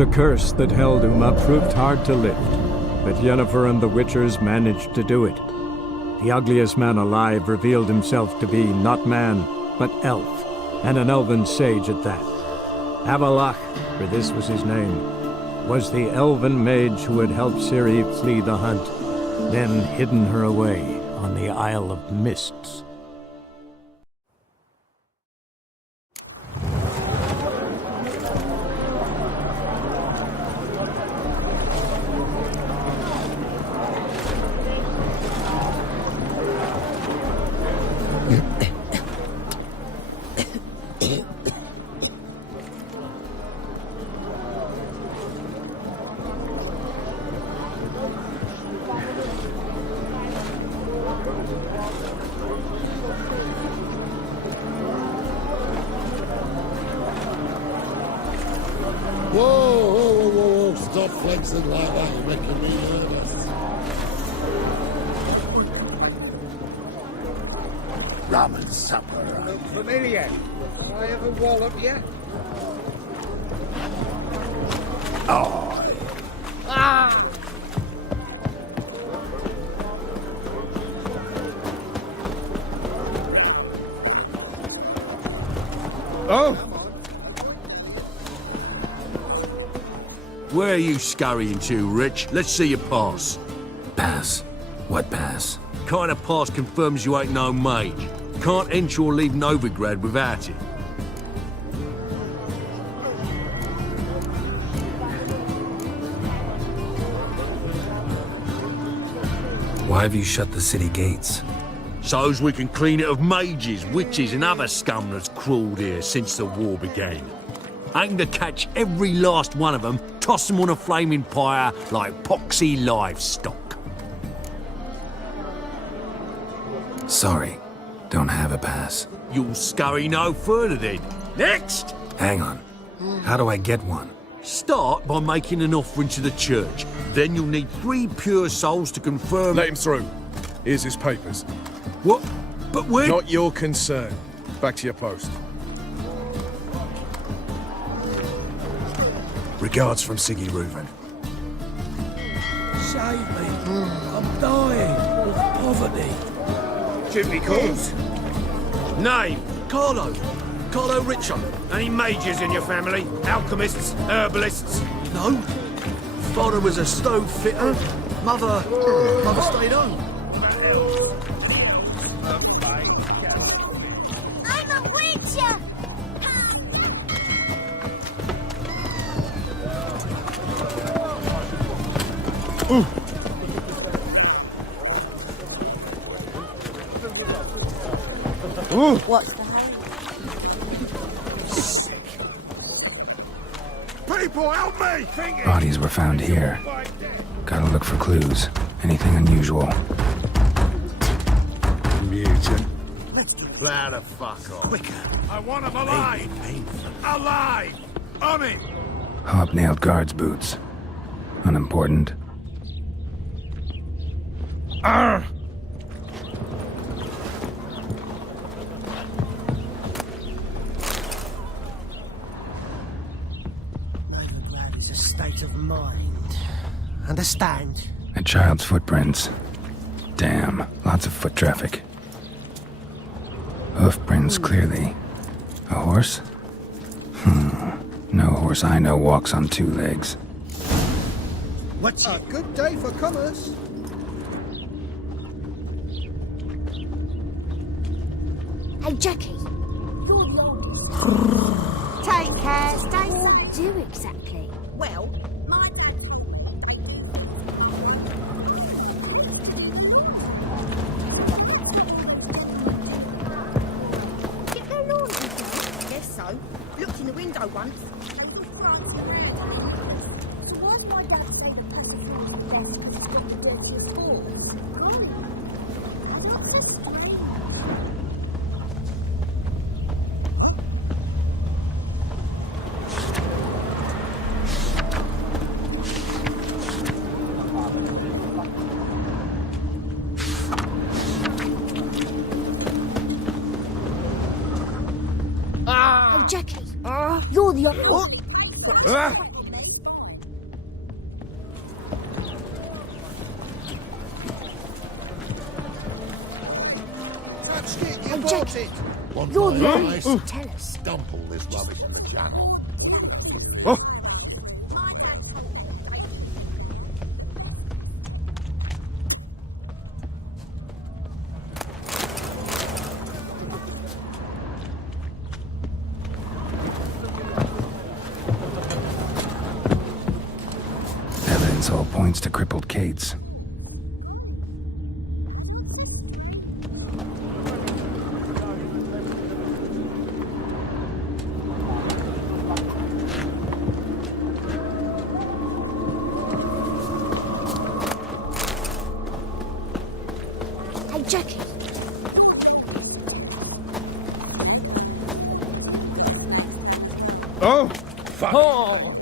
The curse that held Uma proved hard to lift, but Yennefer and the Witchers managed to do it. The ugliest man alive revealed himself to be not man, but elf, and an elven sage at that. Avalach, for this was his name, was the elven mage who had helped Ciri flee the hunt, then hidden her away on the Isle of Mists. Whoa, stop flexing like that, you're making me nervous. Ramen supper. Look familiar. Have I ever wallop yet? Aye. Ah! Oh! Where are you scurrying to, Rich? Let's see your pass. Pass? What pass? Kind of pass confirms you ain't no mage. Can't enter or leave Novigrad without it. Why have you shut the city gates? So's we can clean it of mages, witches and other scum that's crawled here since the war began. Aim to catch every last one of them, toss them on a flaming pyre like poxy livestock. Sorry, don't have a pass. You'll scurry no further then. Next! Hang on. How do I get one? Start by making an offering to the church. Then you'll need 3 pure souls to confirm... Let him through. Here's his papers. What? But when... Not your concern. Back to your post. Regards from Siggy Reuven. Save me. I'm dying of poverty. Duty calls. Name? Carlo. Carlo Richo. Any mages in your family? Alchemists? Herbalists? No. Father was a stove fitter. Mother stayed home. I'm a witcher! What's the People, help me! Bodies were found here. Gotta look for clues. Anything unusual. Mutant. Plow the fuck off. Quicker. I want him alive! Alive! On it! Hobnailed guards' boots. Unimportant. Novigrad is a state of mind. Understand? A child's footprints. Damn, lots of foot traffic. Hoofprints, clearly. A horse? No horse I know walks on 2 legs. What's a good day for commerce? Hey, Jackie. You're the artist. Take care, stay safe. What do exactly? Well, my dad... Get their laundry done? Guess so. Looked in the window once. So why's my dad say the president left to stop the dirtiest sports? I'm not going to explain. Oh, Jackie, you're the other one. Got this crap on me. Hey, Jackie, One you're night, the I only to tell us. dump all this rubbish in the channel. Oh, Evidence all points to crippled Kate's. Hey, Jackie. oh, fuck.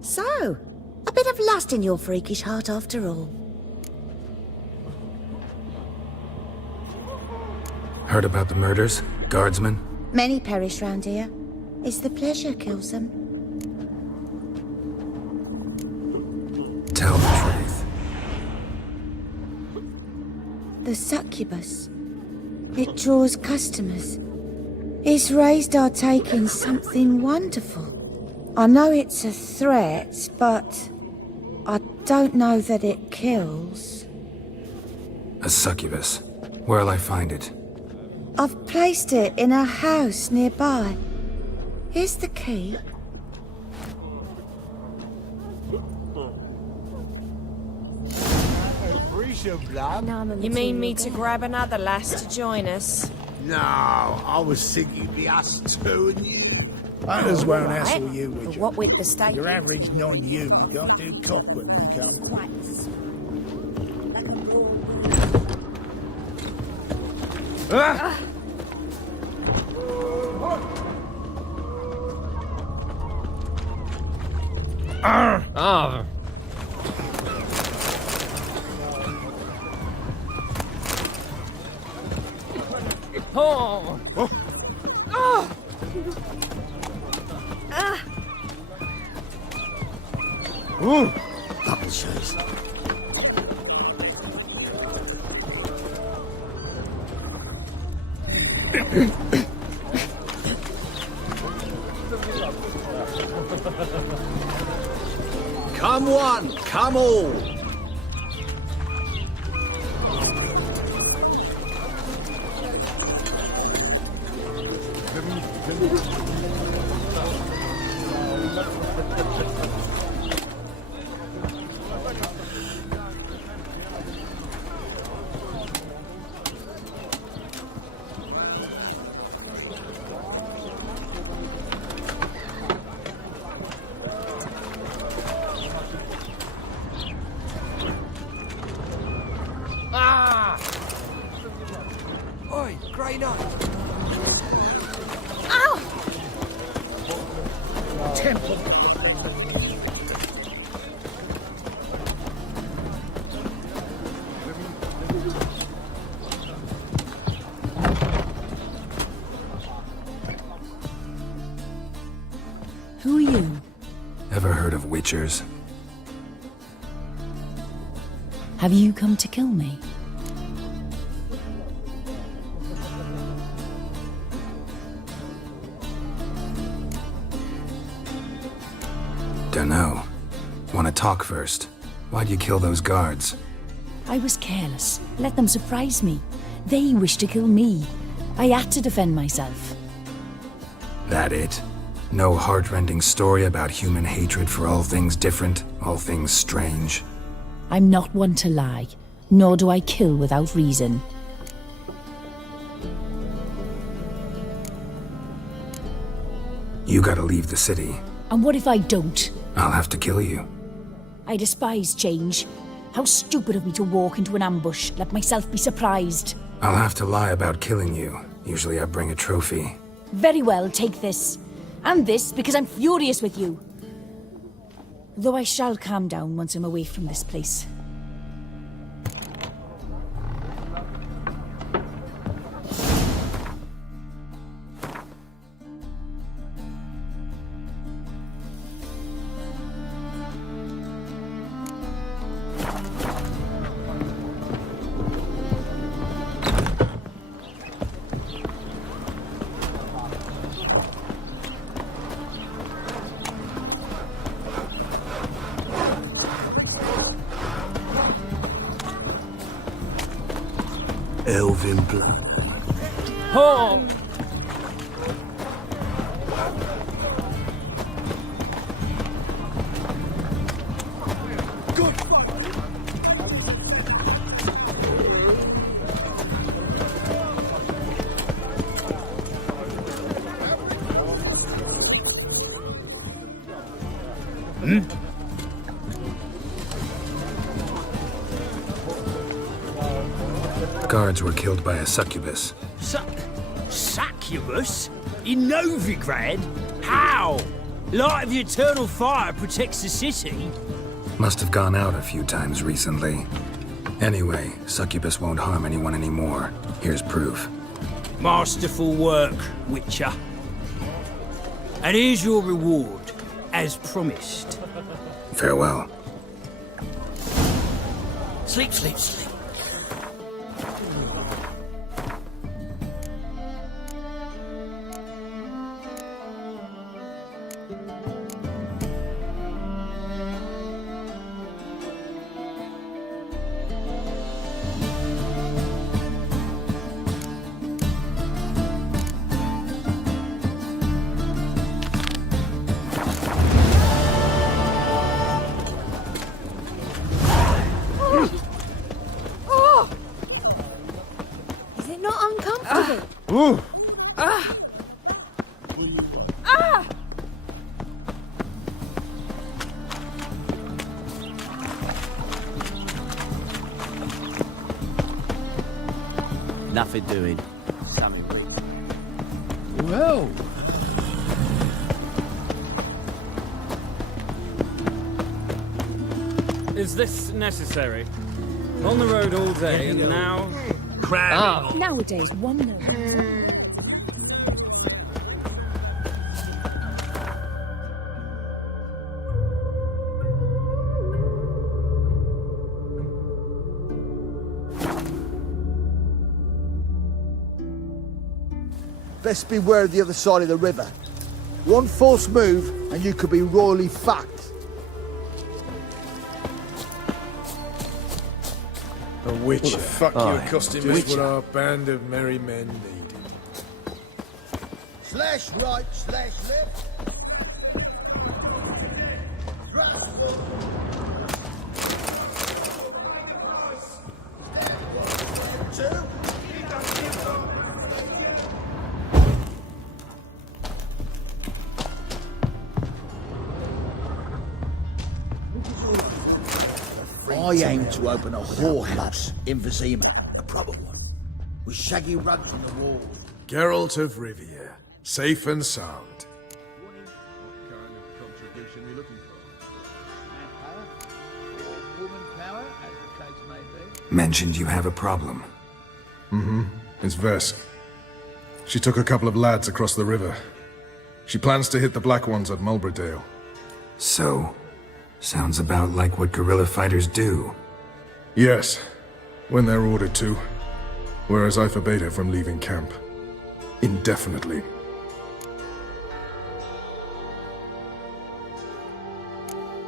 So, a bit of lust in your freakish heart after all. Heard about the murders? Guardsmen? Many perish round here. It's the pleasure kills them. Tell the truth. The succubus. It draws customers. It's raised our take in something wonderful. I know it's a threat, but I don't know that it kills. A succubus. Where'll I find it? I've placed it in a house nearby. Here's the key. You mean me to grab another lass to join us? No, I was thinking it'd be us two and you. Others won't Right. hassle you, But Richard. what with the state? Your average non-human can't do cock when they come. Right. Like a broad. Ah. Oh. Double shows. Come one, come all. Oi, grey night. Who are you? Ever heard of witchers? Have you come to kill me? Dunno. Wanna talk first? Why'd you kill those guards? I was careless. Let them surprise me. They wished to kill me. I had to defend myself. That it? No heartrending story about human hatred for all things different, all things strange? I'm not one to lie, nor do I kill without reason. You gotta leave the city. And what if I don't? I'll have to kill you. I despise change. How stupid of me to walk into an ambush, let myself be surprised. I'll have to lie about killing you. Usually I bring a trophy. Very well, take this. And this, because I'm furious with you. Though I shall calm down once I'm away from this place. elven blood. Oh! Guards were killed by a succubus. Succubus? In Novigrad? How? Light of the eternal fire protects the city? Must have gone out a few times recently. Anyway, succubus won't harm anyone anymore. Here's proof. Masterful work, Witcher. And here's your reward, as promised. Farewell. Sleep, sleep, sleep. Is it not uncomfortable? Ooh! Nothing doing. Well. Is this necessary? On the road all day and now... Crowd. Nowadays, one knows. Best beware of the other side of the river. One false move and you could be royally fucked. A witcher. What the fuck you accosting us what our band of merry men need? Slash right, slash left. I aim to open a whorehouse in Vizima. A proper one. With shaggy rugs on the walls. Geralt of Rivia, safe and sound. Mentioned you have a problem. It's Vess. She took a couple of lads across the river. She plans to hit the Black Ones at Mulberdale. So, sounds about like what guerrilla fighters do. Yes, when they're ordered to. Whereas I forbade her from leaving camp. Indefinitely.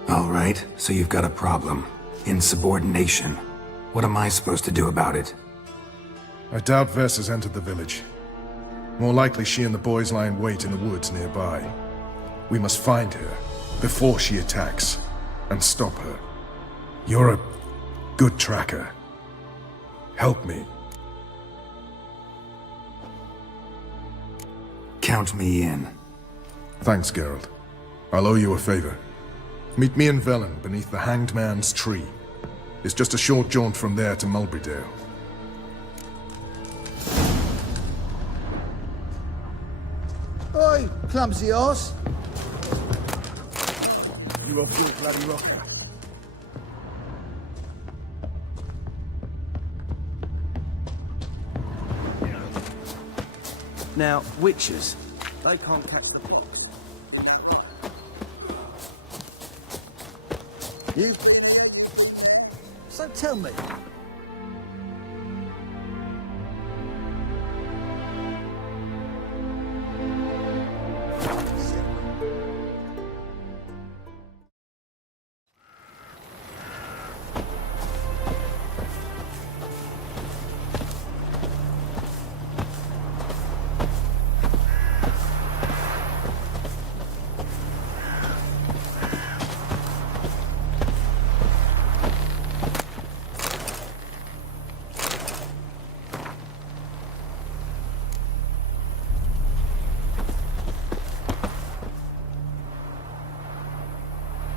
All right, so you've got a problem. Insubordination. What am I supposed to do about it? I doubt Vess has entered the village. More likely she and the boys lie in wait in the woods nearby. We must find her before she attacks and stop her. You're a good tracker. Help me. Count me in. Thanks, Geralt. I'll owe you a favor. Meet me in Velen beneath the Hanged Man's tree. It's just a short jaunt from there to Mulberydale. Oi, clumsy arse. You off your bloody rocker. Now, witches, they can't catch the... You? So tell me.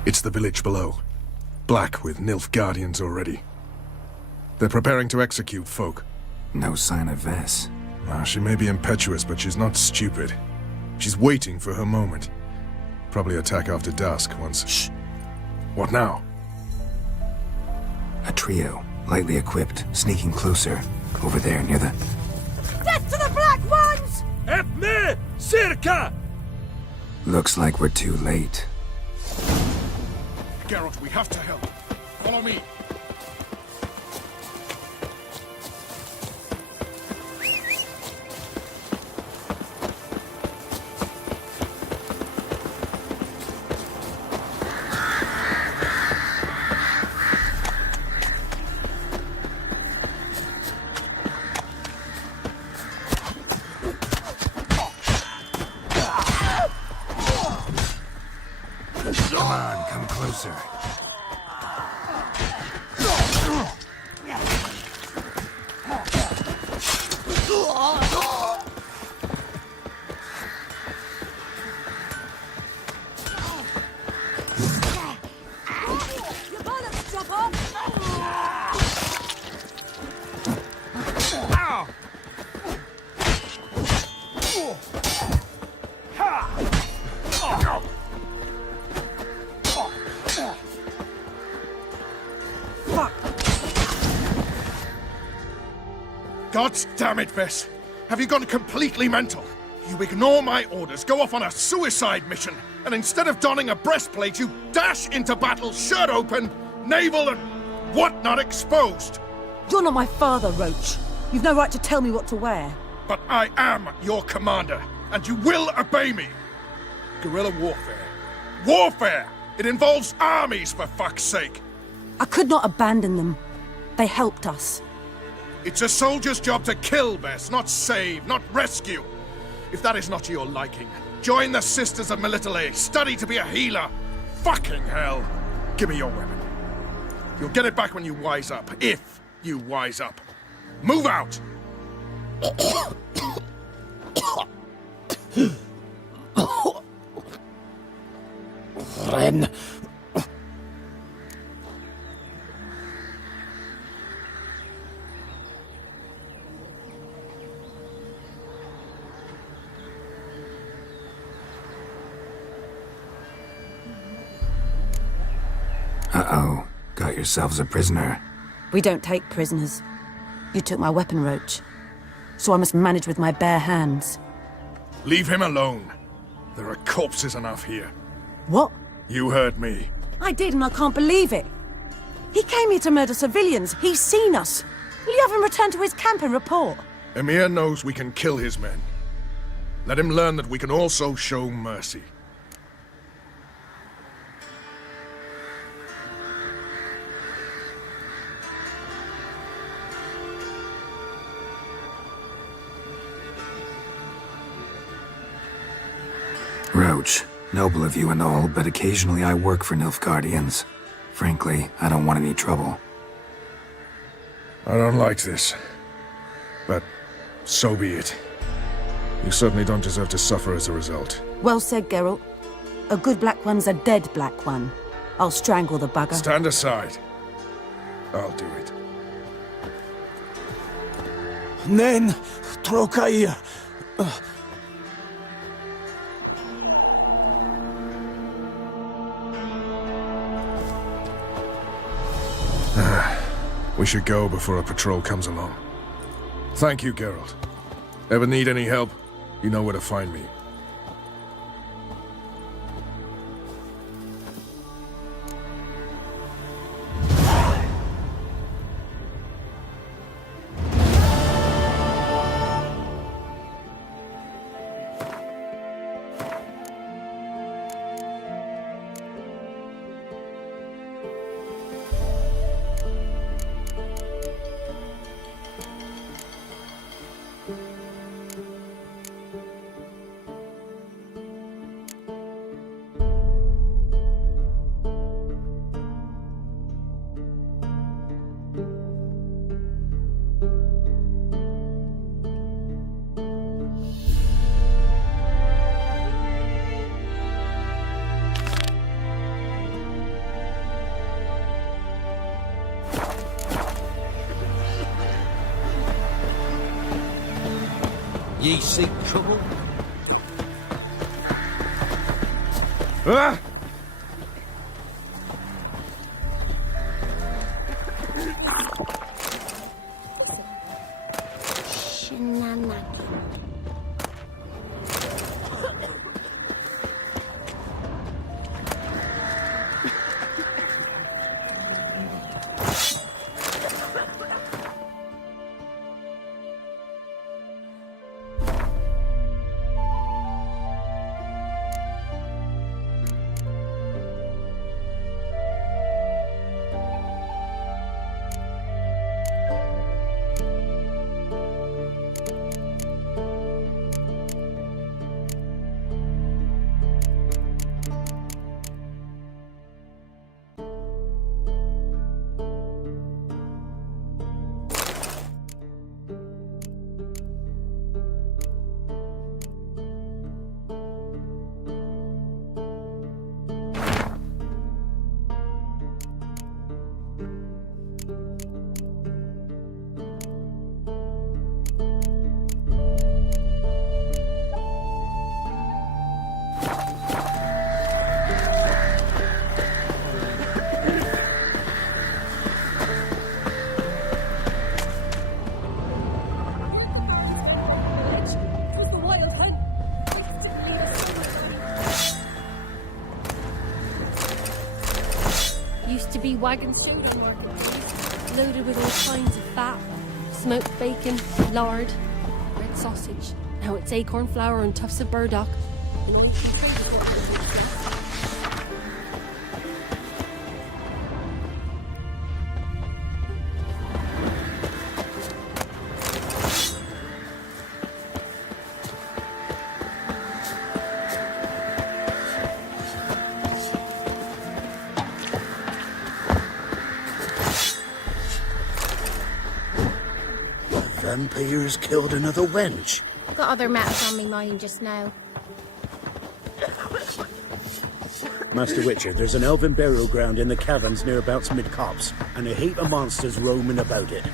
It's the village below. Black with Nilfgaardians already. They're preparing to execute folk. No sign of Vess. She may be impetuous, but she's not stupid. She's waiting for her moment. Probably attack after dusk once... Shh! What now? A trio, lightly equipped, sneaking closer. Over there, near the... Death to the Black Ones! Help me! Circa! Looks like we're too late. Geralt, we have to help. Follow me. Come on, come closer. Your bollocks drop off! God damn it, Vess! Have you gone completely mental? You ignore my orders, go off on a suicide mission, and instead of donning a breastplate, you dash into battle, shirt open, navel and whatnot exposed! You're not my father, Roach. You've no right to tell me what to wear. But I am your commander, and you will obey me! Guerrilla warfare. Warfare! It involves armies, for fuck's sake! I could not abandon them. They helped us. It's a soldier's job to kill, Vess, not save, not rescue. If that is not to your liking, join the Sisters of Melitele, study to be a healer. Fucking hell. Give me your weapon. You'll get it back when you wise up, if you wise up. Move out! Ren. Uh-oh. Got yourselves a prisoner. We don't take prisoners. You took my weapon, Roach. So I must manage with my bare hands. Leave him alone. There are corpses enough here. What? You heard me. I did, and I can't believe it. He came here to murder civilians. He's seen us. Will you have him return to his camp and report? Emir knows we can kill his men. Let him learn that we can also show mercy. Roach, noble of you and all, but occasionally I work for Nilfgaardians. Frankly, I don't want any trouble. I don't like this. But so be it. You certainly don't deserve to suffer as a result. Well said, Geralt. A good Black One's a dead Black One. I'll strangle the bugger. Stand aside. I'll do it. Nen, Trokair. We should go before a patrol comes along. Thank you, Geralt. Ever need any help, you know where to find me. Ye seek trouble? Ah! Used to be wagons shaped marketplace, loaded with all kinds of fat, smoked bacon, lard, red sausage. Now it's acorn flour and tufts of burdock. And all you can say is what it is. Vampires killed another wench. Got other matters on me mind just now. Master Witcher, there's an elven burial ground in the caverns nearabouts mid-copse, and a heap of monsters roaming about it.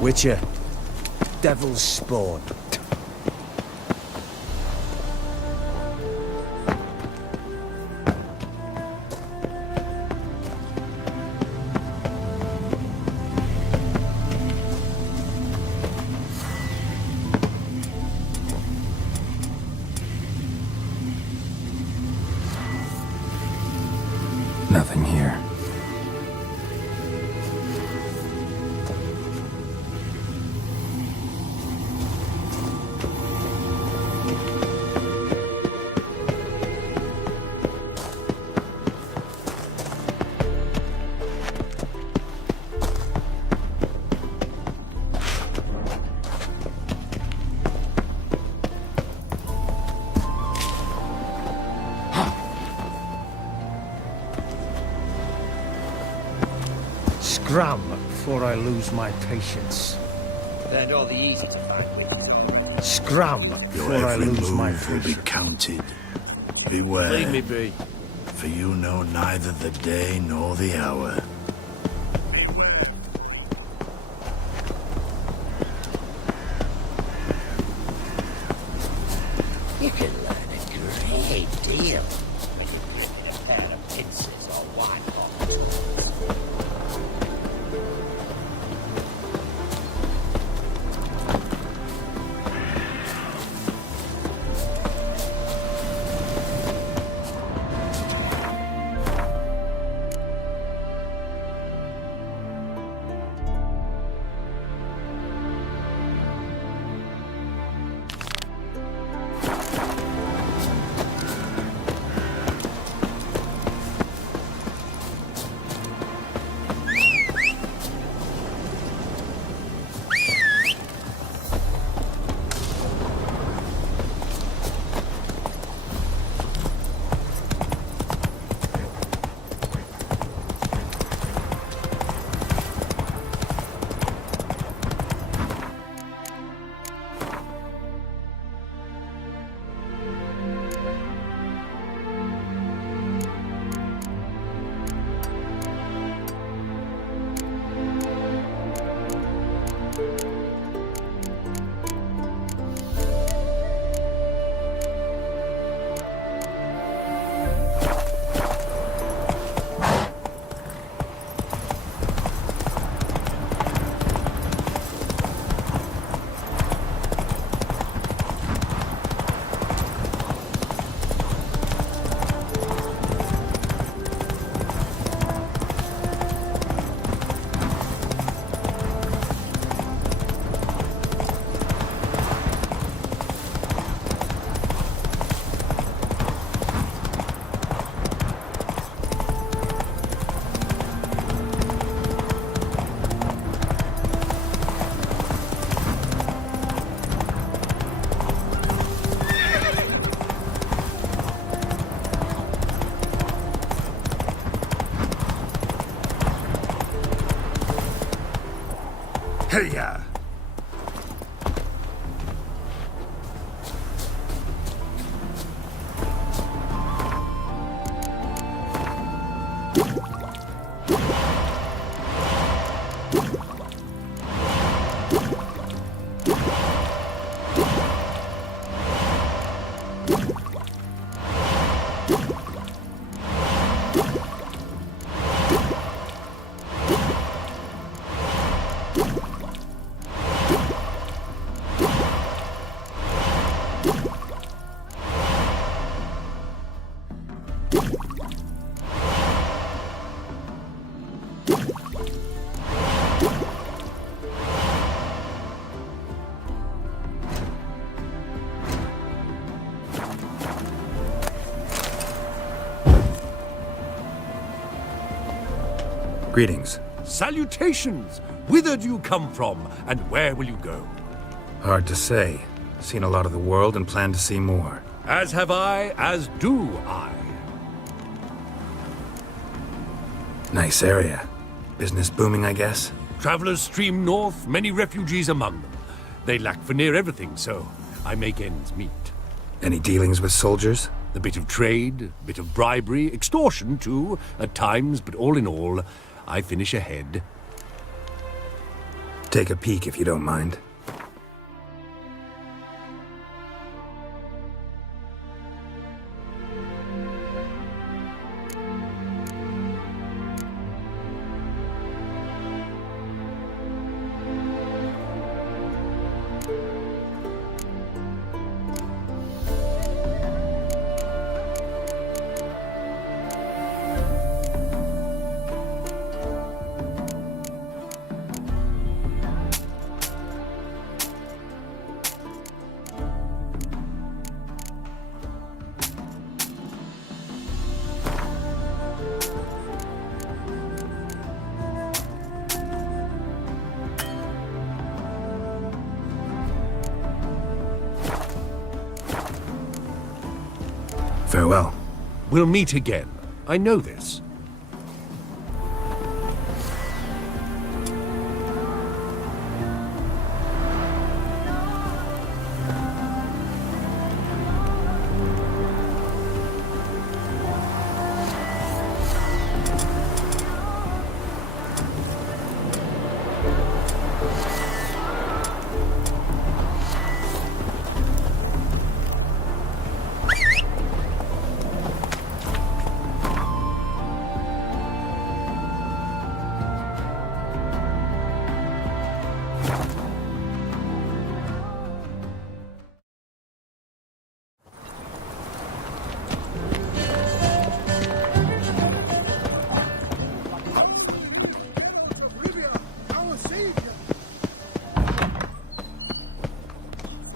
Witcher, devil's spawn. Nothing here. Scram before I lose my patience. Learned all the easy to find. Scram before I lose my will be patience. counted. Beware. Leave me be. For you know neither the day nor the hour. You can learn a great deal when you're gripping a pair of pincers or white-hot tools. Hey-ya! Greetings. Salutations! Whither do you come from, and where will you go? Hard to say. Seen a lot of the world and plan to see more. As have I, as do I. Nice area. Business booming, I guess? Travelers stream north, many refugees among them. They lack for near everything, so I make ends meet. Any dealings with soldiers? A bit of trade, a bit of bribery, extortion too, at times, but all in all, I finish ahead. Take a peek if you don't mind. Farewell. We'll meet again. I know this.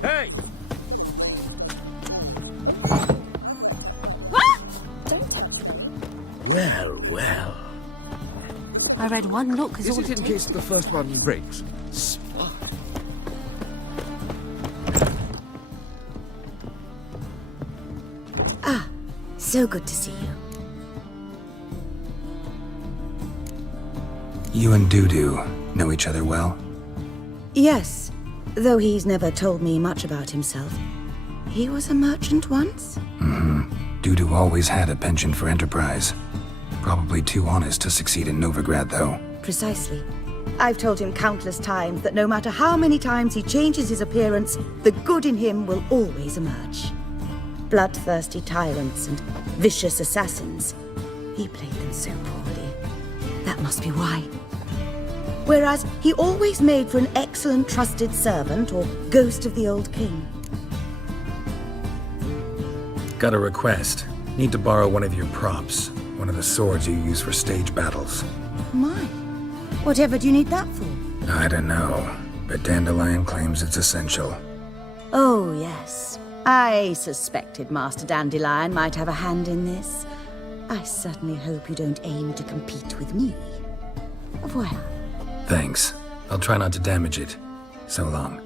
Hey! Well, well. I read one look as Is all it in case the first one breaks? Ah, so good to see you. You and Dudu know each other well? Yes, though he's never told me much about himself. He was a merchant once? Dudu always had a penchant for enterprise. Probably too honest to succeed in Novigrad, though. Precisely. I've told him countless times that no matter how many times he changes his appearance, the good in him will always emerge. Bloodthirsty tyrants and vicious assassins. He played them so poorly. That must be why. Whereas he always made for an excellent trusted servant or ghost of the old king. Got a request. Need to borrow one of your props. One of the swords you use for stage battles. My. Whatever do you need that for? I don't know, but Dandelion claims it's essential. Oh, yes. I suspected Master Dandelion might have a hand in this. I certainly hope you don't aim to compete with me. Au revoir. Thanks. I'll try not to damage it. So long.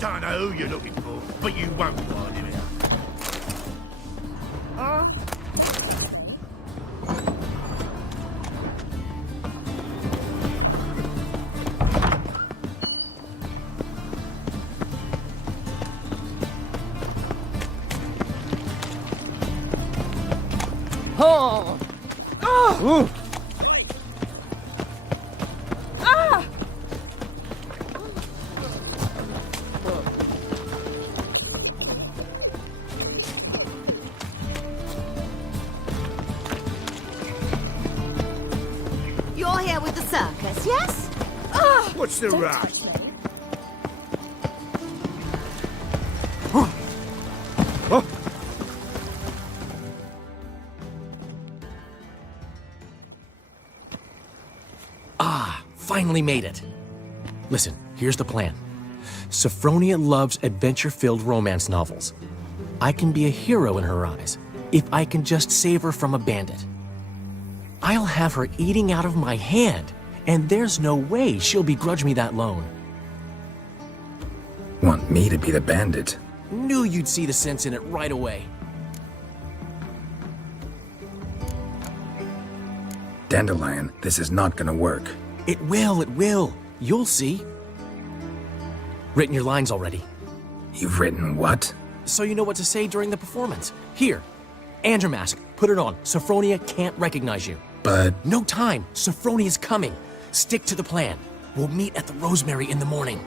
Don't know who you're looking for, but you won't find him here. Oh! Oh! Ah! You're here with the circus, yes? Ah! What's the rush? Finally made it. Listen, here's the plan. Sophronia loves adventure-filled romance novels. I can be a hero in her eyes if I can just save her from a bandit. I'll have her eating out of my hand, and there's no way she'll begrudge me that loan. Want me to be the bandit? Knew you'd see the sense in it right away. Dandelion, this is not gonna work. It will. You'll see. Written your lines already. You've written what? So you know what to say during the performance. Here, Andrew mask, put it on. Sophronia can't recognize you. But... No time. Sophronia's coming. Stick to the plan. We'll meet at the Rosemary in the morning.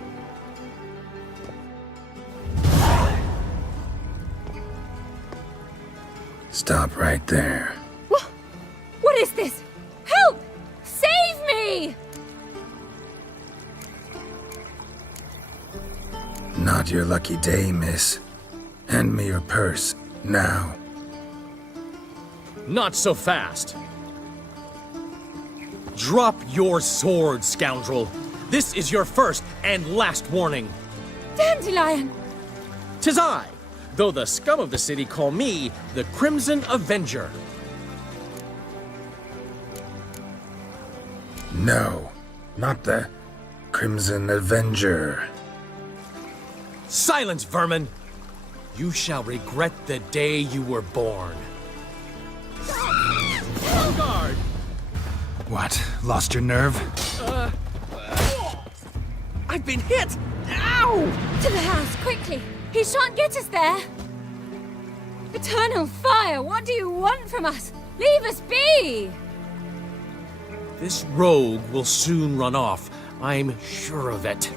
Stop right there. What is this? Help! Save me! Not your lucky day, miss. Hand me your purse, now. Not so fast. Drop your sword, scoundrel. This is your first and last warning. Dandelion! 'Tis I, though the scum of the city call me the Crimson Avenger. No, not the Crimson Avenger. Silence, vermin! You shall regret the day you were born. Guard! What? Lost your nerve? I've been hit! Ow! To the house, quickly! He shan't get us there! Eternal fire, what do you want from us? Leave us be! This rogue will soon run off. I'm sure of it.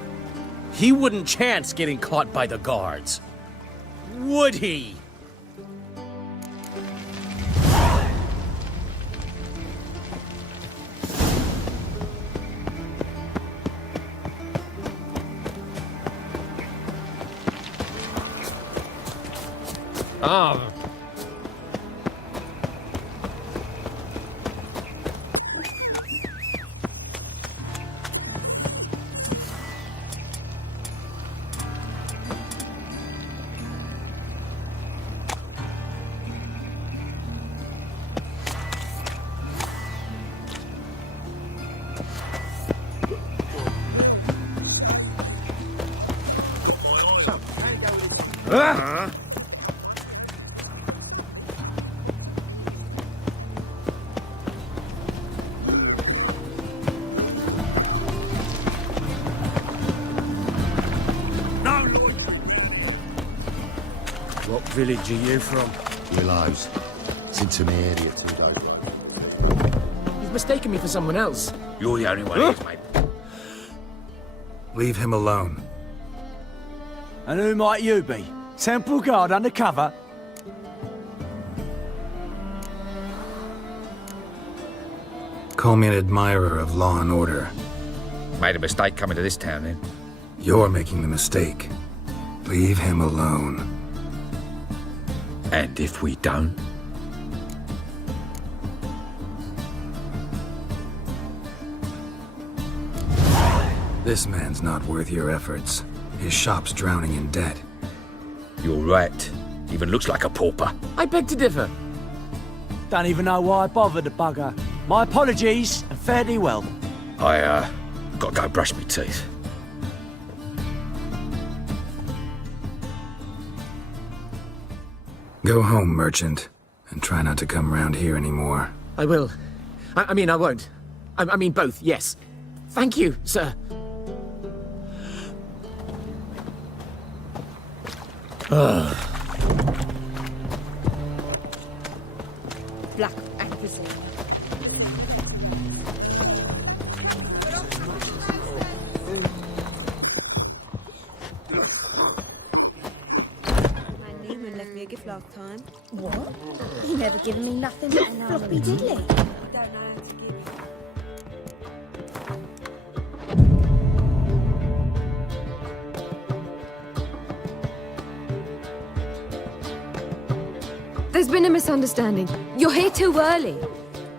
He wouldn't chance getting caught by the guards. Would he? What village are you from? Willows. It's into my area too, though. You've mistaken me for someone else. You're the only one who is, mate. Leave him alone. And who might you be? Temple guard undercover? Call me an admirer of law and order. Made a mistake coming to this town, then. You're making the mistake. Leave him alone. And if we don't? This man's not worth your efforts. His shop's drowning in debt. You're right. Even looks like a pauper. I beg to differ. Don't even know why I bothered the bugger. My apologies, and fare thee well. I, gotta go brush my teeth. Go home, merchant, and try not to come round here anymore. I will. I mean, I won't. I mean, both, yes. Thank you, sir. Black accuracy. My Neiman left me a gift last time. What? He never given me nothing but floppy diddly. Don't know how to give. There's been a misunderstanding. You're here too early.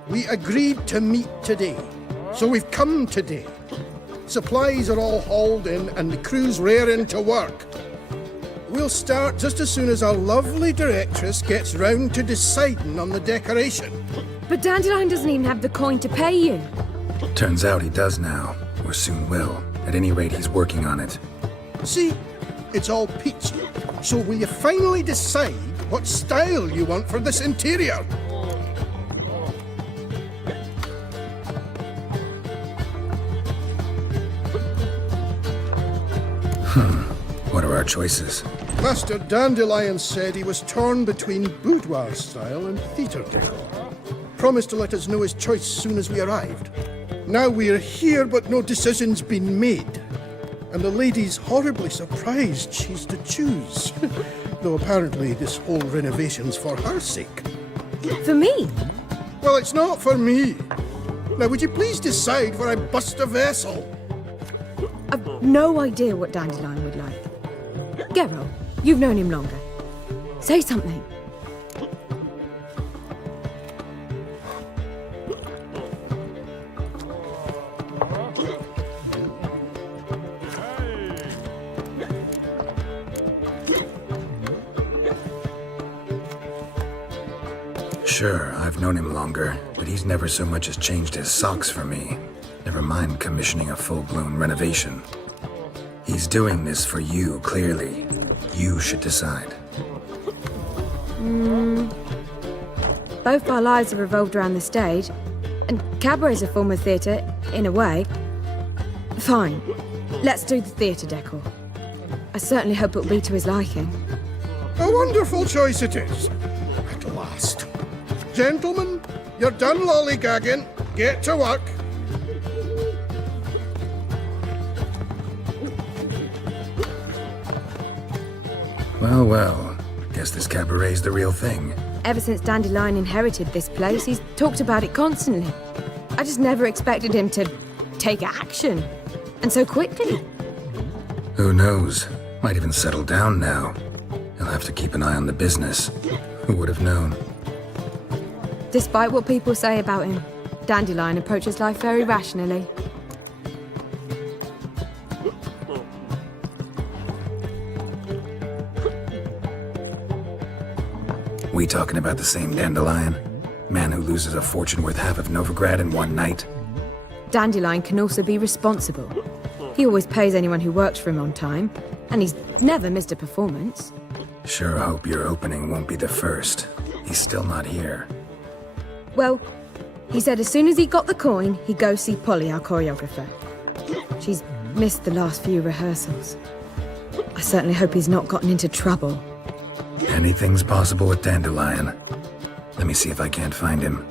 We agreed to meet today, so we've come today. Supplies are all hauled in and the crew's raring to work. We'll start just as soon as our lovely directress gets round to deciding on the decoration. But Dandelion doesn't even have the coin to pay you. Turns out he does now, or soon will. At any rate, he's working on it. See, it's all peachy. So will you finally decide what style you want for this interior? What are our choices? Master Dandelion said he was torn between boudoir style and theatre decor. Promised to let us know his choice soon as we arrived. Now we're here, but no decision's been made. And the lady's horribly surprised she's to choose. Though apparently this whole renovation's for her sake. For me? Well, it's not for me. Now, would you please decide where I bust a vessel? I've no idea what Dandelion would like. Geralt, you've known him longer. Say something. Sure, I've known him longer, but he's never so much as changed his socks for me. Never mind commissioning a full-blown renovation. He's doing this for you, clearly. You should decide. Both our lives have revolved around the stage, and cabaret's a form of theatre, in a way. Fine. Let's do the theatre decor. I certainly hope it'll be to his liking. A wonderful choice it is. At last. Gentlemen, you're done lollygagging. Get to work. Well, well. Guess this cabaret's the real thing. Ever since Dandelion inherited this place, he's talked about it constantly. I just never expected him to take action. And so quickly. Who knows? Might even settle down now. He'll have to keep an eye on the business. Who would have known? Despite what people say about him, Dandelion approaches life very rationally. We talking about the same Dandelion? Man who loses a fortune worth half of Novigrad in one night? Dandelion can also be responsible. He always pays anyone who works for him on time, and he's never missed a performance. Sure hope your opening won't be the first. He's still not here. Well, he said as soon as he got the coin, he'd go see Polly, our choreographer. She's missed the last few rehearsals. I certainly hope he's not gotten into trouble. Anything's possible with Dandelion. Let me see if I can't find him.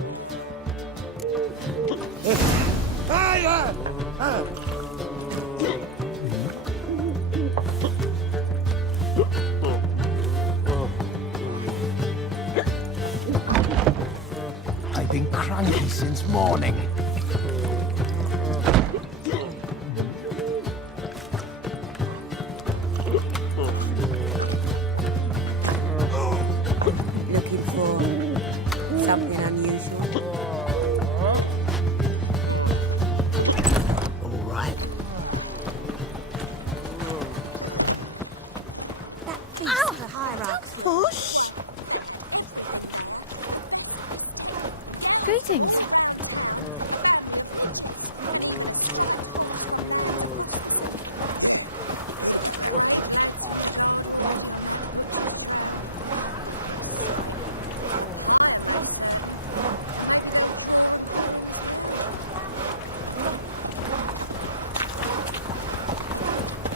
I've been cranky since morning. Looking for something unusual. All right. That beast of the hierarchy. Push! Greetings.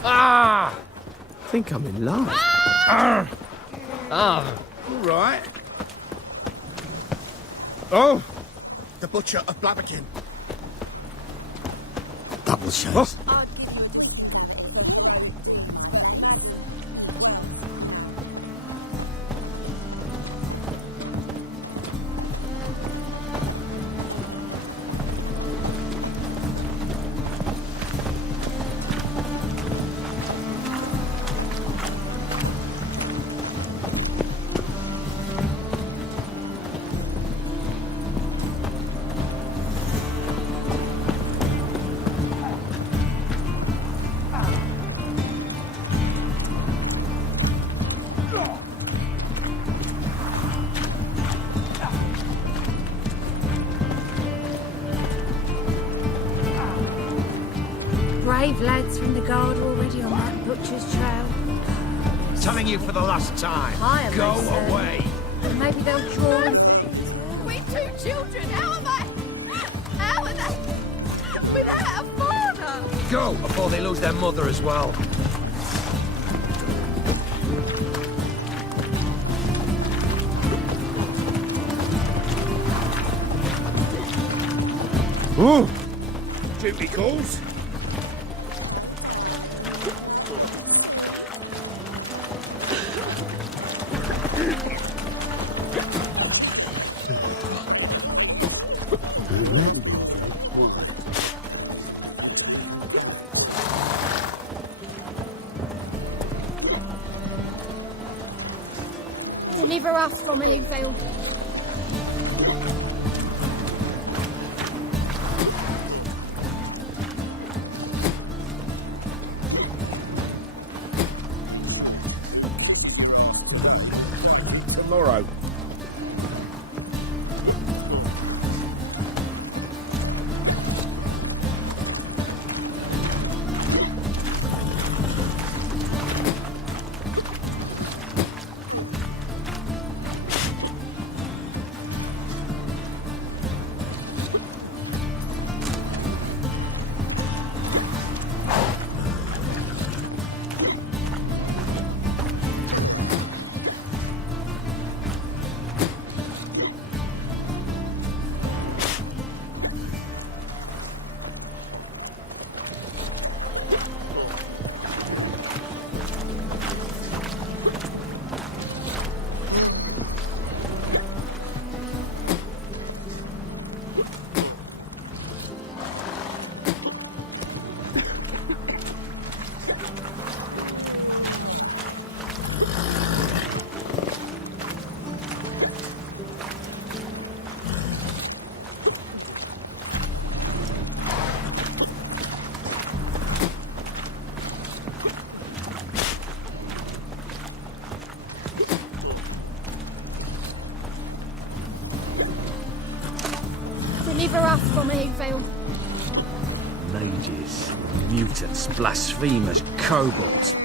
Ah! I think I'm in love. Ah! All right. Oh! The Butcher of Blaviken. Double shows. Brave lads from the guard already on that butcher's trail. Telling you for the last time. Hi, Go Mason. away. Maybe they'll draw and things as well. We're two children. How are they? Without a father. Go before they lose their mother as well. Ooh! Duty calls. Deliver us from Evil. Tomorrow. Deliver us from Eagville. Mages, mutants, blasphemers, kobolds.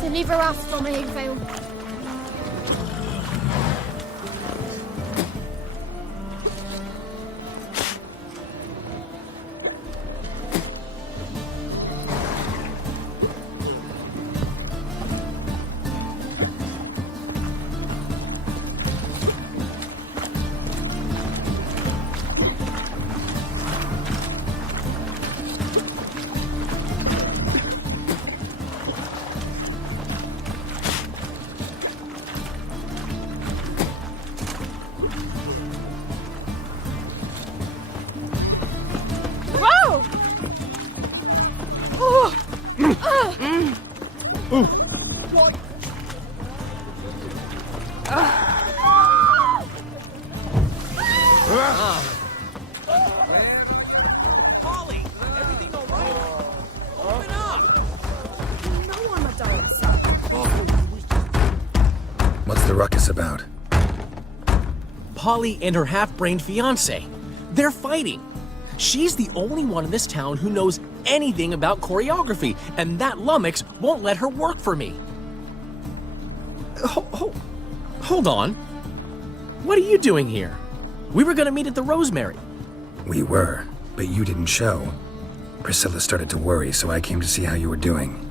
Deliver us from Eagville. Polly, everything all right? Open up! No, I'm a dying son. What's the ruckus about? Polly and her half-brained fiancé. They're fighting. She's the only one in this town who knows anything about choreography, and that lummox won't let her work for me. Hold on. What are you doing here? We were gonna meet at the Rosemary. We were, but you didn't show. Priscilla started to worry, so I came to see how you were doing.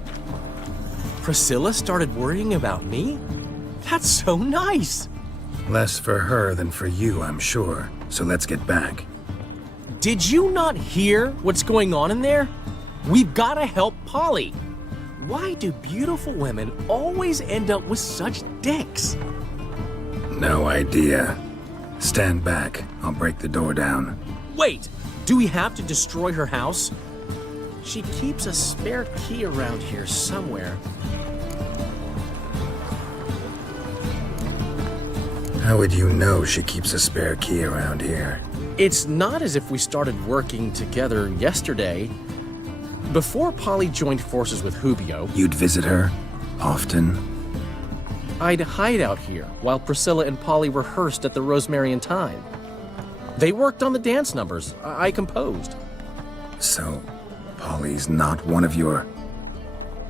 Priscilla started worrying about me? That's so nice. Less for her than for you, I'm sure. So let's get back. Did you not hear what's going on in there? We've gotta help Polly. Why do beautiful women always end up with such dicks? No idea. Stand back. I'll break the door down. Wait, do we have to destroy her house? She keeps a spare key around here somewhere. How would you know she keeps a spare key around here? It's not as if we started working together yesterday. Before Polly joined forces with Hubio, You'd visit her? Often? I'd hide out here while Priscilla and Polly rehearsed at the Rosemary and Thyme. They worked on the dance numbers I composed. So, Polly's not one of your...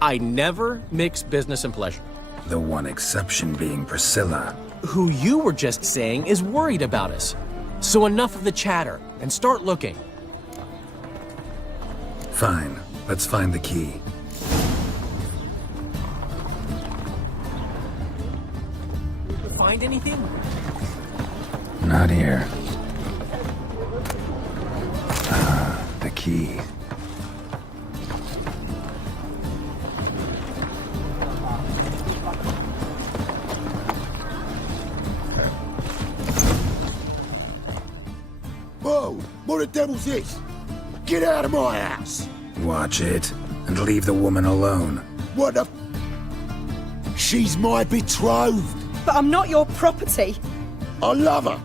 I never mix business and pleasure. The one exception being Priscilla. Who you were just saying is worried about us. So enough of the chatter, and start looking. Fine. Let's find the key. Find anything? Not here. Ah, the key. Whoa! What the devil's this? Get out of my house! Watch it, and leave the woman alone. What the... She's my betrothed! But I'm not your property. I love her!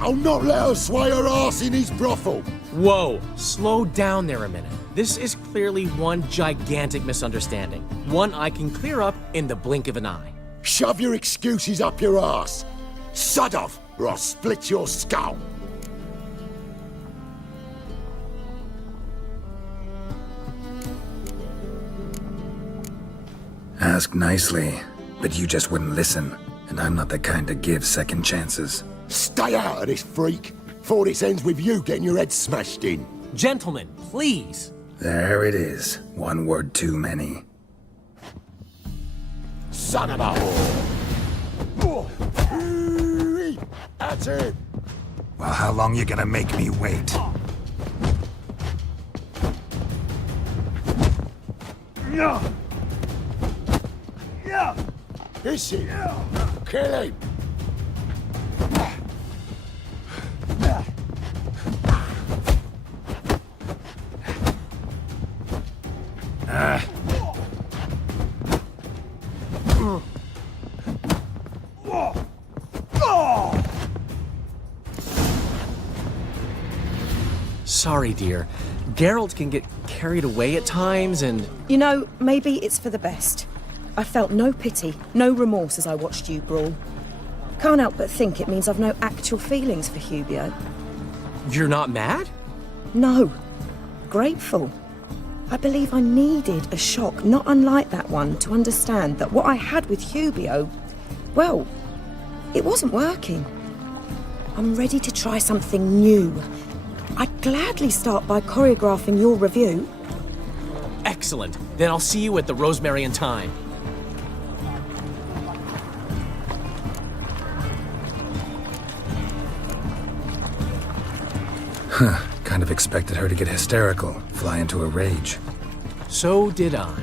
I'll not let her sway her ass in his brothel! Whoa, slow down there a minute. This is clearly one gigantic misunderstanding. One I can clear up in the blink of an eye. Shove your excuses up your ass! Sod off, or I'll split your skull! Ask nicely, but you just wouldn't listen, and I'm not the kind to give second chances. Stay out of this, freak, before this ends with you getting your head smashed in. Gentlemen, please. There it is. One word too many. Son of a whore! That's it! Well, how long you gonna make me wait? Is it? Kill him! Sorry, dear. Geralt can get carried away at times and... You know, maybe it's for the best. I felt no pity, no remorse as I watched you brawl. Can't help but think it means I've no actual feelings for Hubio. You're not mad? No. Grateful. I believe I needed a shock not unlike that one to understand that what I had with Hubio, well, it wasn't working. I'm ready to try something new. I'd gladly start by choreographing your review. Excellent. Then I'll see you at the Rosemary and Thyme. Huh. Kind of expected her to get hysterical, fly into a rage. So did I.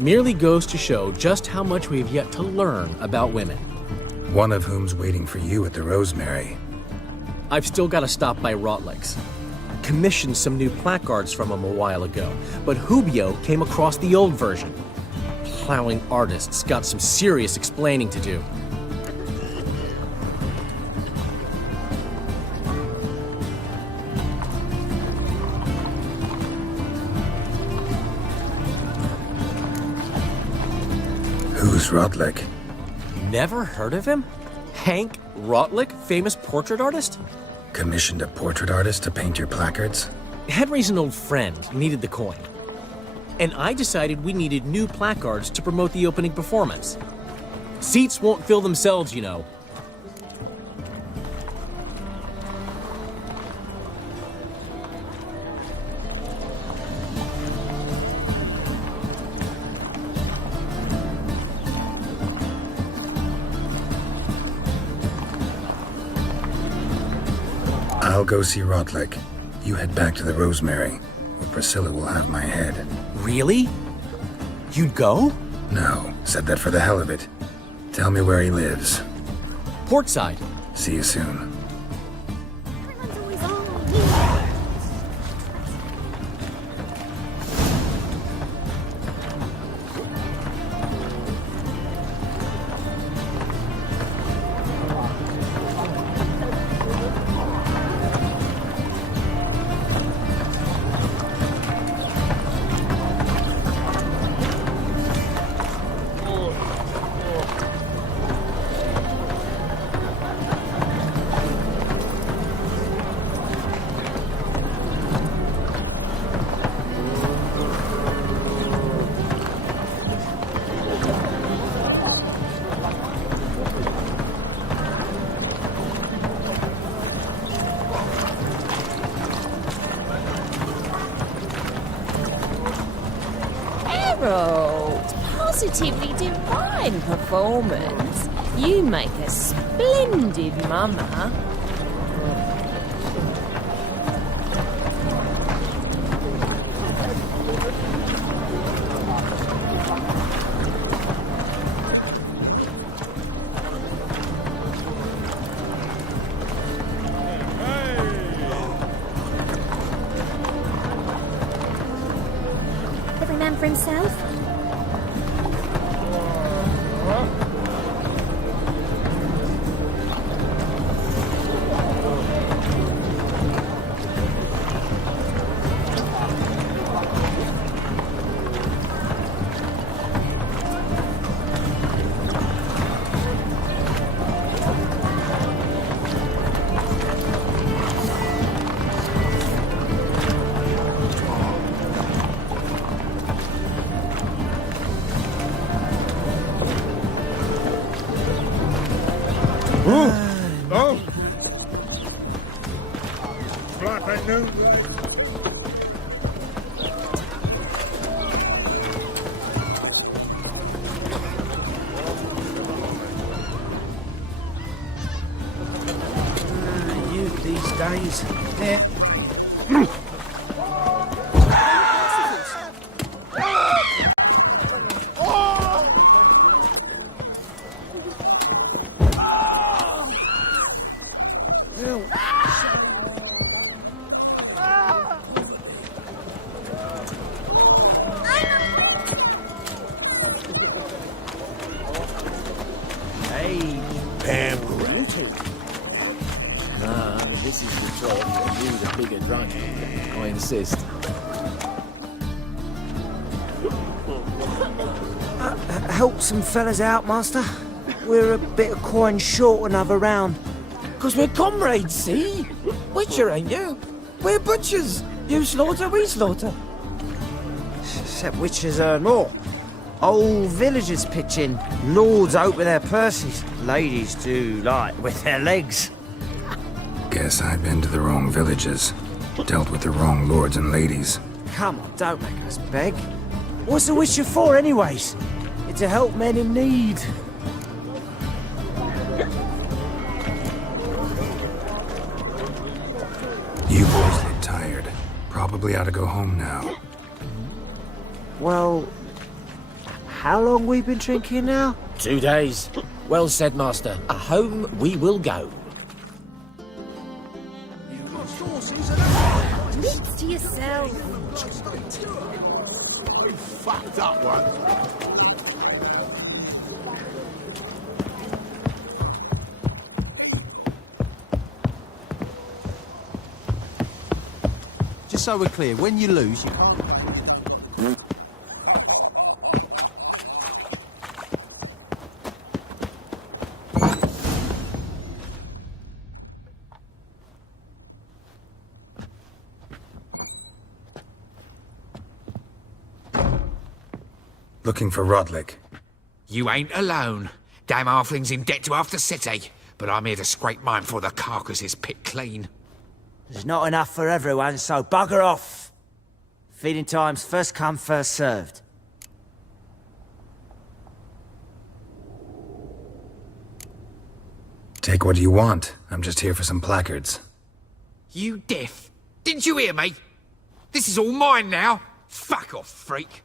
Merely goes to show just how much we have yet to learn about women. One of whom's waiting for you at the Rosemary. I've still got to stop by Rotlick's. Commissioned some new placards from him a while ago, but Hubio came across the old version. Plowing artists got some serious explaining to do. Who's Rotlick? Never heard of him? Hank Rotlick, famous portrait artist? Commissioned a portrait artist to paint your placards? Henry's an old friend, needed the coin. And I decided we needed new placards to promote the opening performance. Seats won't fill themselves, you know. I'll go see Rotlick. You head back to the Rosemary, where Priscilla will have my head. Really? You'd go? No, said that for the hell of it. Tell me where he lives. Portside. See you soon. Geralt, positively divine performance. You make a splendid mama. Every man for himself? Oh! Black and new. Youth these days. Yeah. This is the job and you the bigger drunk. I insist. Help some fellas out, Master. We're a bit of coin short another round. 'Cause we're comrades, see? Witcher, ain't you? We're butchers. You slaughter, we slaughter. Except witchers earn more. Old villagers pitch in. Lords out with their purses. Ladies do like with their legs. Guess I've been to the wrong villages. Dealt with the wrong lords and ladies. Come on, don't make us beg. What's the witcher for, anyways? It's to help men in need. You boys look tired. Probably ought to go home now. Well, how long we been drinking now? 2 days. Well said, Master. Home we will go. Needs to yourself. Fuck that one. Just so we're clear, when you lose, you can't... Looking for Rodlick. You ain't alone. Damn halfling's in debt to half the city, but I'm here to scrape mine for the carcass is picked clean. There's not enough for everyone, so bugger off. Feeding time's first come, first served. Take what you want. I'm just here for some placards. You deaf? Didn't you hear me? This is all mine now. Fuck off, freak.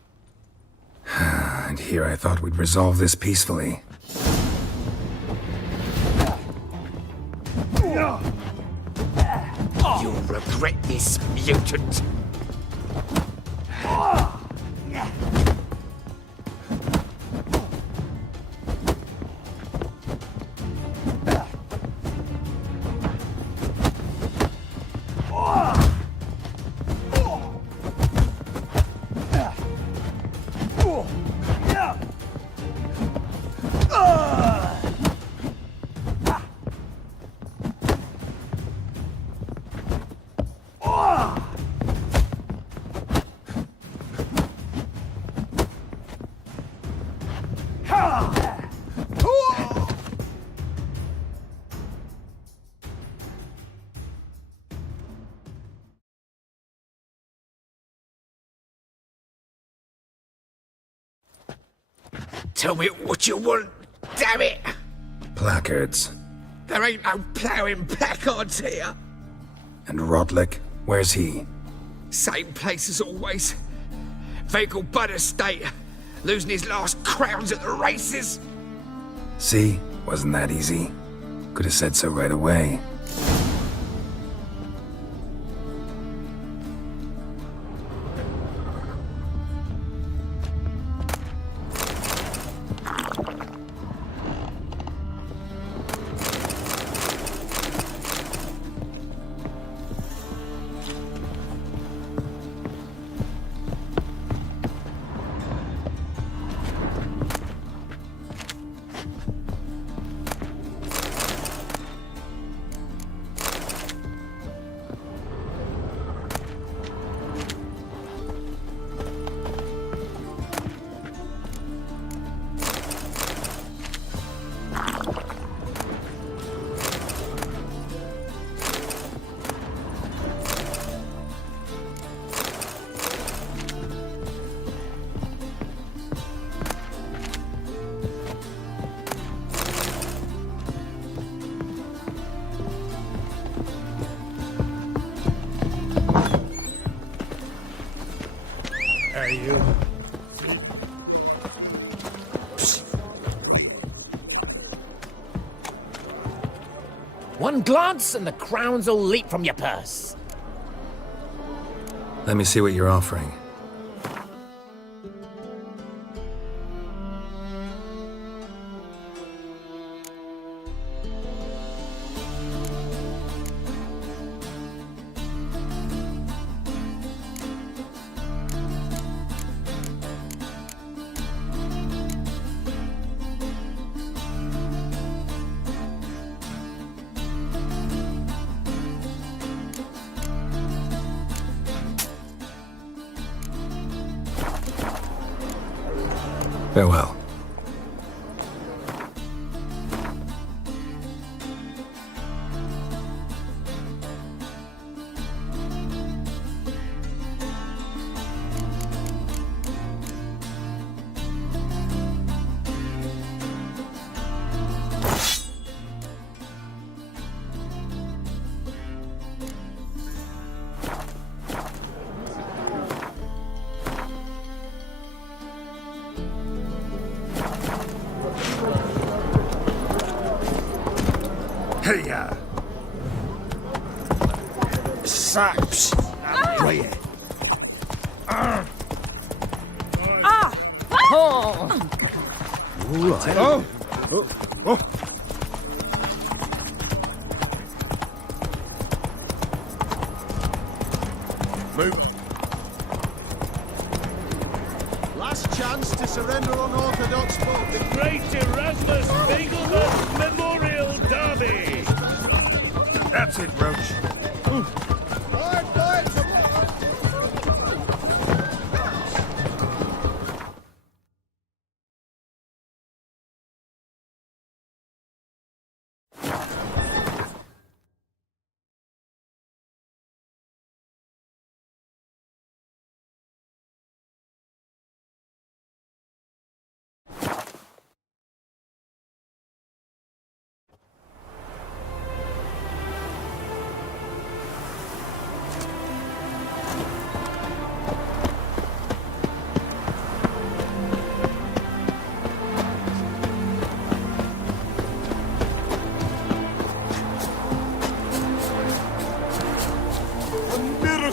And here I thought we'd resolve this peacefully. You'll regret this, mutant. Tell me what you want, damn it! Placards. There ain't no ploughing placards here. And Rodlick? Where's he? Same place as always. Vehicle Bud Estate. Losing his last crowns at the races. See? Wasn't that easy? Could have said so right away. One glance and the crowns will leap from your purse. Let me see what you're offering. Farewell. Hey-ya! Saps! Right. Oh! All right. Oh. Move. Last chance to surrender unorthodox folk. The Great Erasmus Begelman Memorial Derby. That's it, Roach.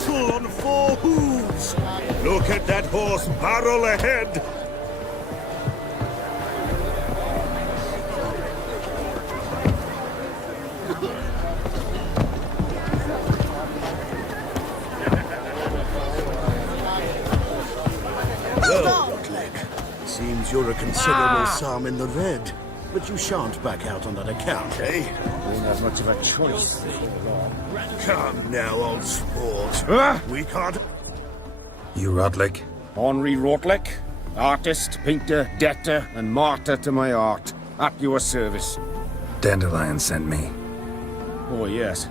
On 4 hooves. Look at that horse barrel ahead. Well, Rockleg, seems you're a considerable sum in the red. But you shan't back out on that account, eh? Won't have much of a choice. Come now, old sport. We can't... You Rodlick? Henri Rotlick, artist, painter, debtor, and martyr to my art. At your service. Dandelion sent me. Oh, yes.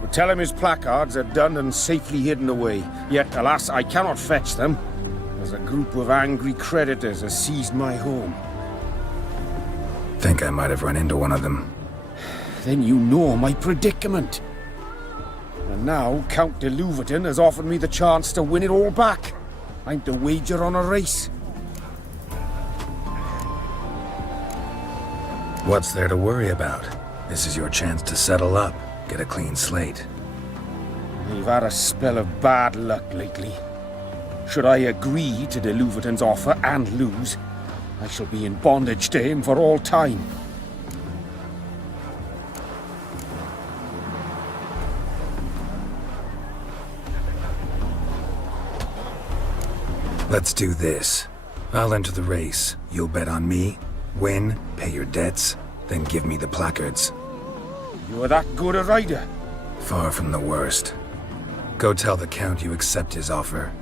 But tell him his placards are done and safely hidden away. Yet, alas, I cannot fetch them, as a group of angry creditors has seized my home. Think I might have run into one of them. Then you know my predicament. And now Count de Louverton has offered me the chance to win it all back. I'm to wager on a race. What's there to worry about? This is your chance to settle up, get a clean slate. I've had a spell of bad luck lately. Should I agree to de Louverton's offer and lose, I shall be in bondage to him for all time. Let's do this. I'll enter the race. You'll bet on me, win, pay your debts, then give me the placards. You're that good a rider? Far from the worst. Go tell the Count you accept his offer.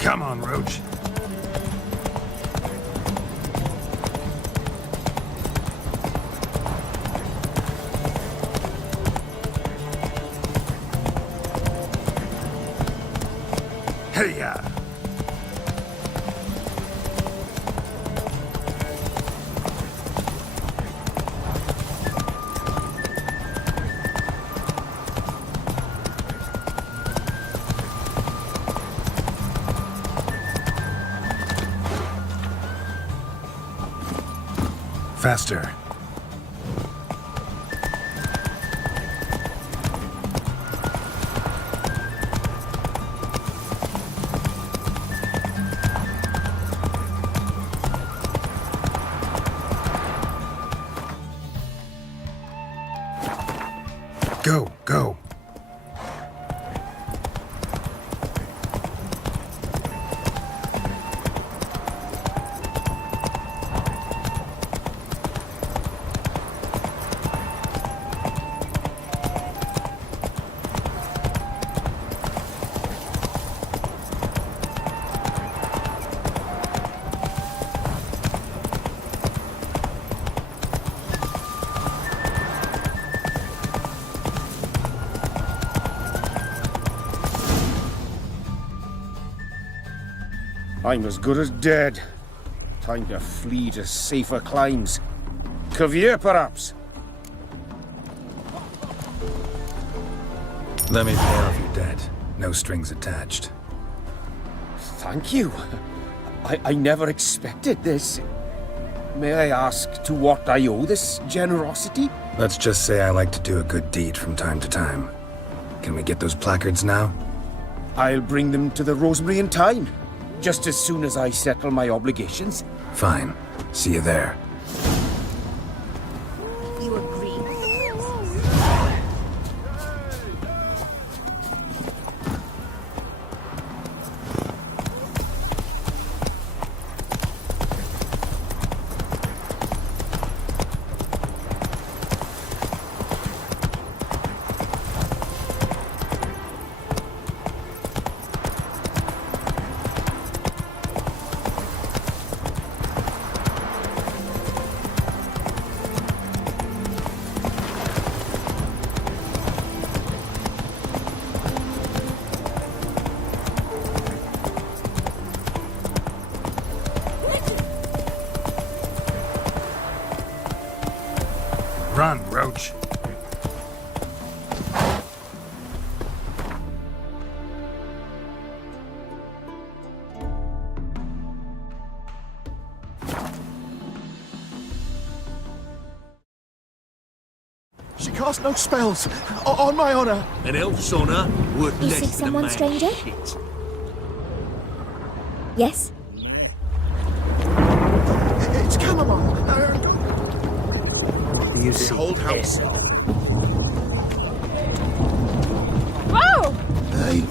Come on, Roach. Hey-ya! Faster. Go, go. I'm as good as dead. Time to flee to safer climes. Caviar, perhaps? Let me pay off your debt. No strings attached. Thank you. I never expected this. May I ask to what I owe this generosity? Let's just say I like to do a good deed from time to time. Can we get those placards now? I'll bring them to the Rosemary in time. Just as soon as I settle my obligations. Fine. See you there. You agree? Run, Roach. She cast no spells. On my honor. An elf's honor worth You less see than a someone, man's stranger? shit. Yes? It's chamomile. You see Behold how... Whoa! Hey,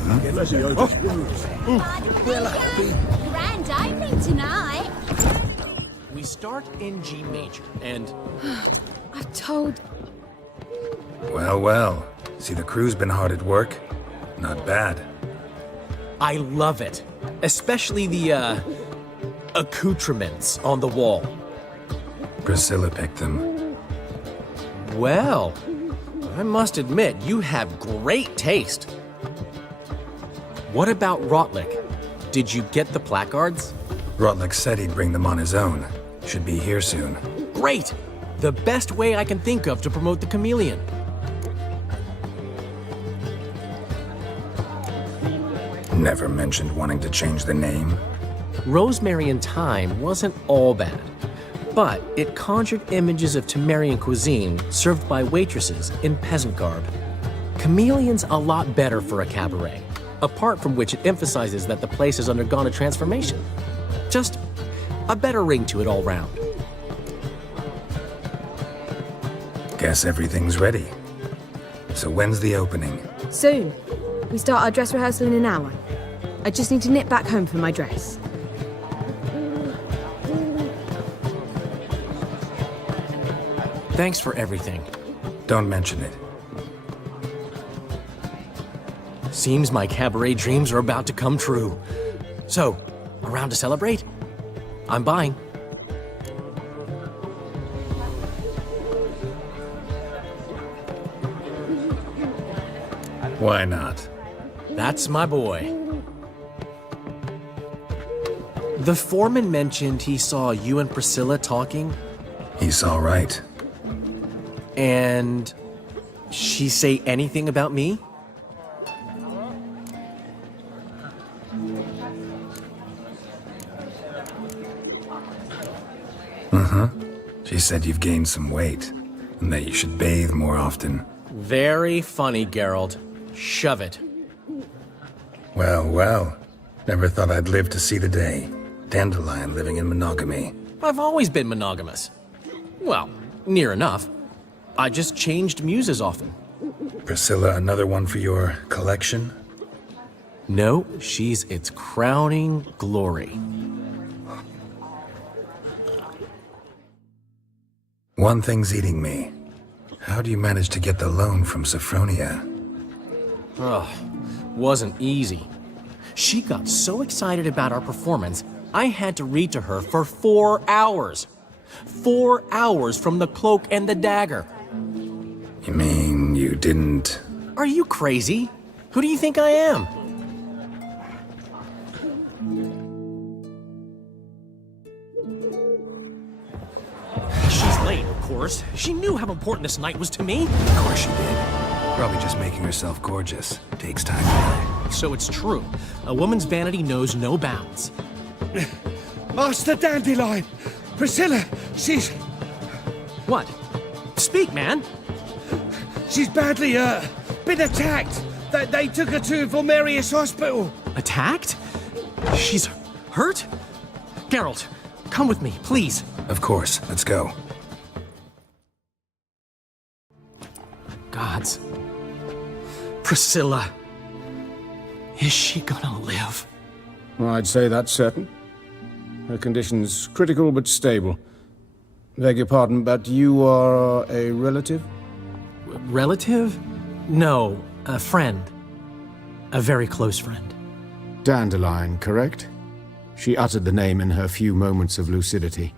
well, I'll be... Grand opening tonight. We start in G major, and I've told... Well, well. See, the crew's been hard at work. Not bad. I love it. Especially the, accoutrements on the wall. Priscilla picked them. Well, I must admit, you have great taste. What about Rotlick? Did you get the placards? Rotlick said he'd bring them on his own. Should be here soon. Great! The best way I can think of to promote the chameleon. Never mentioned wanting to change the name. Rosemary in Time wasn't all bad, but it conjured images of Temerian cuisine served by waitresses in peasant garb. Chameleon's a lot better for a cabaret, apart from which it emphasizes that the place has undergone a transformation. Just a better ring to it all round. Guess everything's ready. So when's the opening? Soon. We start our dress rehearsal in an hour. I just need to nip back home for my dress. Thanks for everything. Don't mention it. Seems my cabaret dreams are about to come true. So, around to celebrate? I'm buying. Why not? That's my boy. The foreman mentioned he saw you and Priscilla talking. He saw right. And she say anything about me? Uh-huh. She said you've gained some weight, and that you should bathe more often. Very funny, Geralt. Shove it. Well, well. Never thought I'd live to see the day. Dandelion living in monogamy. I've always been monogamous. Well, near enough. I just changed muses often. Priscilla, another one for your collection? No, she's its crowning glory. One thing's eating me. How do you manage to get the loan from Sophronia? Ugh, wasn't easy. She got so excited about our performance, I had to read to her for 4 hours. 4 hours from the cloak and the dagger. You mean you didn't... Are you crazy? Who do you think I am? She's late, of course. She knew how important this night was to me. Of course she did. Probably just making herself gorgeous. Takes time to lie. So it's true. A woman's vanity knows no bounds. Master Dandelion! Priscilla, she's... What? Speak, man! She's badly, been attacked. They took her to Volmerius Hospital. Attacked? She's hurt? Geralt, come with me, please. Of course, let's go. Gods. Priscilla. Is she gonna live? I'd say that's certain. Her condition's critical but stable. Beg your pardon, but you are a relative? Relative? No, a friend. A very close friend. Dandelion, correct? She uttered the name in her few moments of lucidity.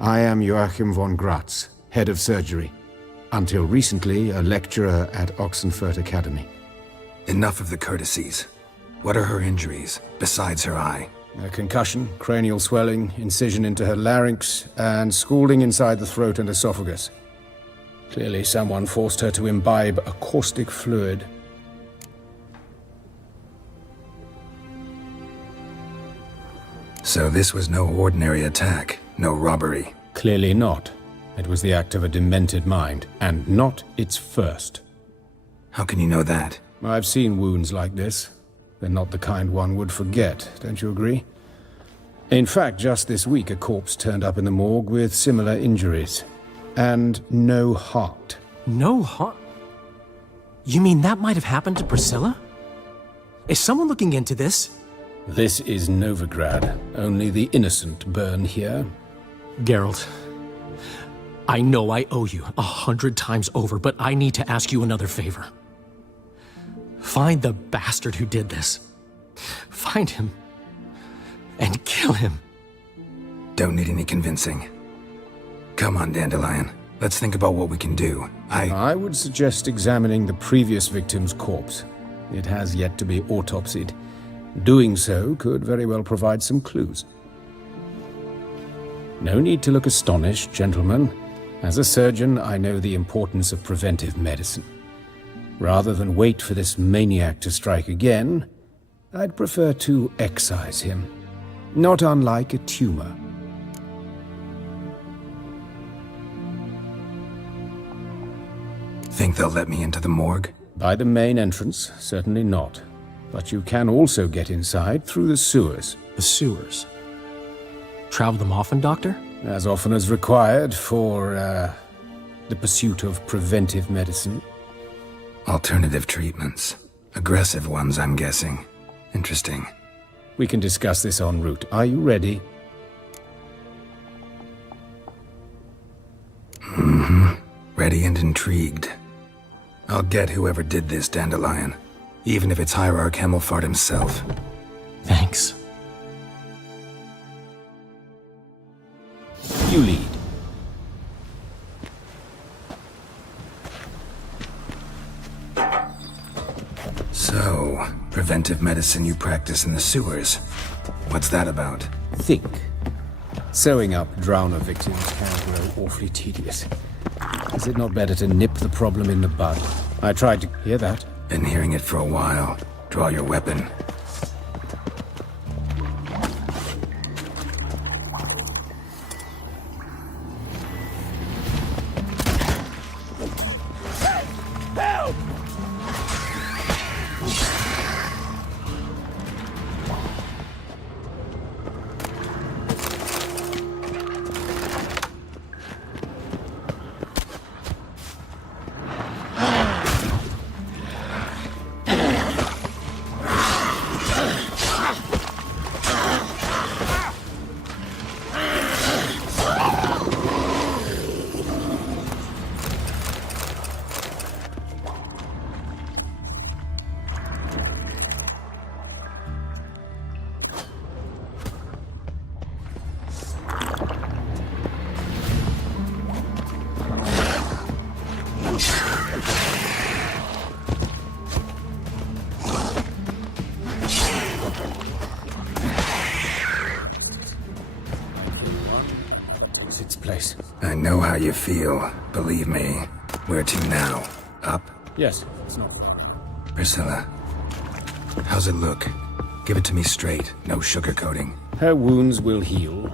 I am Joachim von Gratz, head of surgery. Until recently, a lecturer at Oxenfurt Academy. Enough of the courtesies. What are her injuries, besides her eye? A concussion, cranial swelling, incision into her larynx, and scalding inside the throat and esophagus. Clearly someone forced her to imbibe a caustic fluid. So this was no ordinary attack, no robbery. Clearly not. It was the act of a demented mind, and not its first. How can you know that? I've seen wounds like this. They're not the kind one would forget, don't you agree? In fact, just this week a corpse turned up in the morgue with similar injuries. And no heart. No heart? You mean that might have happened to Priscilla? Is someone looking into this? This is Novigrad. Only the innocent burn here. Geralt, I know I owe you 100 times over, but I need to ask you another favor. Find the bastard who did this. Find him. And kill him. Don't need any convincing. Come on, Dandelion. Let's think about what we can do. I would suggest examining the previous victim's corpse. It has yet to be autopsied. Doing so could very well provide some clues. No need to look astonished, gentlemen. As a surgeon, I know the importance of preventive medicine. Rather than wait for this maniac to strike again, I'd prefer to excise him. Not unlike a tumor. Think they'll let me into the morgue? By the main entrance, certainly not. But you can also get inside through the sewers. The sewers? Travel them often, Doctor? As often as required for, the pursuit of preventive medicine. Alternative treatments. Aggressive ones, I'm guessing. Interesting. We can discuss this en route. Are you ready? Mm-hmm. Ready and intrigued. I'll get whoever did this, Dandelion. Even if it's Hierarch Hemmelfart himself. Thanks. You lead. So, preventive medicine you practice in the sewers. What's that about? think. Sewing up drowner victims can grow awfully tedious. Is it not better to nip the problem in the bud? I tried to hear that. Been hearing it for a while. Draw your weapon. I know how you feel. Believe me. Where to now? Up? Yes, it's not. Priscilla. How's it look? Give it to me straight. No sugarcoating. Her wounds will heal,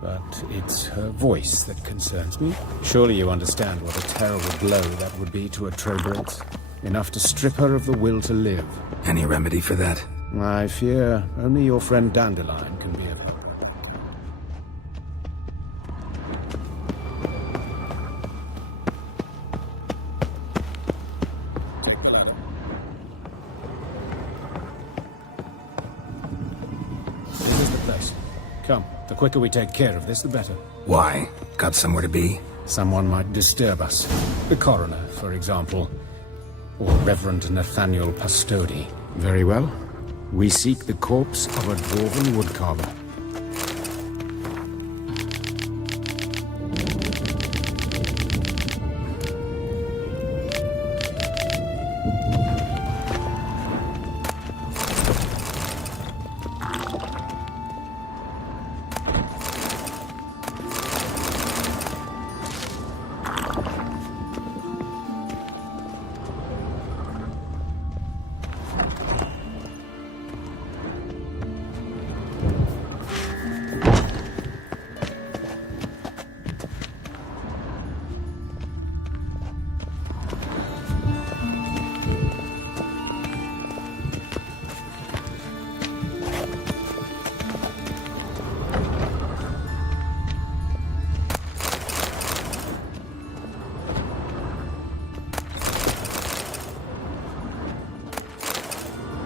but it's her voice that concerns me. Surely you understand what a terrible blow that would be to a Trobrenz. Enough to strip her of the will to live. Any remedy for that? I fear only your friend Dandelion can be of help. Come, the quicker we take care of this, the better. Why? Got somewhere to be? Someone might disturb us. The coroner, for example. Or Reverend Nathaniel Pastodi. Very well. We seek the corpse of a dwarven woodcarver.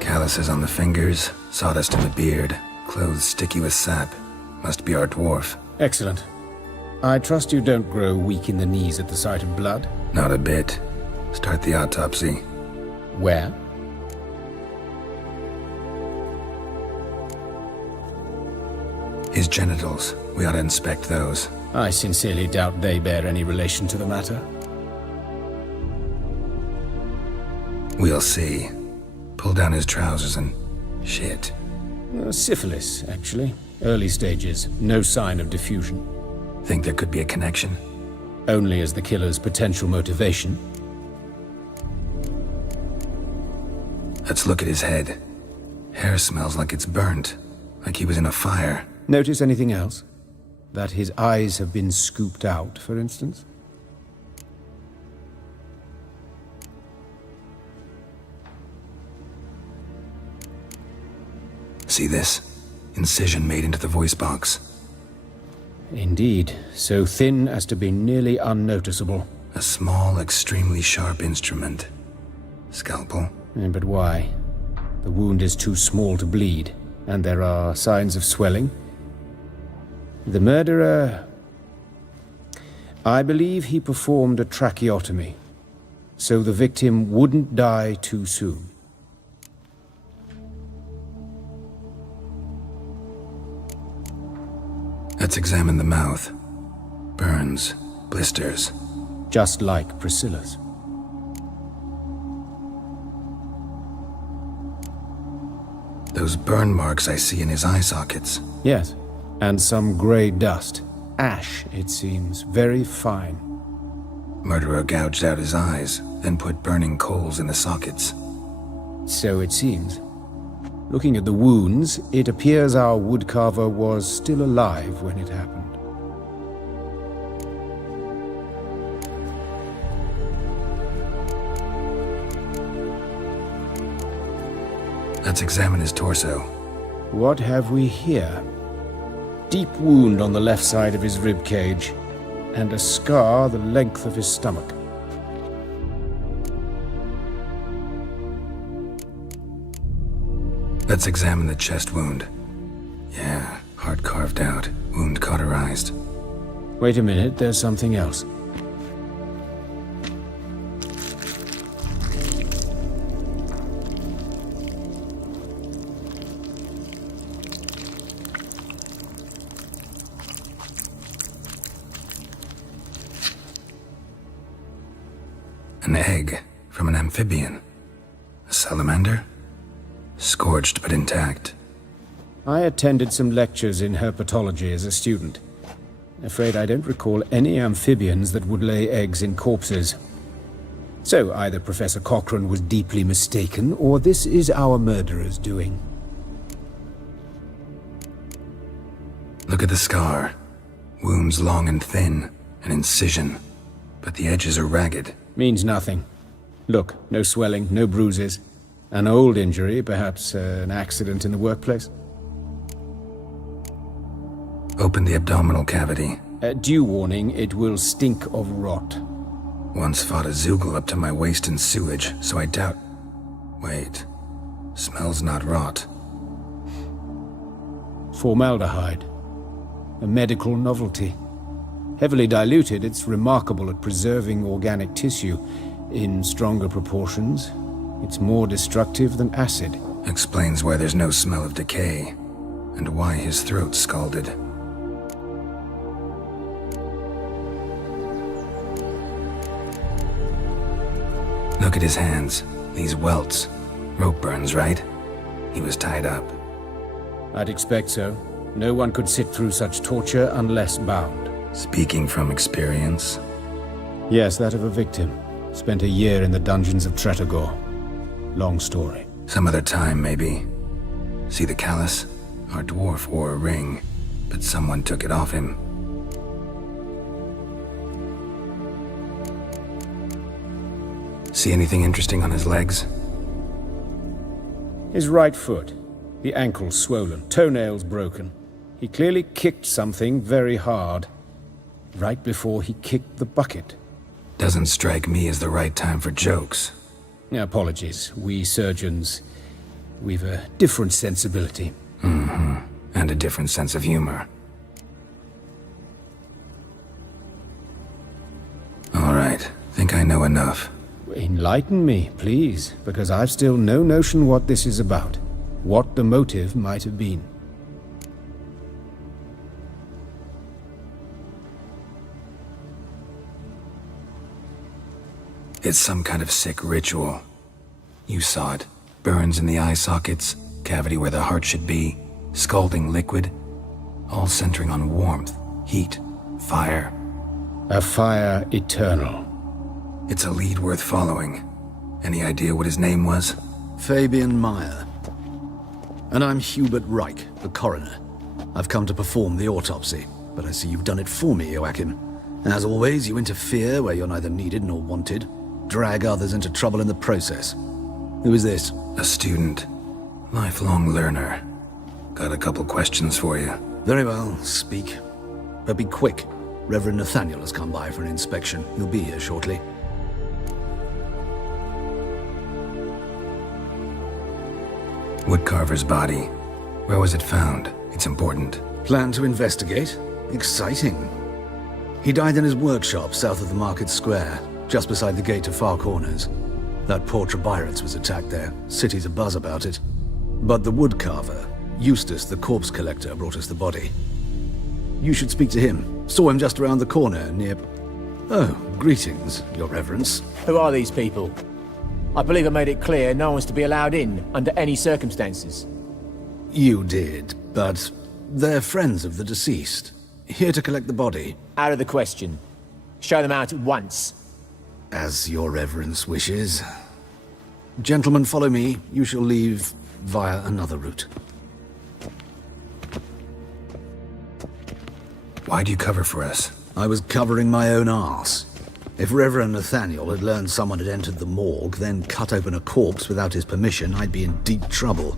Calluses on the fingers, sawdust in the beard, clothes sticky with sap. Must be our dwarf. Excellent. I trust you don't grow weak in the knees at the sight of blood? Not a bit. Start the autopsy. Where? His genitals. We ought to inspect those. I sincerely doubt they bear any relation to the matter. We'll see. Pull down his trousers and... shit. Syphilis, actually. Early stages. No sign of diffusion. Think there could be a connection? Only as the killer's potential motivation. Let's look at his head. Hair smells like it's burnt. Like he was in a fire. Notice anything else? That his eyes have been scooped out, for instance? See this? Incision made into the voice box. Indeed. So thin as to be nearly unnoticeable. A small, extremely sharp instrument. Scalpel? But why? The wound is too small to bleed, and there are signs of swelling. The murderer... I believe he performed a tracheotomy, so the victim wouldn't die too soon. Let's examine the mouth. Burns, blisters. Just like Priscilla's. Those burn marks I see in his eye sockets. Yes. And some grey dust. Ash, it seems. Very fine. Murderer gouged out his eyes, then put burning coals in the sockets. So it seems. Looking at the wounds, it appears our woodcarver was still alive when it happened. Let's examine his torso. What have we here? Deep wound on the left side of his rib cage, and a scar the length of his stomach. Let's examine the chest wound. Yeah, heart carved out, wound cauterized. Wait a minute, there's something else. An egg from an amphibian. A salamander? Scorched but intact. I attended some lectures in herpetology as a student. Afraid I don't recall any amphibians that would lay eggs in corpses. So either Professor Cochrane was deeply mistaken, or this is our murderer's doing. Look at the scar. Wounds long and thin, an incision. But the edges are ragged. Means nothing. Look, no swelling, no bruises. An old injury, perhaps an accident in the workplace? Open the abdominal cavity. Due warning, it will stink of rot. Once fought a Zoogle up to my waist in sewage, so I doubt... Wait. Smells not rot. Formaldehyde. A medical novelty. Heavily diluted, it's remarkable at preserving organic tissue. In stronger proportions, it's more destructive than acid. Explains why there's no smell of decay, and why his throat's scalded. Look at his hands. These welts. Rope burns, right? He was tied up. I'd expect so. No one could sit through such torture unless bound. Speaking from experience? Yes, that of a victim. Spent a year in the dungeons of Tretogor. Long story. Some other time, maybe. See the callus? Our dwarf wore a ring, but someone took it off him. See anything interesting on his legs? His right foot. The ankle swollen, toenails broken. He clearly kicked something very hard. Right before he kicked the bucket. Doesn't strike me as the right time for jokes. Apologies. We surgeons, we've a different sensibility. Mm-hmm. And a different sense of humor. All right. Think I know enough. Enlighten me, please, because I've still no notion what this is about. What the motive might have been. It's some kind of sick ritual. You saw it. Burns in the eye sockets, cavity where the heart should be, scalding liquid, all centering on warmth, heat, fire. A fire eternal. It's a lead worth following. Any idea what his name was? Fabian Meyer. And I'm Hubert Reich, the coroner. I've come to perform the autopsy, but I see you've done it for me, Joachim. As always, you interfere where you're neither needed nor wanted. Drag others into trouble in the process. Who is this? A student. Lifelong learner. Got a couple questions for you. Very well, speak. But be quick. Reverend Nathaniel has come by for an inspection. He'll be here shortly. Woodcarver's body. Where was it found? It's important. Plan to investigate? Exciting. He died in his workshop south of the market square, just beside the gate to Far Corners. That poor Trebirates was attacked there. City's abuzz about it. But the woodcarver, Eustace the corpse collector, brought us the body. You should speak to him. Saw him just around the corner near... Oh, greetings, your reverence. Who are these people? I believe I made it clear no one's to be allowed in under any circumstances. You did, but They're friends of the deceased. Here to collect the body. Out of the question. Show them out at once. As your reverence wishes. Gentlemen, follow me. You shall leave via another route. Why do you cover for us? I was covering my own arse. If Reverend Nathaniel had learned someone had entered the morgue, then cut open a corpse without his permission, I'd be in deep trouble.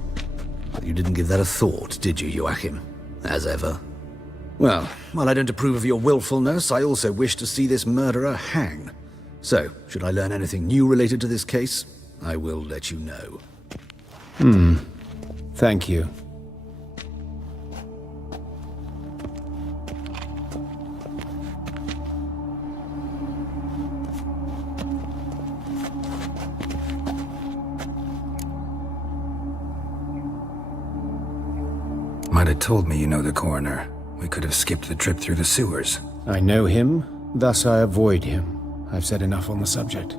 But you didn't give that a thought, did you, Joachim? As ever. Well, while I don't approve of your willfulness, I also wish to see this murderer hang. So, should I learn anything new related to this case, I will let you know. Thank you. Might have told me you know the coroner. We could have skipped the trip through the sewers. I know him, thus I avoid him. I've said enough on the subject.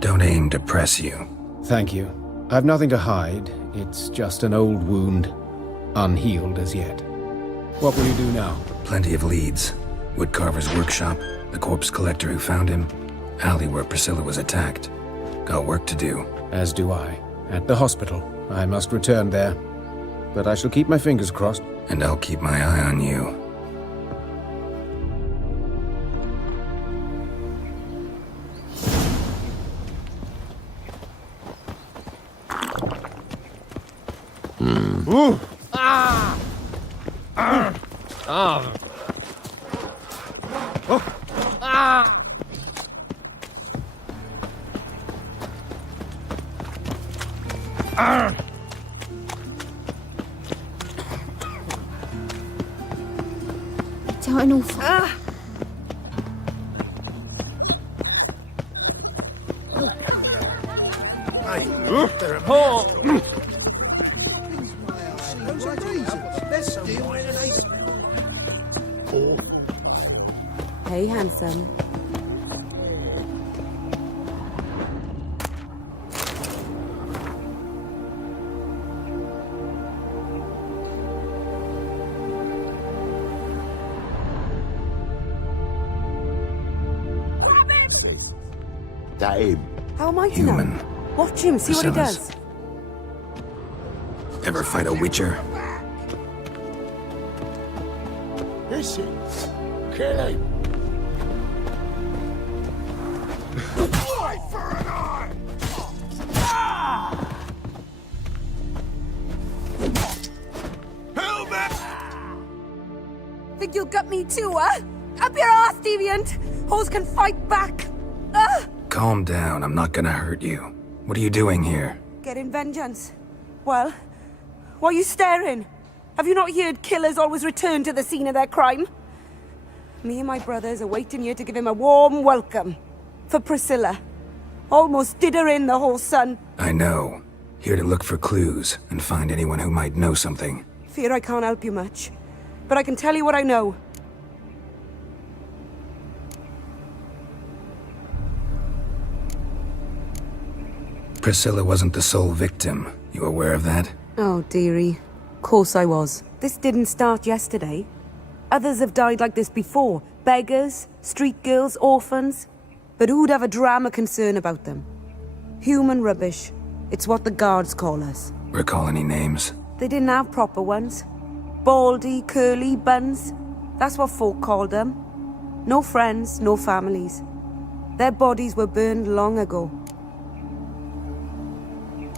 Don't aim to press you. Thank you. I've nothing to hide. It's just an old wound, unhealed as yet. What will you do now? Plenty of leads. Woodcarver's workshop, the corpse collector who found him, alley where Priscilla was attacked. Got work to do. As do I. At the hospital. I must return there. But I shall keep my fingers crossed. And I'll keep my eye on you. Ooh. Ah. Ah. Ah. Oh. Ah. Ah. Don't awful. Ah. Hey, there are Oh. Let's deal with an ace. Hey, handsome. That him. How am I to Human. know? Watch him, see what he Priscilla's. does. Ever fight a witcher? Listen, kill him. Eye for an eye! Helmet! Think you'll gut me too, huh? Up your ass, deviant! Hoes can fight back! Calm down, I'm not gonna hurt you. What are you doing here? Getting vengeance. Well, why are you staring? Have you not heard killers always return to the scene of their crime? Me and my brothers are waiting here to give him a warm welcome. For Priscilla. Almost did her in, the whole son. I know. Here to look for clues and find anyone who might know something. Fear I can't help you much. But I can tell you what I know. Priscilla wasn't the sole victim. You aware of that? Oh, dearie. Course I was. This didn't start yesterday. Others have died like this before. Beggars, street girls, orphans. But who'd have a drama concern about them? Human rubbish. It's what the guards call us. Recall any names? They didn't have proper ones. Baldy, curly, buns. That's what folk called them. No friends, no families. Their bodies were burned long ago.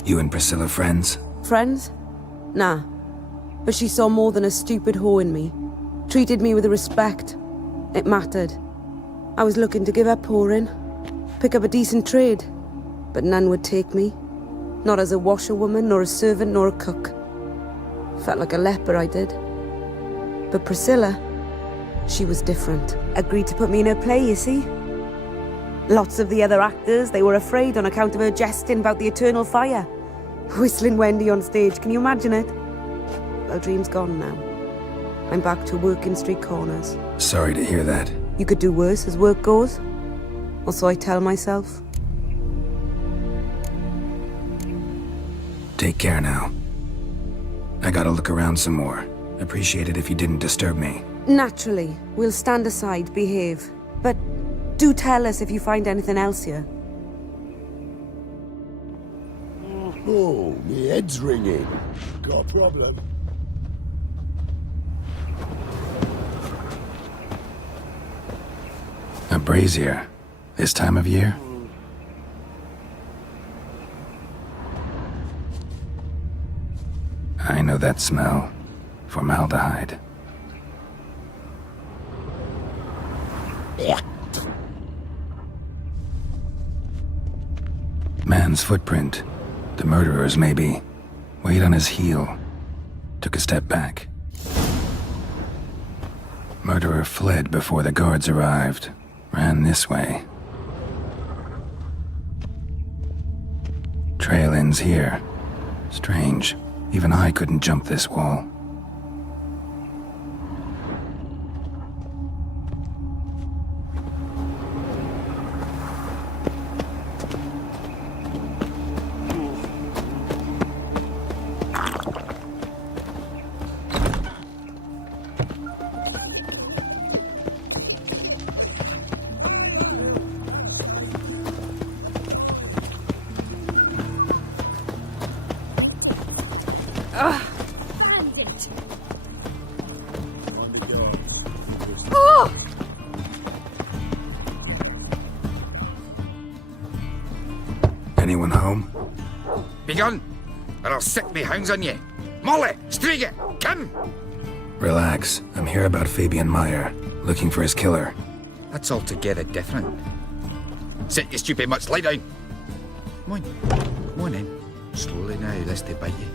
You and Priscilla friends? Friends? Nah. But she saw more than a stupid whore in me. Treated me with respect. It mattered. I was looking to give up whoring. Pick up a decent trade. But none would take me. Not as a washerwoman, nor a servant, nor a cook. Felt like a leper, I did. But Priscilla, she was different. Agreed to put me in her play, you see. Lots of the other actors, they were afraid on account of her jesting about the eternal fire. Whistling Wendy on stage, can you imagine it? Well, dream's gone now. I'm back to working street corners. Sorry to hear that. You could do worse as work goes. Or so I tell myself. Take care now. I gotta look around some more. Appreciate it if you didn't disturb me. Naturally, we'll stand aside, behave. But do tell us if you find anything else here. Oh, my head's ringing. Got a problem? A brazier. This time of year? I know that smell. Formaldehyde. Man's footprint. The murderer's, maybe. Weight on his heel. Took a step back. Murderer fled before the guards arrived. Ran this way. Trail ends here. Strange. Even I couldn't jump this wall. Anyone home? Begone, or I'll sick me hounds on ye. Molly, Striga, come! Relax. I'm here about Fabian Meyer. Looking for his killer. That's altogether different. Sit, you stupid mutts, lie down. Come on. Come on in. Slowly now, lest they bite you.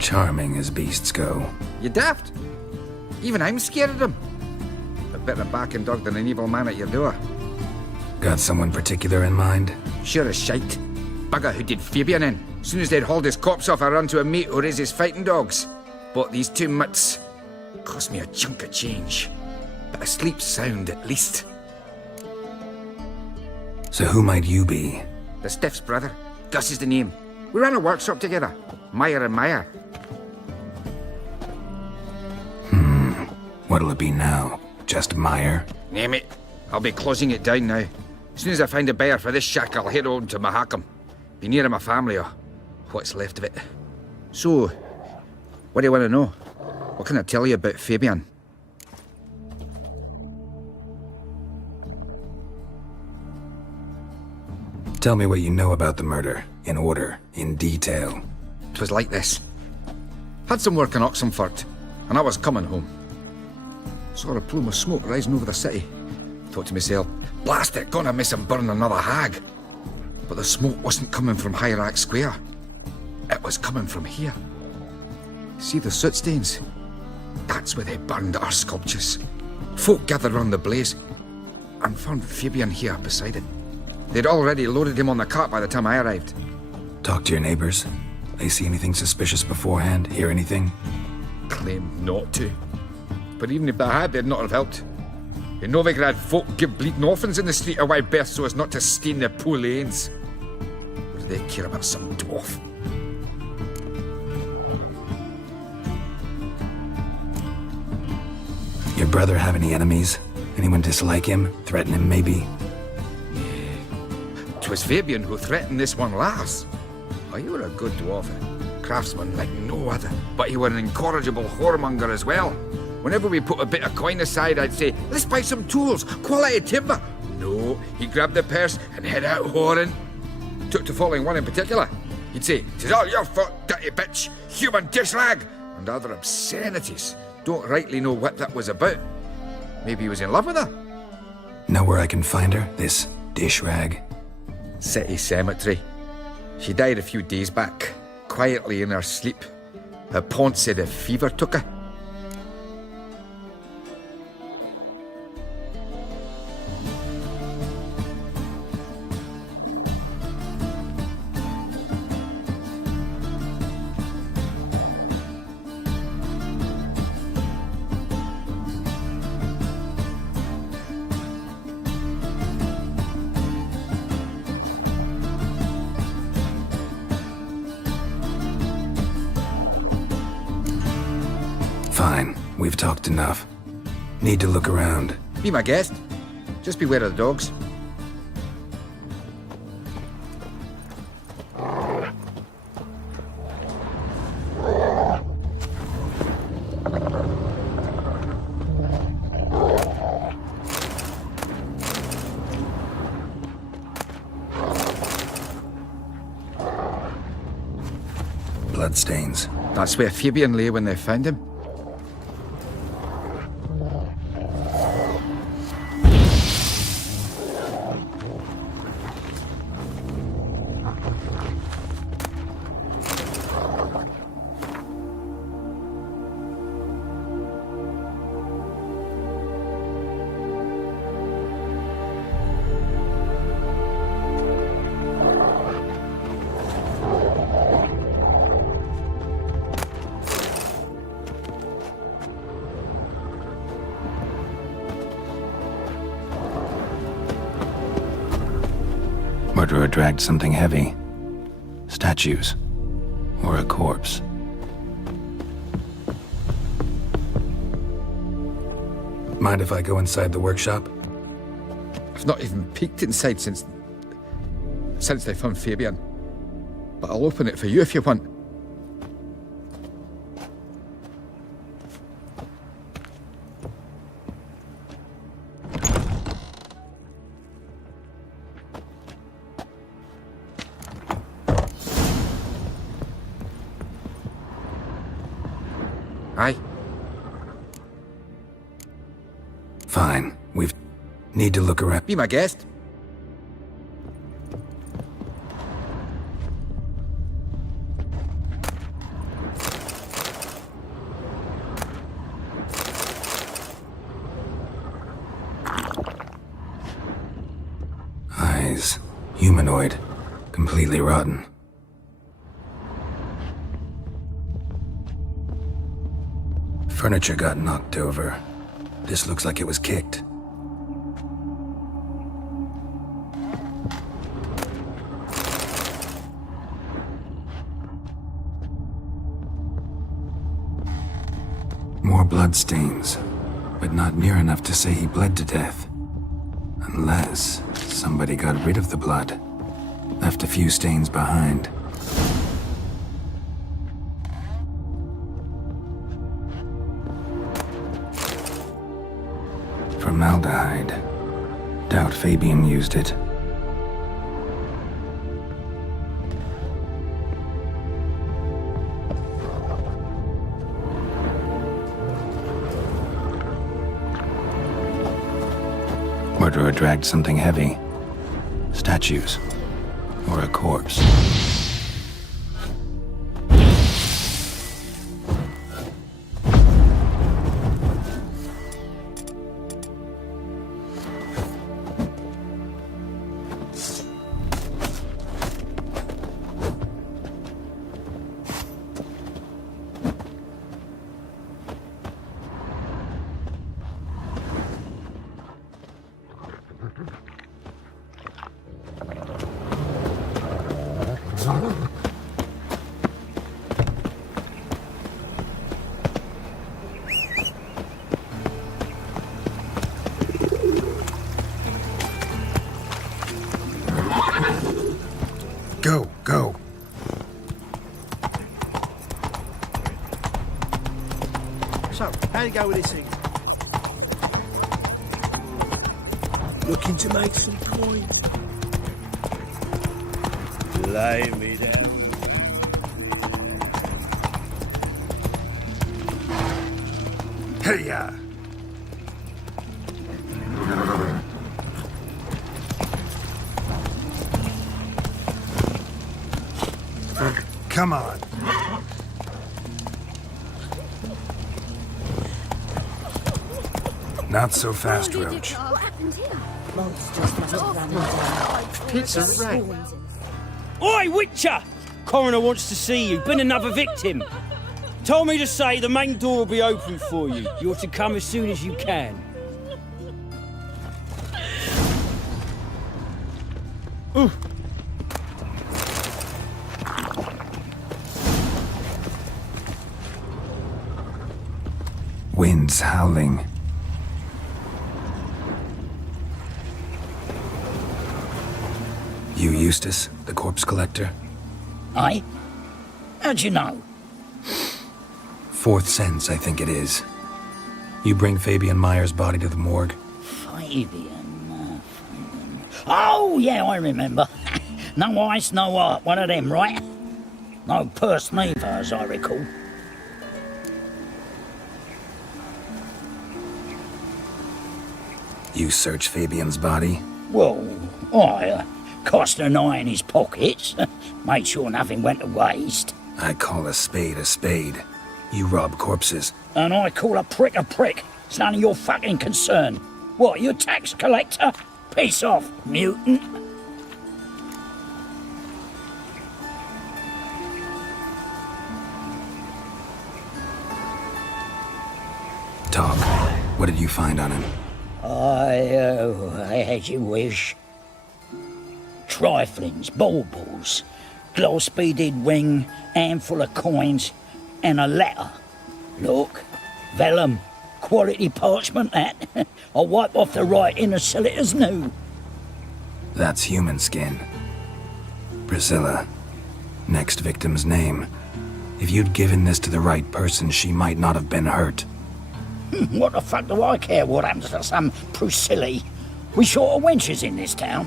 Charming as beasts go. You daft? Even I'm scared of them. A better backing dog than an evil man at your door. Got someone particular in mind? Sure as shite. Bugger who did Fabian in. Soon as they'd hauled his corpse off, I run to a mate who raises fighting dogs. Bought these two mutts. Cost me a chunk of change. But I sleep sound at least. So who might you be? The Stiff's brother. Gus is the name. We ran a workshop together. Meyer and Meyer. What'll it be now? Just Meyer? Name it. I'll be closing it down now. As soon as I find a buyer for this shack, I'll head on to Mahakam. Be near my family, or what's left of it. So, what do you want to know? What can I tell you about Fabian? Tell me what you know about the murder. In order. In detail. 'Twas like this. Had some work in Oxenford, and I was coming home. Saw a plume of smoke rising over the city. Thought to myself, blast it, gonna miss him burn another hag. But the smoke wasn't coming from Hierarch Square. It was coming from here. See the soot stains? That's where they burned our sculptures. Folk gathered round the blaze and found Fabian here beside it. They'd already loaded him on the cart by the time I arrived. Talk to your neighbors. They see anything suspicious beforehand? Hear anything? Claimed not to. But even if they had, they'd not have helped. In Novigrad, folk give bleeding orphans in the street a wide berth so as not to stain their poor lanes. What do they care about some dwarf? Your brother have any enemies? Anyone dislike him? Threaten him, maybe? 'Twas Fabian who threatened this one last. Oh, you were a good dwarf. Craftsman like no other. But you were an incorrigible whoremonger as well. Whenever we put a bit of coin aside, I'd say, let's buy some tools, quality timber. No, he'd grab the purse and head out whoring. Took to following one in particular. He'd say, 'tis all your fault, dirty bitch, human dish rag, and other obscenities. Don't rightly know what that was about. Maybe he was in love with her. Know where I can find her? This dish rag? City cemetery. She died a few days back, quietly in her sleep. Her pont said a fever took her. Fine, we've talked enough. Need to look around. Be my guest. Just beware of the dogs. Bloodstains. That's where Fabian lay when they found him. Murderer dragged something heavy. Statues. Or a corpse. Mind if I go inside the workshop? I've not even peeked inside since they found Fabian. But I'll open it for you if you want. Aye. Fine. We need to look around. Be my guest. Eyes. Humanoid. Completely rotten. Furniture got knocked over. This looks like it was kicked. More bloodstains, but not near enough to say he bled to death. Unless somebody got rid of the blood, left a few stains behind. Formaldehyde. Doubt Fabian used it. Murderer dragged something heavy. Statues. Or a corpse. Go, go. So, how'd it go with this thing? Looking to make some coin? Lay me down. Hey-ya! Come on. Not so fast, Roach. What happened here? Monsters must have run away. It's a rat. Oi, Witcher! Coroner wants to see you. Been another victim. Told me to say the main door will be open for you. You're to come as soon as you can. Ooh. Winds howling. You Eustace, the corpse collector? Aye? How'd you know? Fourth sense, I think it is. You bring Fabian Meyer's body to the morgue? Fabian. Oh, yeah, I remember. No eyes, no heart, one of them, right? No purse neither, as I recall. You search Fabian's body? Well, I cast an eye in his pockets, made sure nothing went to waste. I call a spade a spade. You rob corpses. And I call a prick a prick. It's none of your fucking concern. What, you a tax collector? Piss off, mutant. Talk. What did you find on him? As you wish. Triflings, baubles, gloss-beaded ring, handful of coins, and a letter. Look, vellum, quality parchment, that. I'll wipe off the writing and sell it as new. That's human skin. Priscilla. Next victim's name. If you'd given this to the right person, she might not have been hurt. What the fuck do I care what happens to some Priscilla? We short of wenches in this town.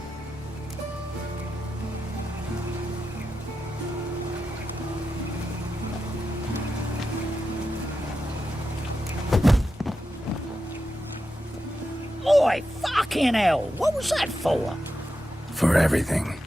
Oi, fucking hell! What was that for? For everything.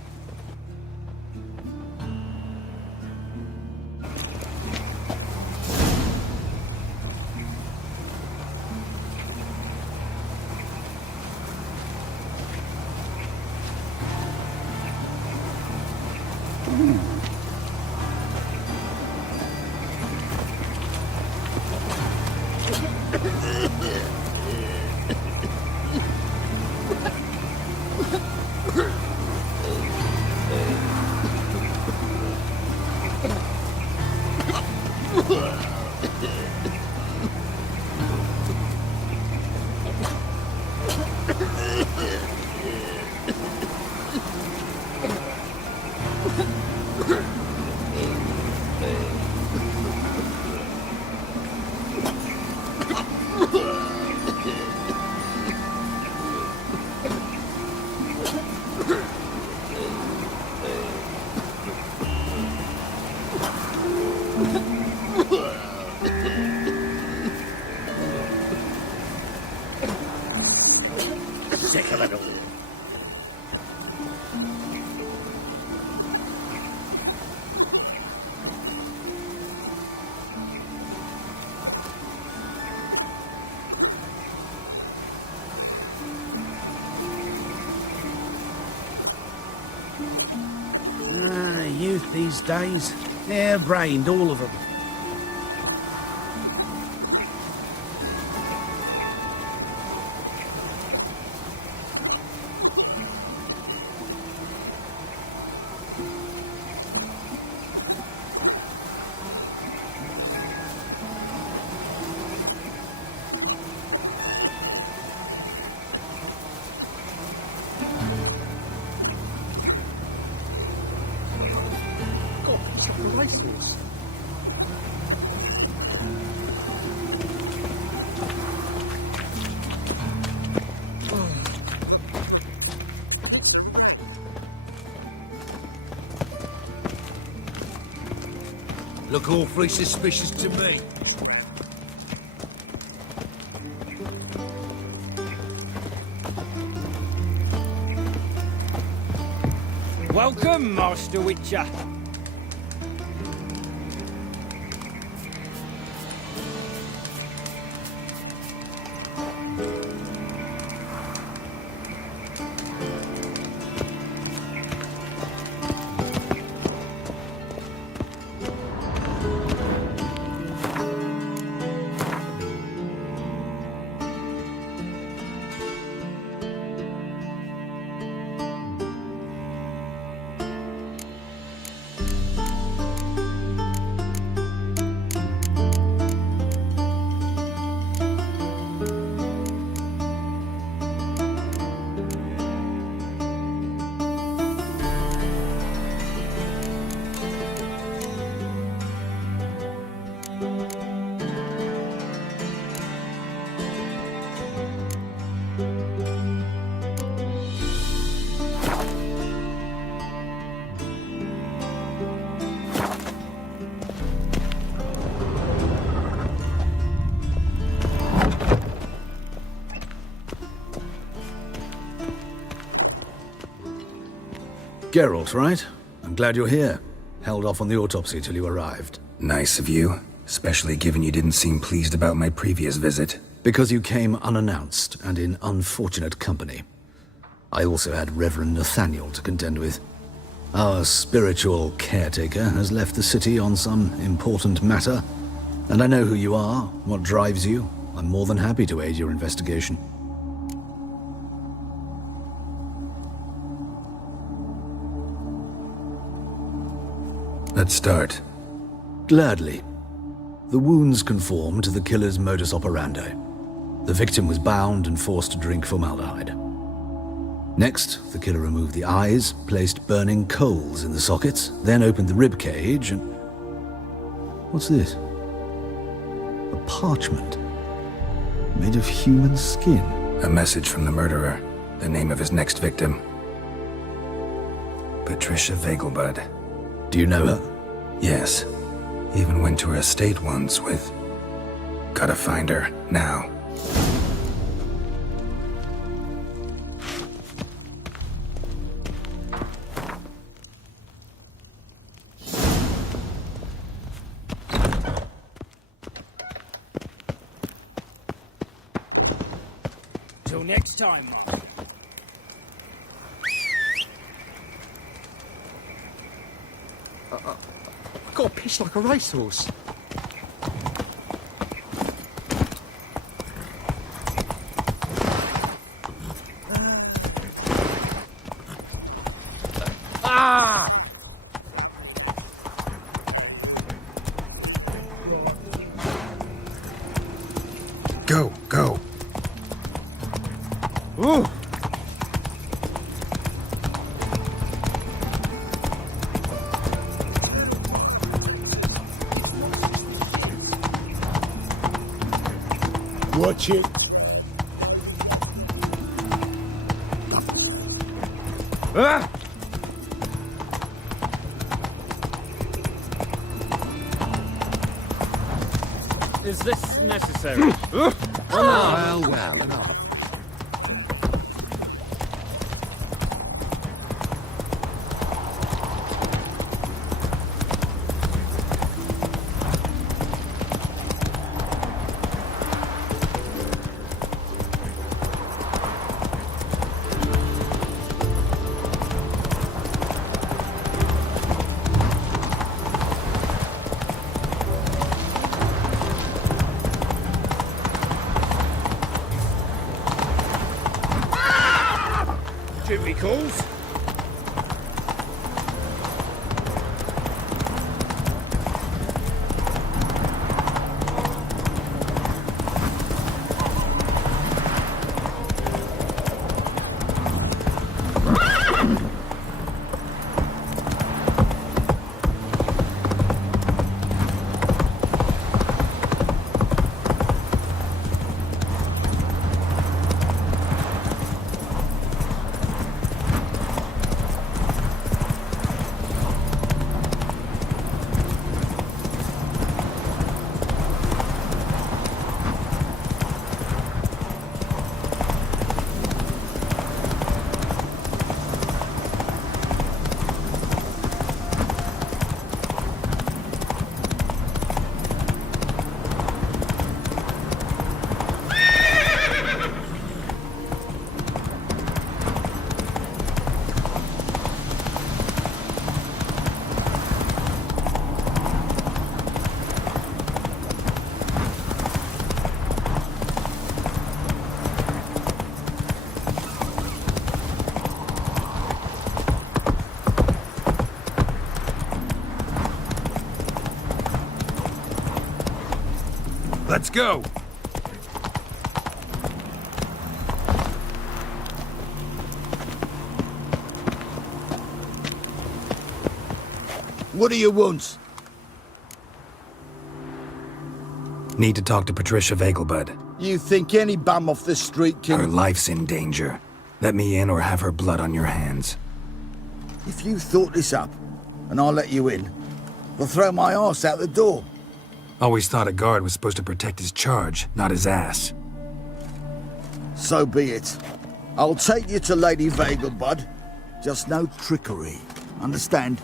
Sick of it all. Youth these days. Hair-brained, all of them. Priceless. Look awfully suspicious to me. Welcome, Master Witcher. Geralt, right? I'm glad you're here. Held off on the autopsy till you arrived. Nice of you, especially given you didn't seem pleased about my previous visit. Because you came unannounced and in unfortunate company. I also had Reverend Nathaniel to contend with. Our spiritual caretaker has left the city on some important matter, and I know who you are, what drives you. I'm more than happy to aid your investigation. Let's start. Gladly. The wounds conform to the killer's modus operandi. The victim was bound and forced to drink formaldehyde. Next, the killer removed the eyes, placed burning coals in the sockets, then opened the rib cage and... What's this? A parchment. Made of human skin. A message from the murderer. The name of his next victim. Patricia Vegelbud. Do you know her? Yes. Even went to her estate once with... Gotta find her, now. Till next time. I got pissed like a racehorse. Ah! Go, go. Ooh. Watch it. Ah! Is this necessary? Well, enough. Duty calls. Let's go! What do you want? Need to talk to Patricia Vegelbud. You think any bum off the street can... Her life's in danger. Let me in or have her blood on your hands. If you thought this up, and I'll let you in, I'll throw my arse out the door. Always thought a guard was supposed to protect his charge, not his ass. So be it. I'll take you to Lady Vegelbud, Just no trickery. Understand?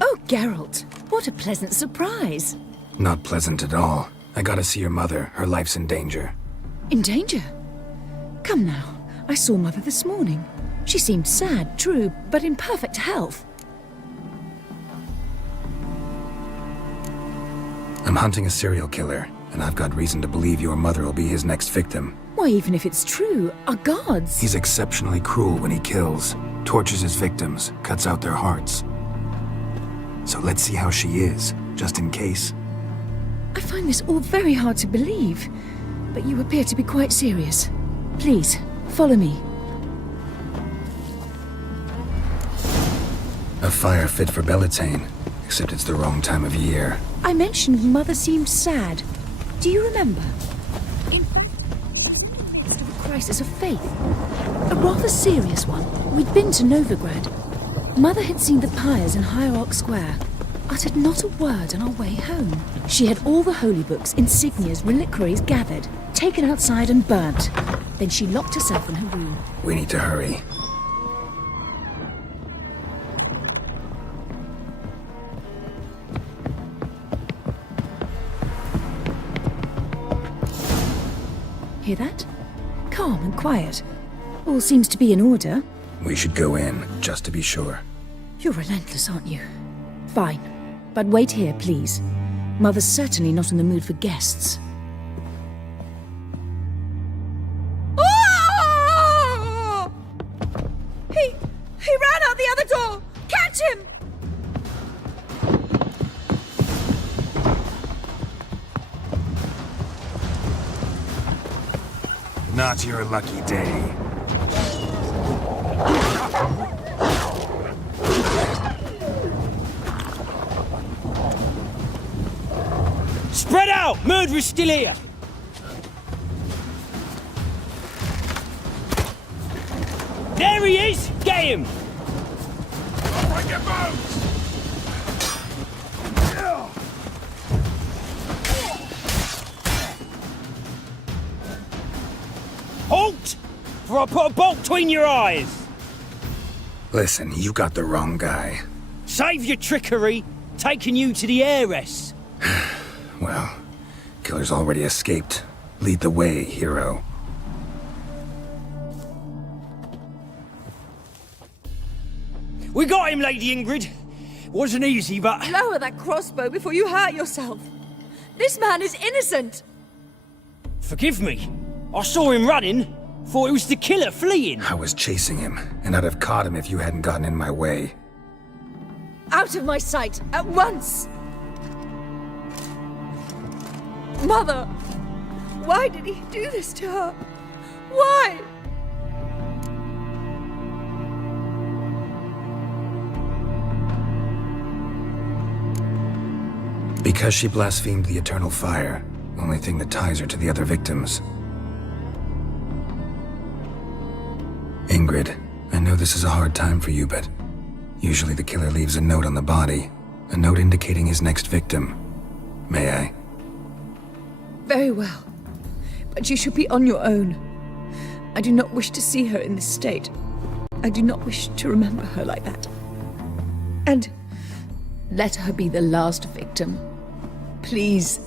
Oh, Geralt, what a pleasant surprise. Not pleasant at all. I gotta see your mother. Her life's in danger. In danger? Come now, I saw Mother this morning. She seemed sad, true, but in perfect health. I'm hunting a serial killer, and I've got reason to believe your mother will be his next victim. Why, even if it's true, our gods... He's exceptionally cruel when he kills, tortures his victims, cuts out their hearts. So let's see how she is, just in case. I find this all very hard to believe, but you appear to be quite serious. Please, follow me. A fire fit for Bellatane, except it's the wrong time of year. I mentioned Mother seemed sad. Do you remember? In midst of a crisis of faith. A rather serious one. We'd been to Novigrad. Mother had seen the pyres in Hierarch Square. Uttered not a word on our way home. She had all the holy books, insignias, reliquaries gathered, taken outside and burnt. Then she locked herself in her room. We need to hurry. Hear that? Calm and quiet. All seems to be in order. We should go in, just to be sure. You're relentless, aren't you? Fine. But wait here, please. Mother's certainly not in the mood for guests. Oh! He ran out the other door! Catch him! Not your lucky day. Spread out! Murderer's still here! There he is! Get him! Break your bones! Halt! For I put a bolt between your eyes! Listen, you got the wrong guy. Save your trickery, taking you to the heiress. Well, killer's already escaped. Lead the way, hero. We got him, Lady Ingrid. Wasn't easy, but... Lower that crossbow before you hurt yourself. This man is innocent. Forgive me. I saw him running. Thought it was the killer fleeing. I was chasing him, and I'd have caught him if you hadn't gotten in my way. Out of my sight, at once! Mother! Why did he do this to her? Why? Because she blasphemed the eternal fire. Only thing that ties her to the other victims. Ingrid, I know this is a hard time for you, but usually the killer leaves a note on the body. A note indicating his next victim. May I? Very well. But you should be on your own. I do not wish to see her in this state. I do not wish to remember her like that. And let her be the last victim. Please.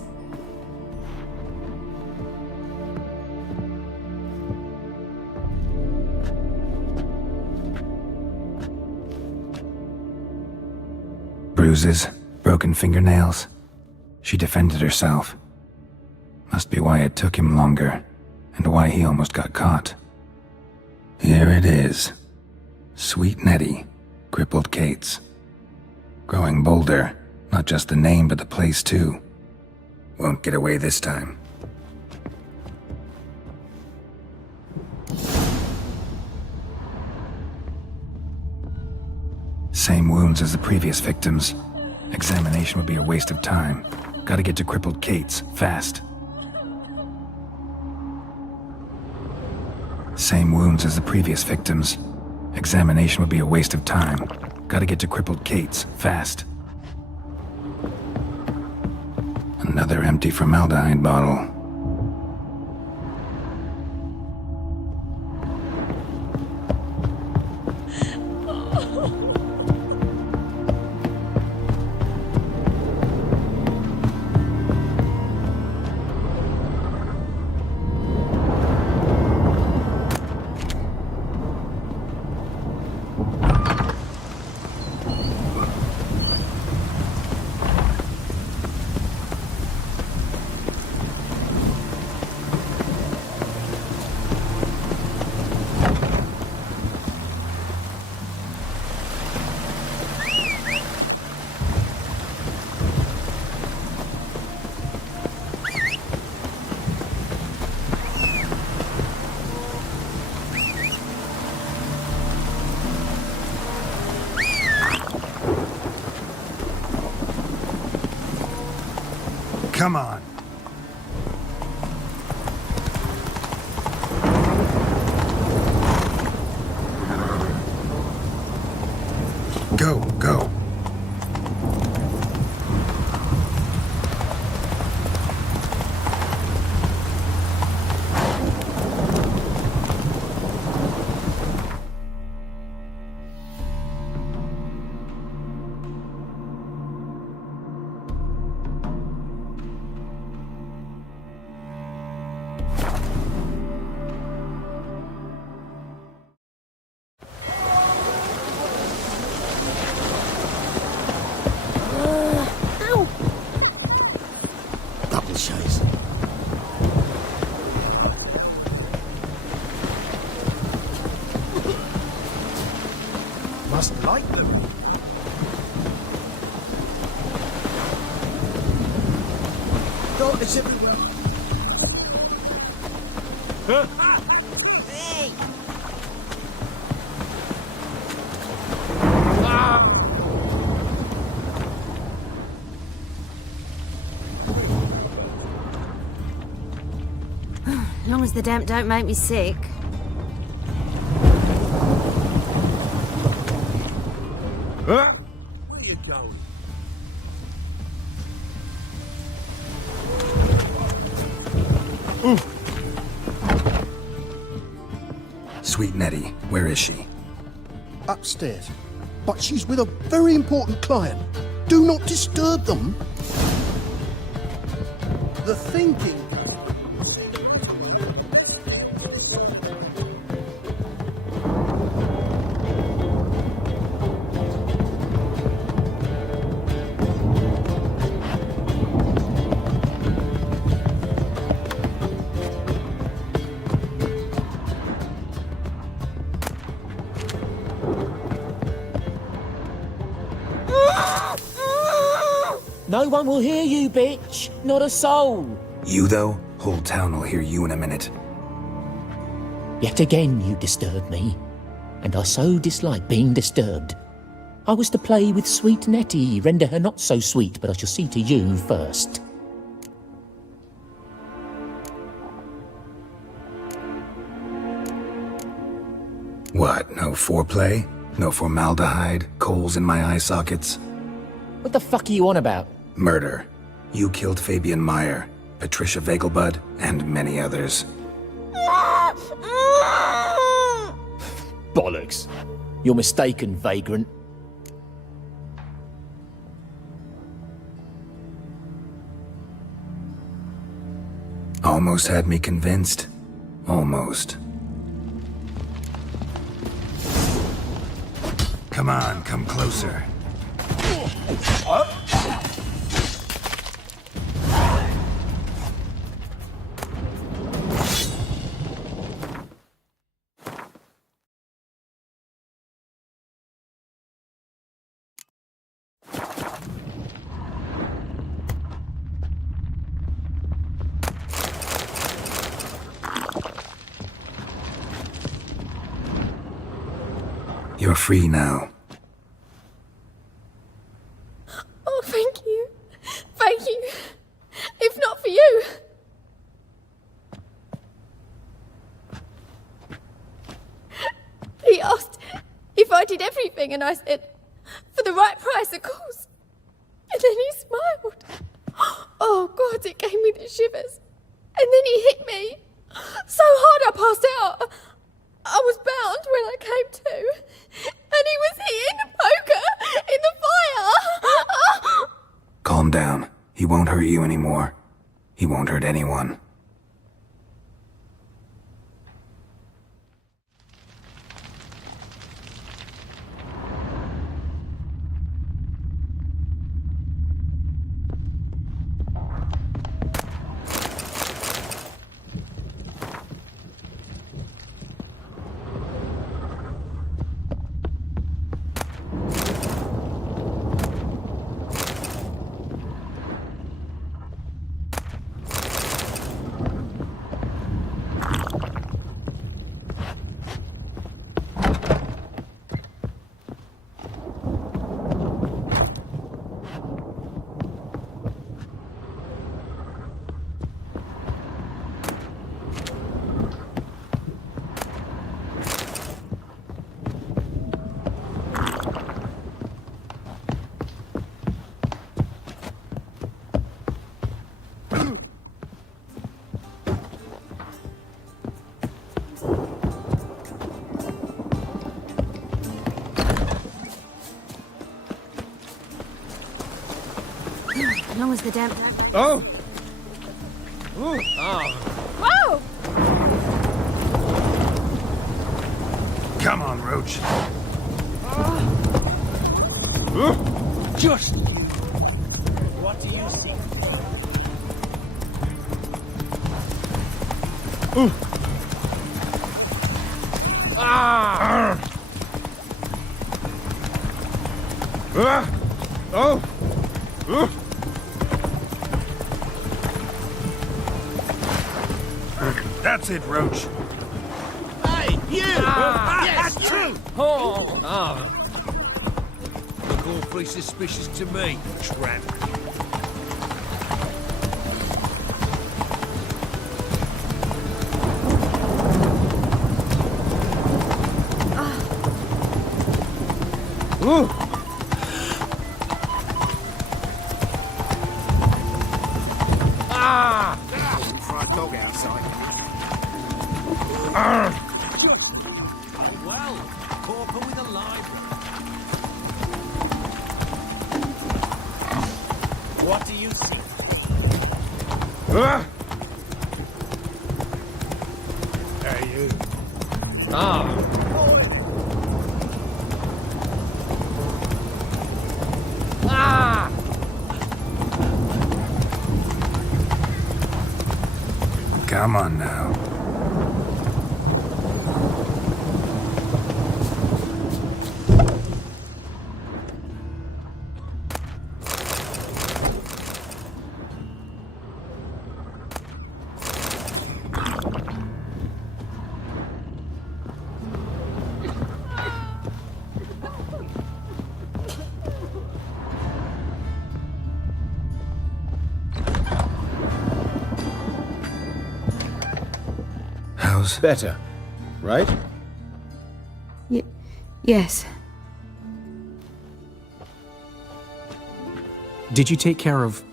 Bruises, broken fingernails. She defended herself. Must be why it took him longer, and why he almost got caught. Here it is. Sweet Nettie, crippled Kate's. Growing bolder, not just the name but the place too. Won't get away this time. Same wounds as the previous victims. Examination would be a waste of time. Gotta get to crippled Kate's, fast. Same wounds as the previous victims. Examination would be a waste of time. Gotta get to crippled Kate's, fast. Another empty formaldehyde bottle. Come on. Go, go. Double chase. Must like them. God, it's everywhere. Hey! As long as the damp don't make me sick. Where are you going? Sweet Nettie, where is she? Upstairs. But she's with a very important client. Do not disturb them. The thinking. No one will hear you, bitch. Not a soul. You, though? Whole town will hear you in a minute. Yet again you disturb me, and I so dislike being disturbed. I was to play with sweet Nettie, render her not so sweet, but I shall see to you first. What, no foreplay? No formaldehyde? Coals in my eye sockets? What the fuck are you on about? Murder. You killed Fabian Meyer, Patricia Vegelbud, and many others. Bollocks. You're mistaken, vagrant. Almost had me convinced. Almost. Come on, come closer. You're free now. Oh, thank you. Thank you. If not for you. He asked if I did everything, and I said, for the right price, of course. And then he smiled. Oh, God, it gave me the shivers. And then he hit me so hard I passed out. I was bound when I came to, and he was hitting the poker in the fire. Calm down. He won't hurt you anymore. He won't hurt anyone. As long as the damp... Oh! Whoa! Come on, Roach. Just... What do you see? Ah! Oh! That's it, Roach. Hey, you! Yes, that's you! Oh! Look awfully suspicious to me, tramp. Ooh! Ah! We try a dog outside. Oh, well. Pauper with a library. What do you see? Hey, you. Ah. Ah! Come on now. Better, right? Yes. Did you take care of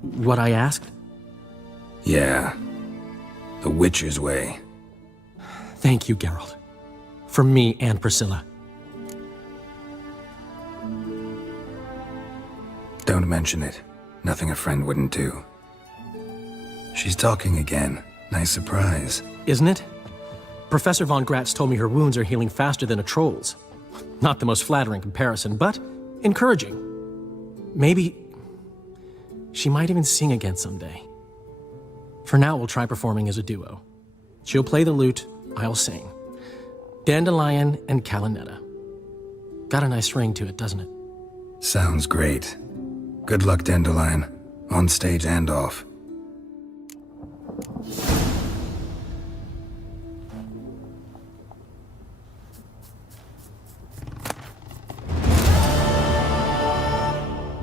what I asked? Yeah. The Witcher's way. Thank you, Geralt. For me and Priscilla. Don't mention it. Nothing a friend wouldn't do. She's talking again. Nice surprise. Isn't it? Professor von Gratz told me her wounds are healing faster than a troll's. Not the most flattering comparison, but encouraging. Maybe she might even sing again someday. For now, we'll try performing as a duo. She'll play the lute, I'll sing. Dandelion and Calinetta. Got a nice ring to it, doesn't it? Sounds great. Good luck, Dandelion. On stage and off.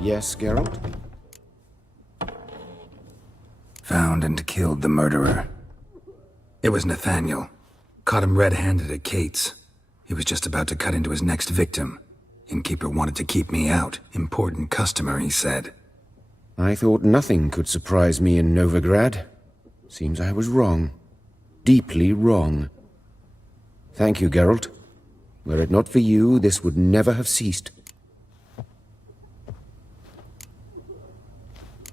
Yes, Geralt? Found and killed the murderer. It was Nathaniel. Caught him red-handed at Kate's. He was just about to cut into his next victim. Innkeeper wanted to keep me out. Important customer, he said. I thought nothing could surprise me in Novigrad. Seems I was wrong. Deeply wrong. Thank you, Geralt. Were it not for you, this would never have ceased.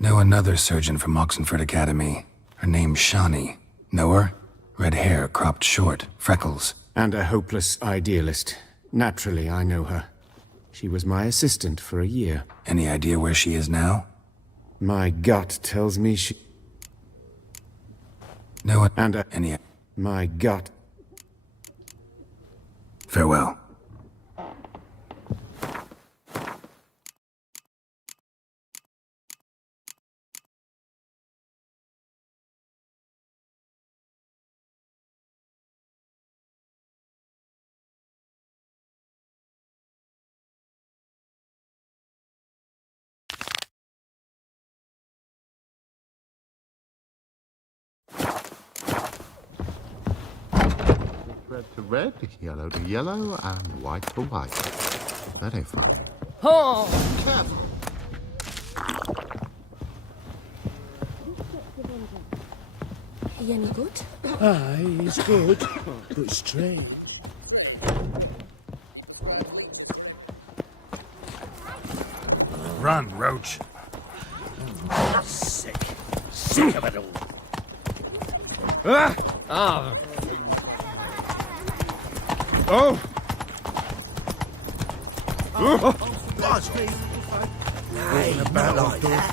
Know another surgeon from Oxenford Academy. Her name's Shani. Know her? Red hair, cropped short, freckles. And a hopeless idealist. Naturally, I know her. She was my assistant for a year. Any idea where she is now? My gut tells me she... No, any... My gut... Farewell. Red to red, yellow to yellow, and white to white. Very funny. Oh! Careful. He any good? Aye, he's good, but strange. Run, Roach. sick of it all. Ah! Oh! Hey, about like that.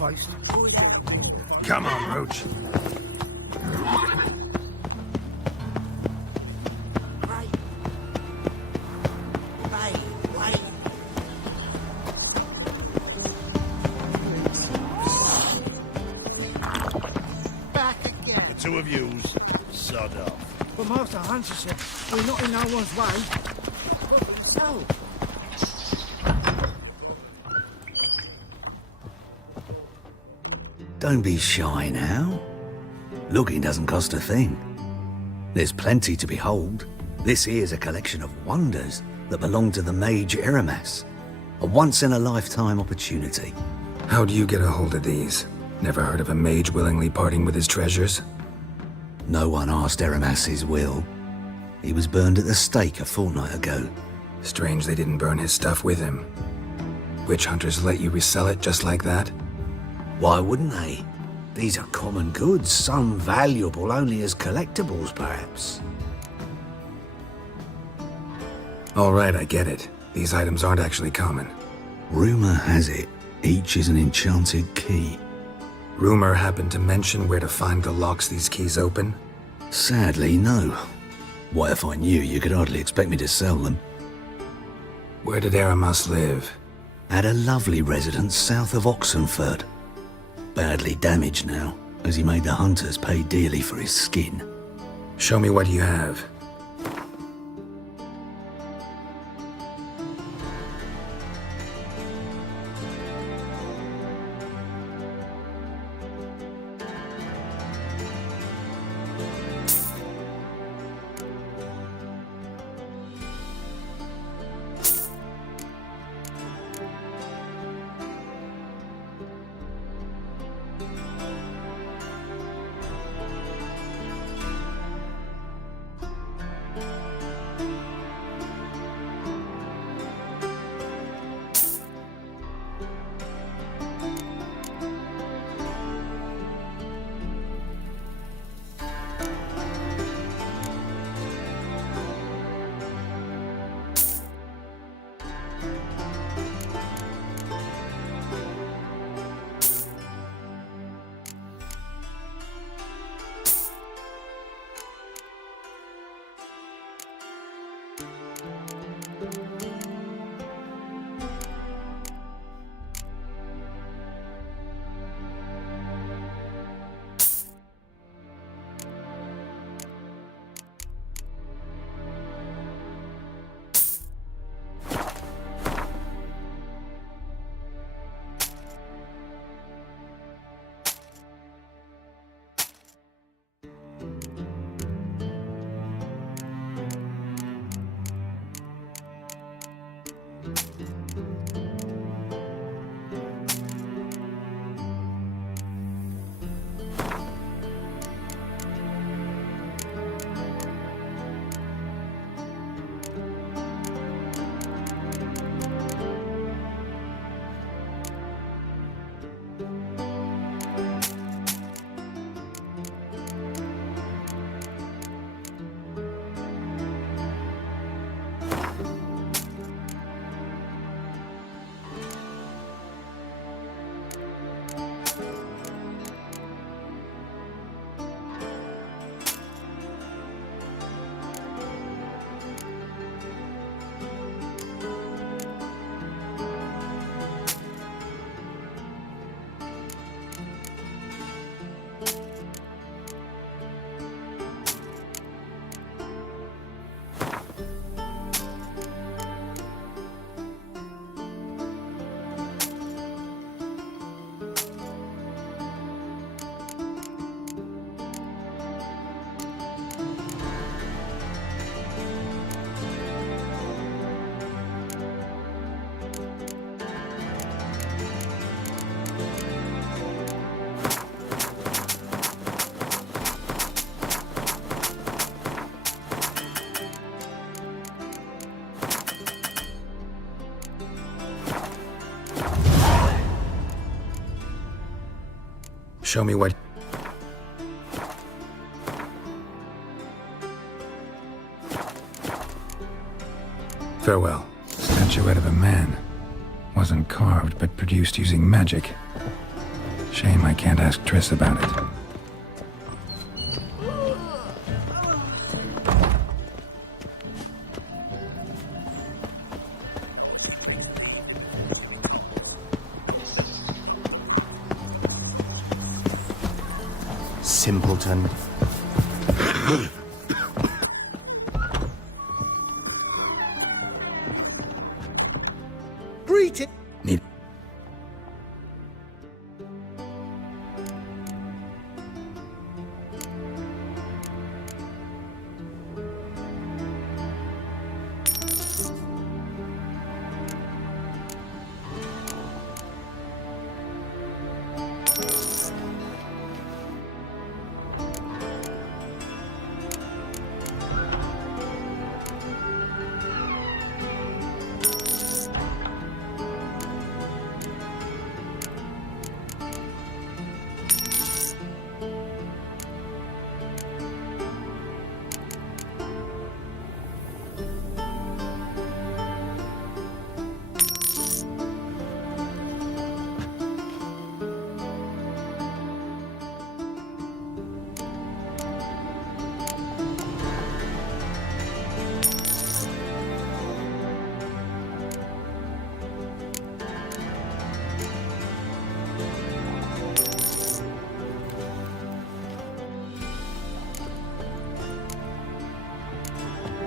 Come on, Roach. The two of yous, sod off. But Master Hunter said we're not in no one's way. So? Don't be shy now. Looking doesn't cost a thing. There's plenty to behold. This here's a collection of wonders that belong to the mage Eramas. A once-in-a-lifetime opportunity. How'd you get a hold of these? Never heard of a mage willingly parting with his treasures? No one asked Eramas' will. He was burned at the stake a fortnight ago. Strange they didn't burn his stuff with him. Witch hunters let you resell it just like that? Why wouldn't they? These are common goods, some valuable only as collectibles, perhaps. All right, I get it. These items aren't actually common. Rumor has it, each is an enchanted key. Rumor happened to mention where to find the locks these keys open? Sadly, no. What if I knew, you could hardly expect me to sell them. Where did Eramas live? At a lovely residence south of Oxenford. Badly damaged now, as he made the hunters pay dearly for his skin. Show me what you have. Show me what... Farewell. Statuette of a man. Wasn't carved, but produced using magic. Shame I can't ask Triss about it. Simpleton. Greeting. Need.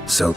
So...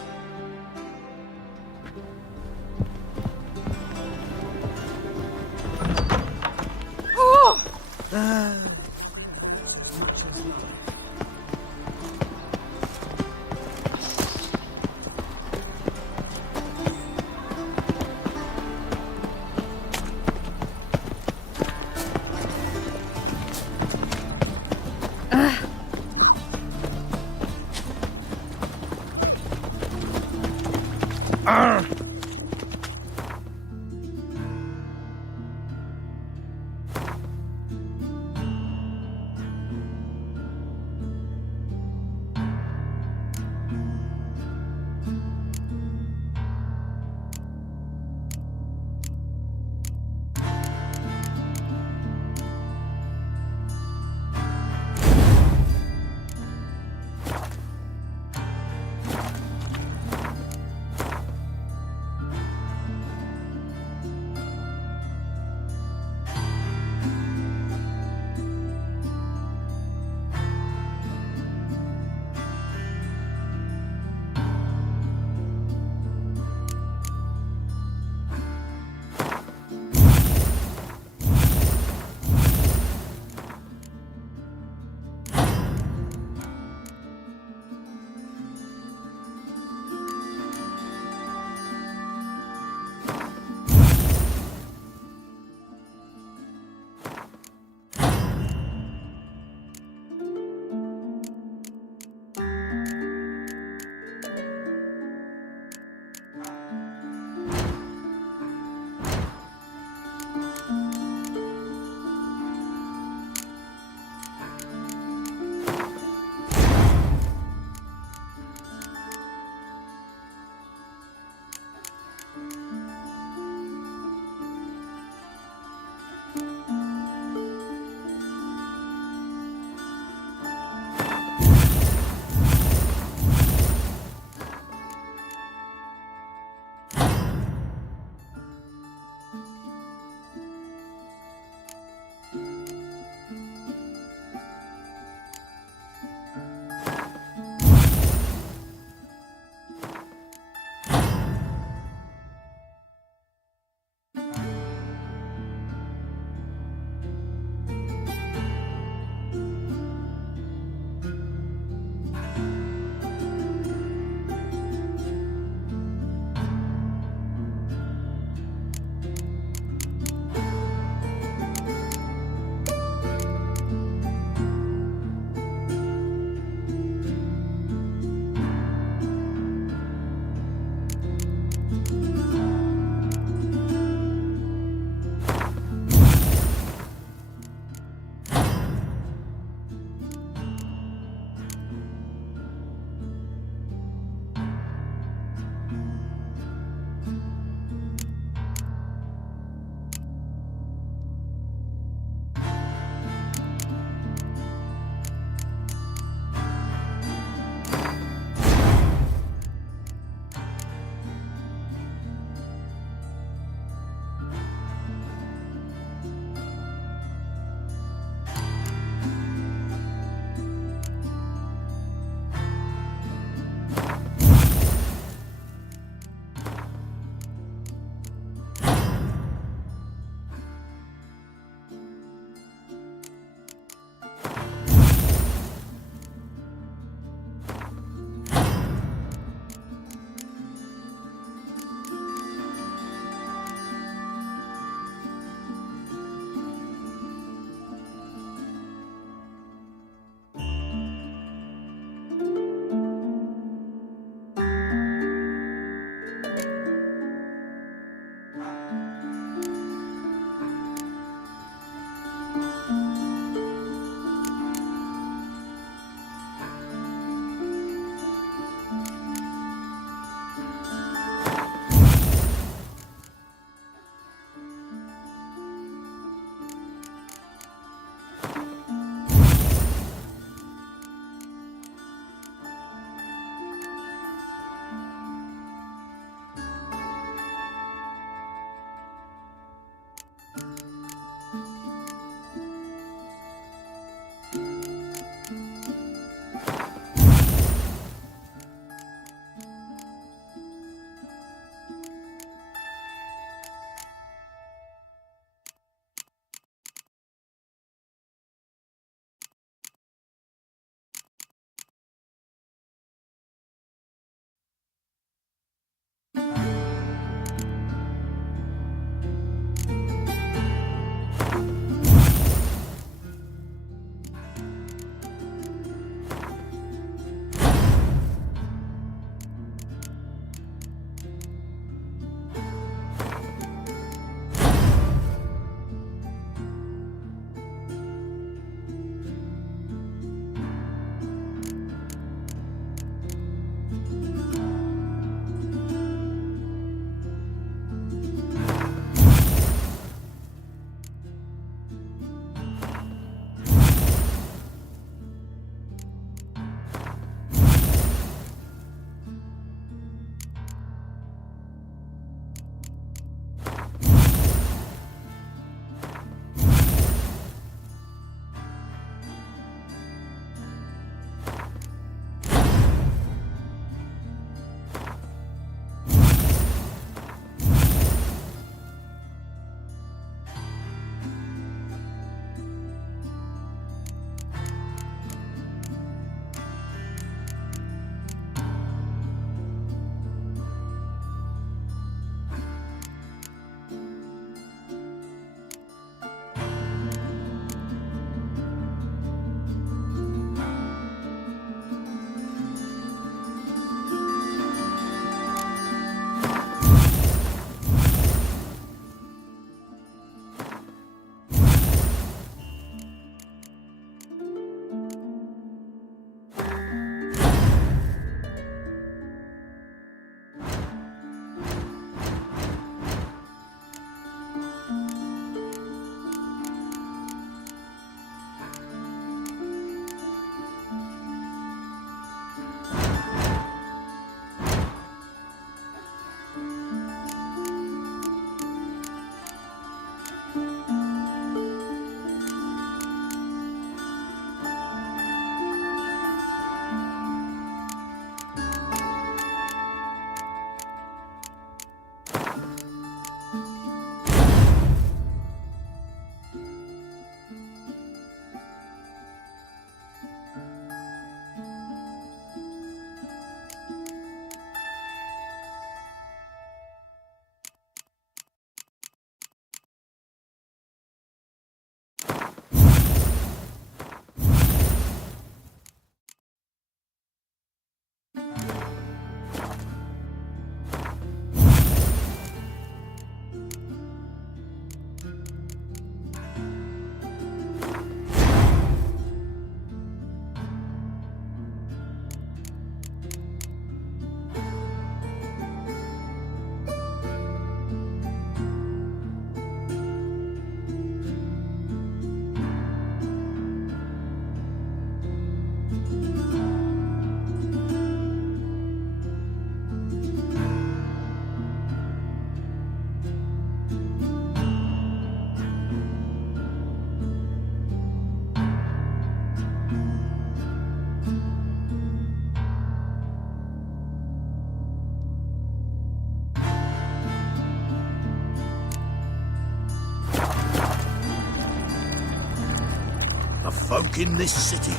The folk in this city,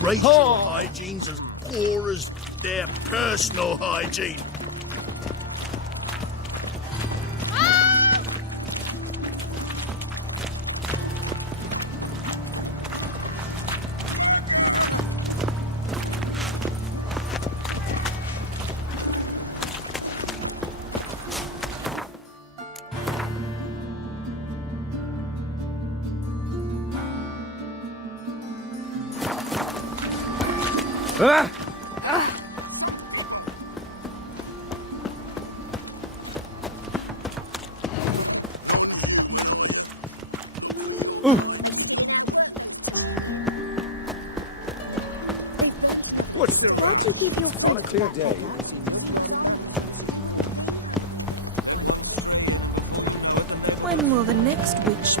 racial hygiene's as poor as their personal hygiene. Why'd you give your feet On a clear day. When will the next witch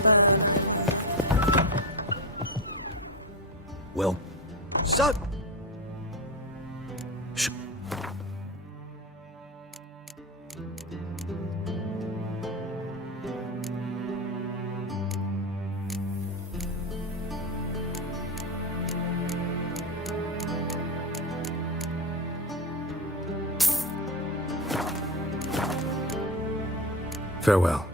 Well, So, farewell.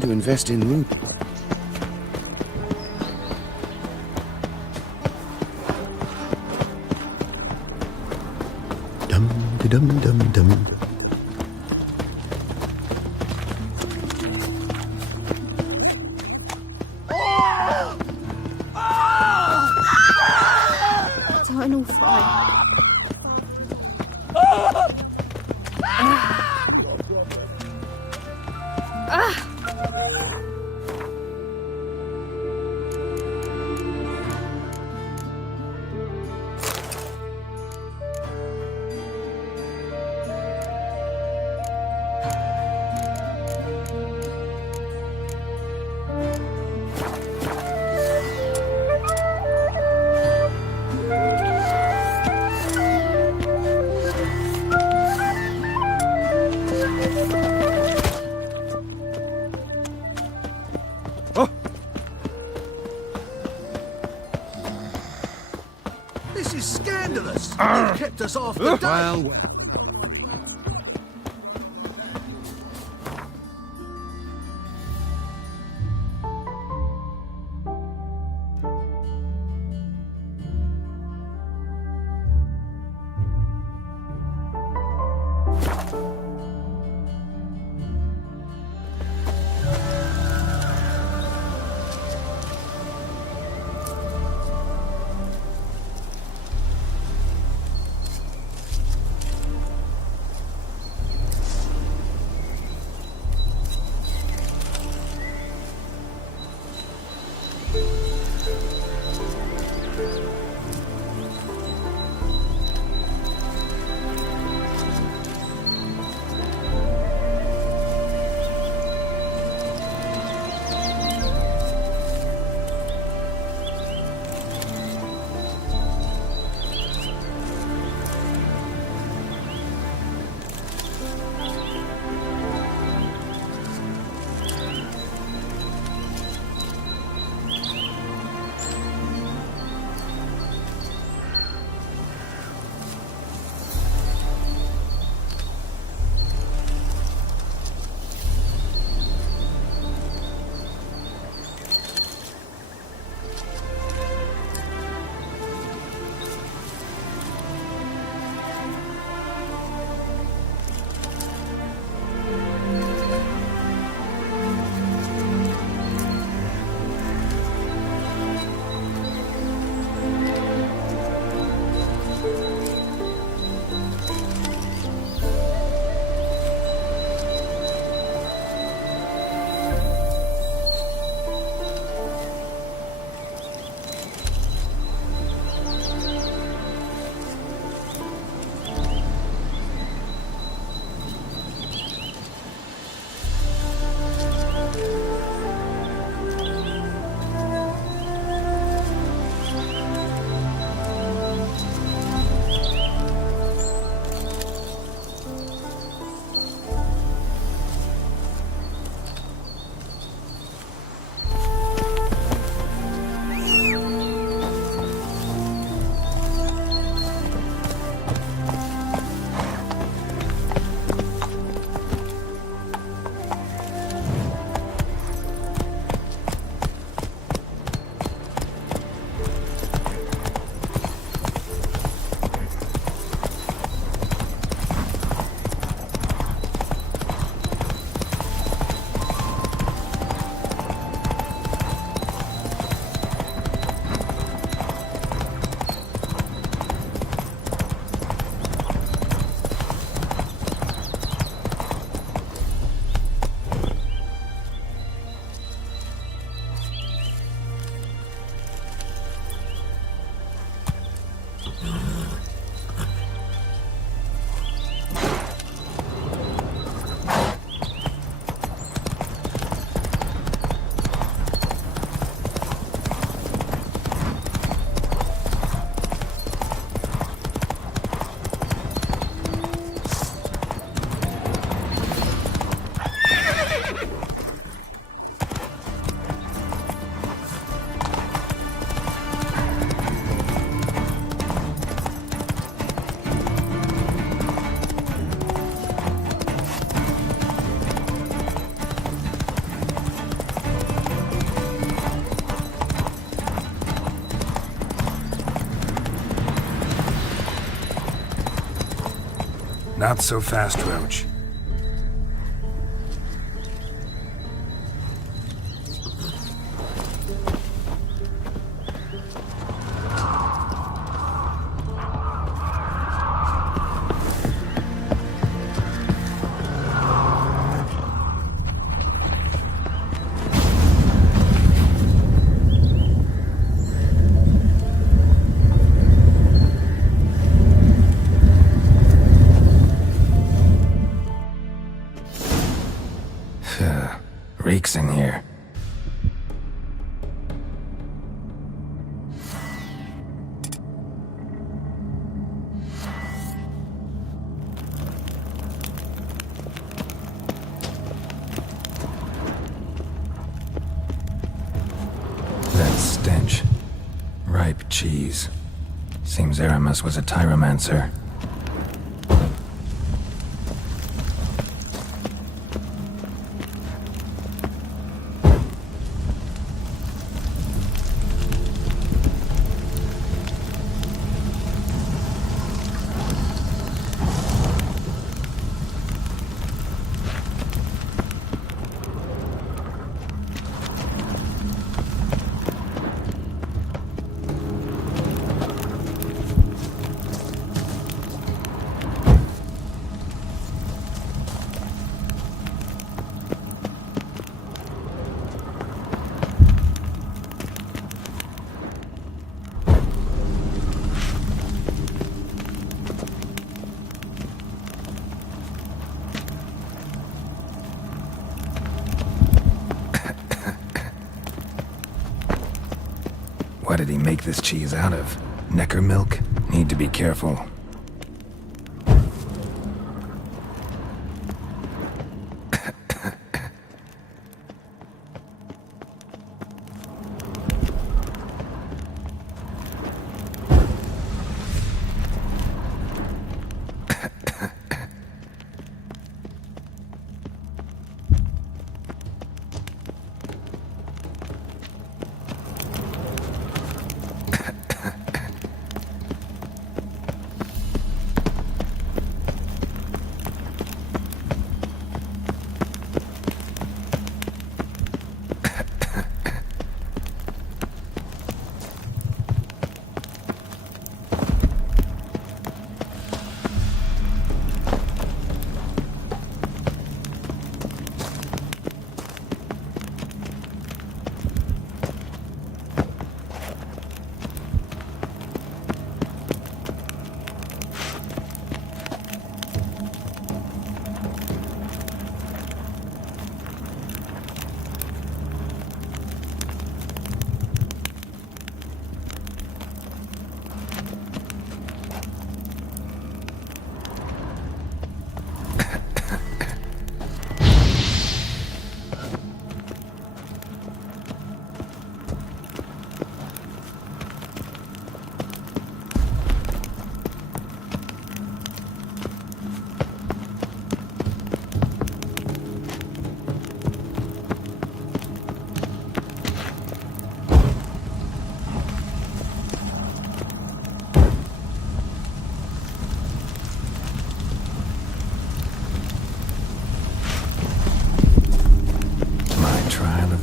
time to invest in root. Dum-de-dum-dum-dum. Eternal fire. This is scandalous. You've kept us off the day. Well. Not so fast, Roach. Reeks in here. That stench. Ripe cheese. Seems Aramis was a tyromancer. What did he make this cheese out of? Necker milk? Need to be careful.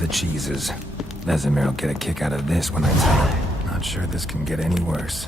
Cheeses. Vesemir will get a kick out of this when I tell him. Not sure this can get any worse.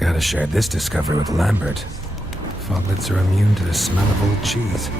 Gotta share this discovery with Lambert. Foglets are immune to the smell of old cheese.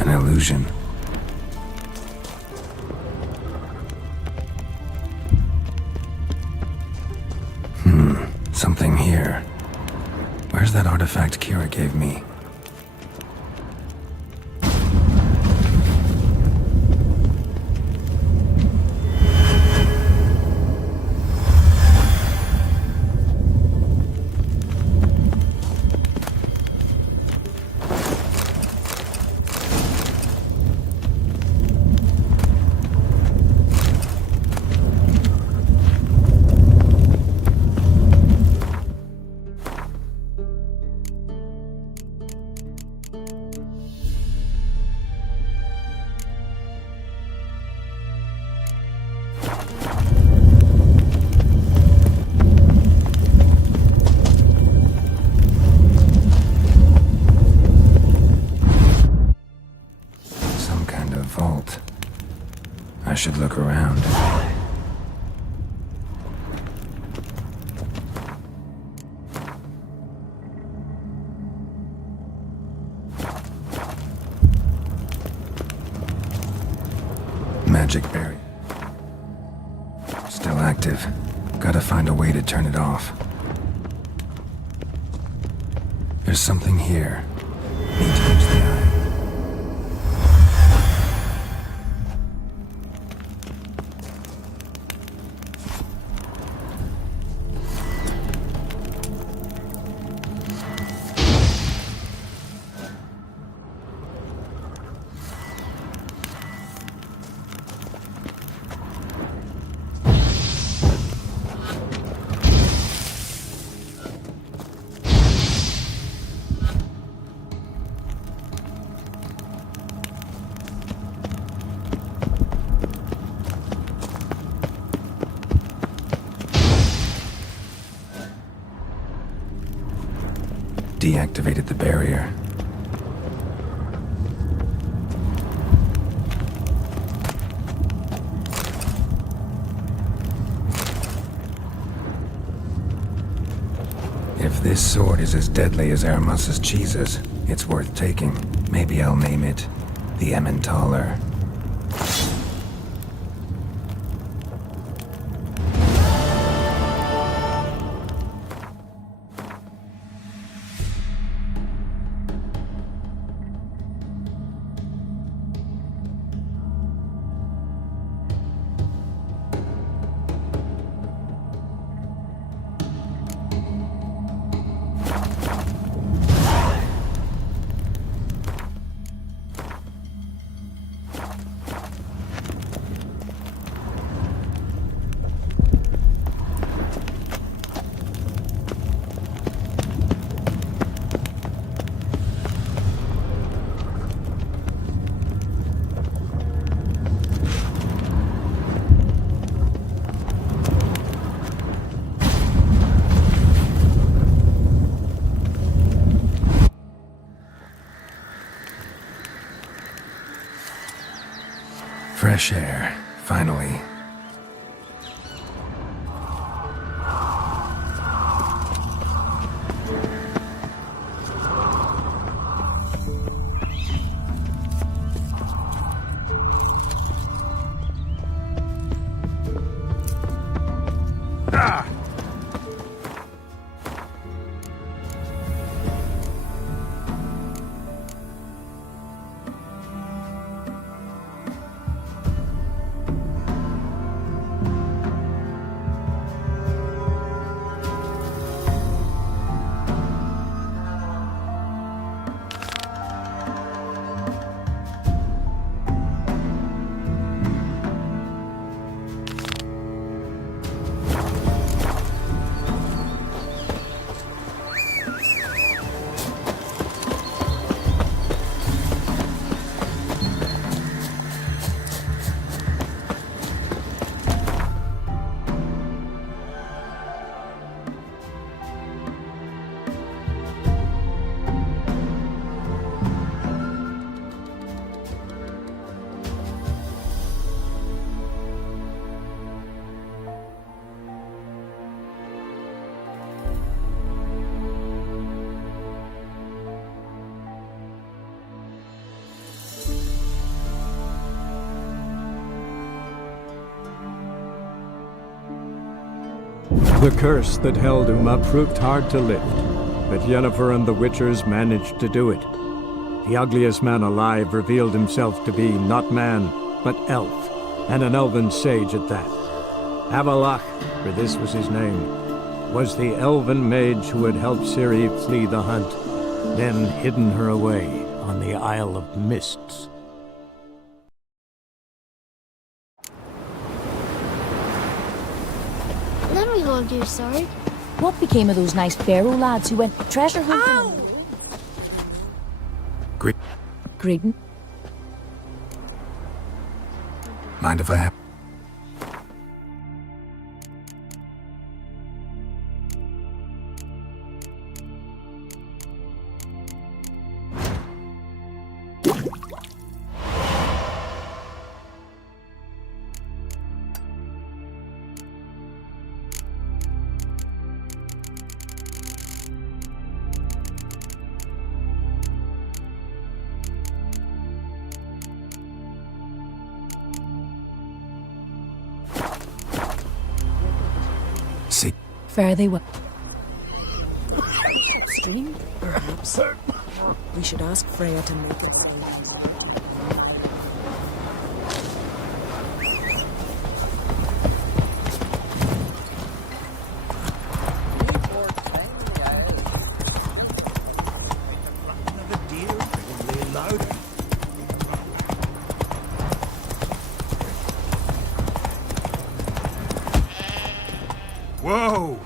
An illusion. Something here. Where's that artifact Kira gave me? I should look around. Magic barrier. Still active. Gotta find a way to turn it off. There's something here. Need to use the eye. Deactivated the barrier. If this sword is as deadly as Aramus's cheeses, it's worth taking. Maybe I'll name it the Emmentaler. Fresh air, finally. The curse that held Uma proved hard to lift, but Yennefer and the Witchers managed to do it. The ugliest man alive revealed himself to be not man, but elf, and an elven sage at that. Avalach, for this was his name, was the elven mage who had helped Ciri flee the hunt, then hidden her away on the Isle of Mists. Then we all do sorry. What became of those nice Pharaoh lads who went treasure hunting? Graydon? Mind if I have? Fair they were. Upstream, perhaps. We should ask Freya to make us. Whoa!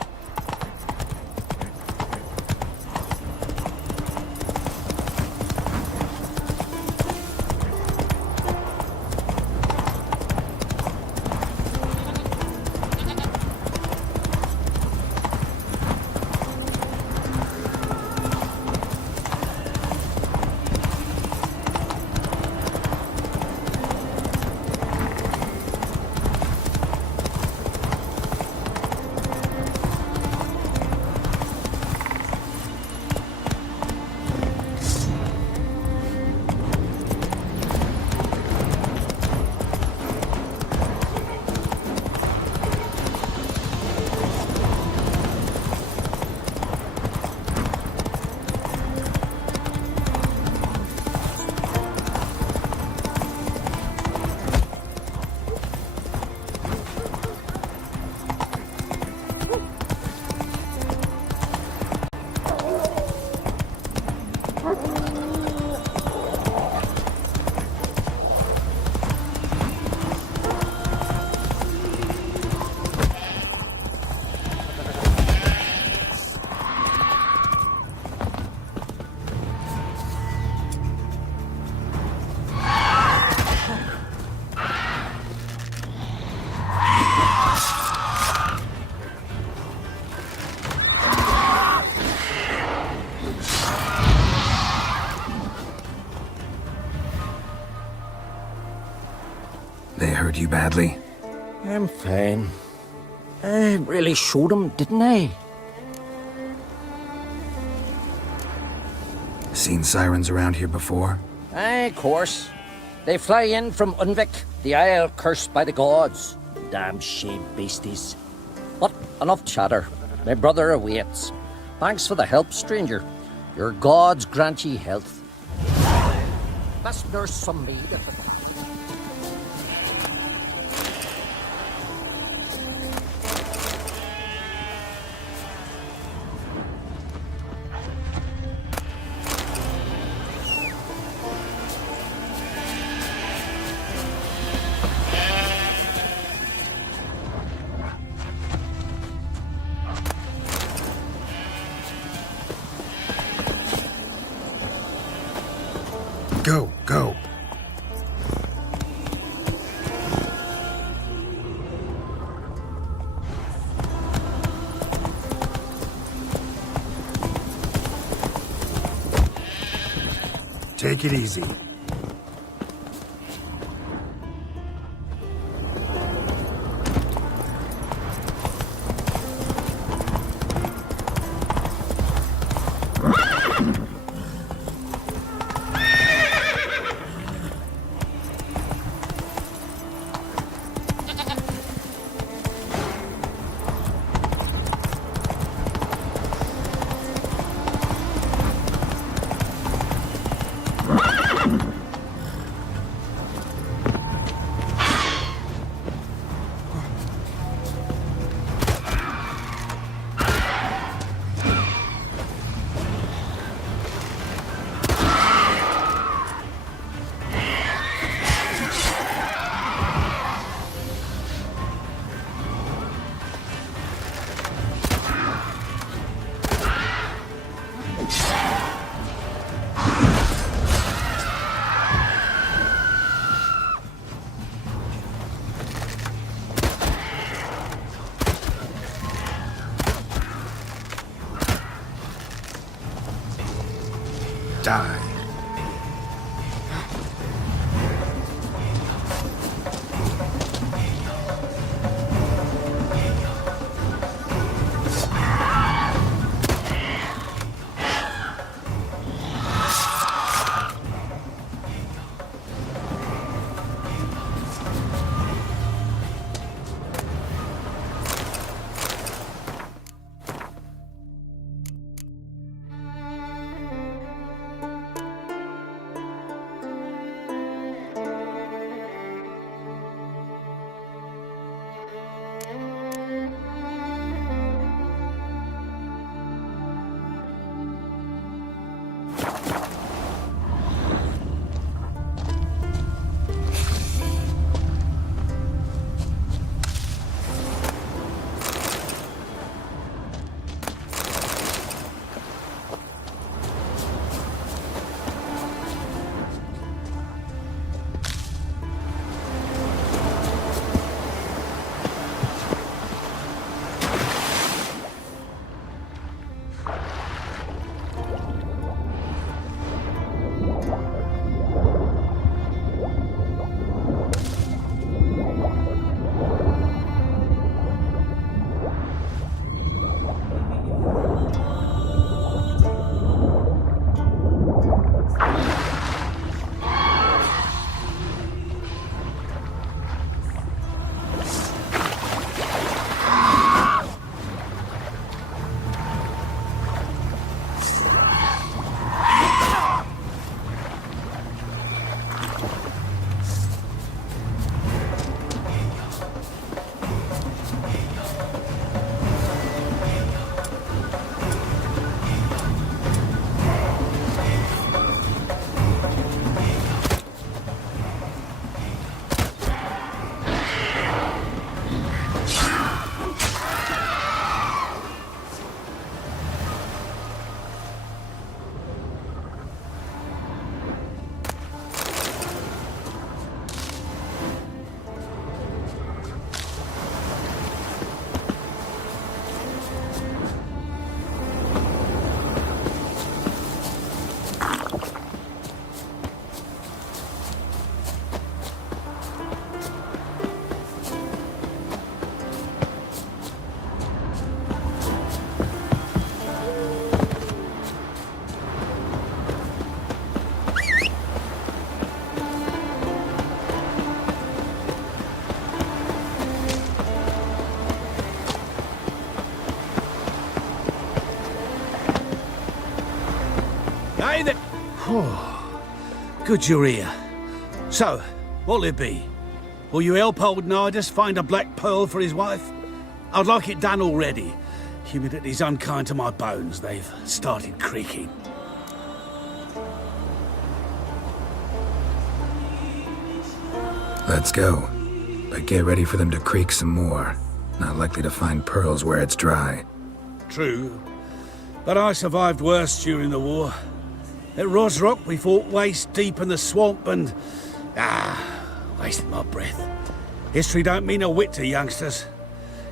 They hurt you badly? I'm fine. I really showed him, didn't I? Seen sirens around here before? Aye, of course. They fly in from Unvik, the isle cursed by the gods. Damn shame beasties. But enough chatter. My brother awaits. Thanks for the help, stranger. Your gods grant ye health. Best nurse some mead if it... Go, go. Take it easy. Die. Good you're here. So, what'll it be? Will you help old Nidus find a black pearl for his wife? I'd like it done already. Humidity's unkind to my bones. They've started creaking. Let's go. But get ready for them to creak some more. Not likely to find pearls where it's dry. True. But I survived worse during the war. At Rosrock, we fought waist deep in the swamp and... wasted my breath. History don't mean a whit to youngsters.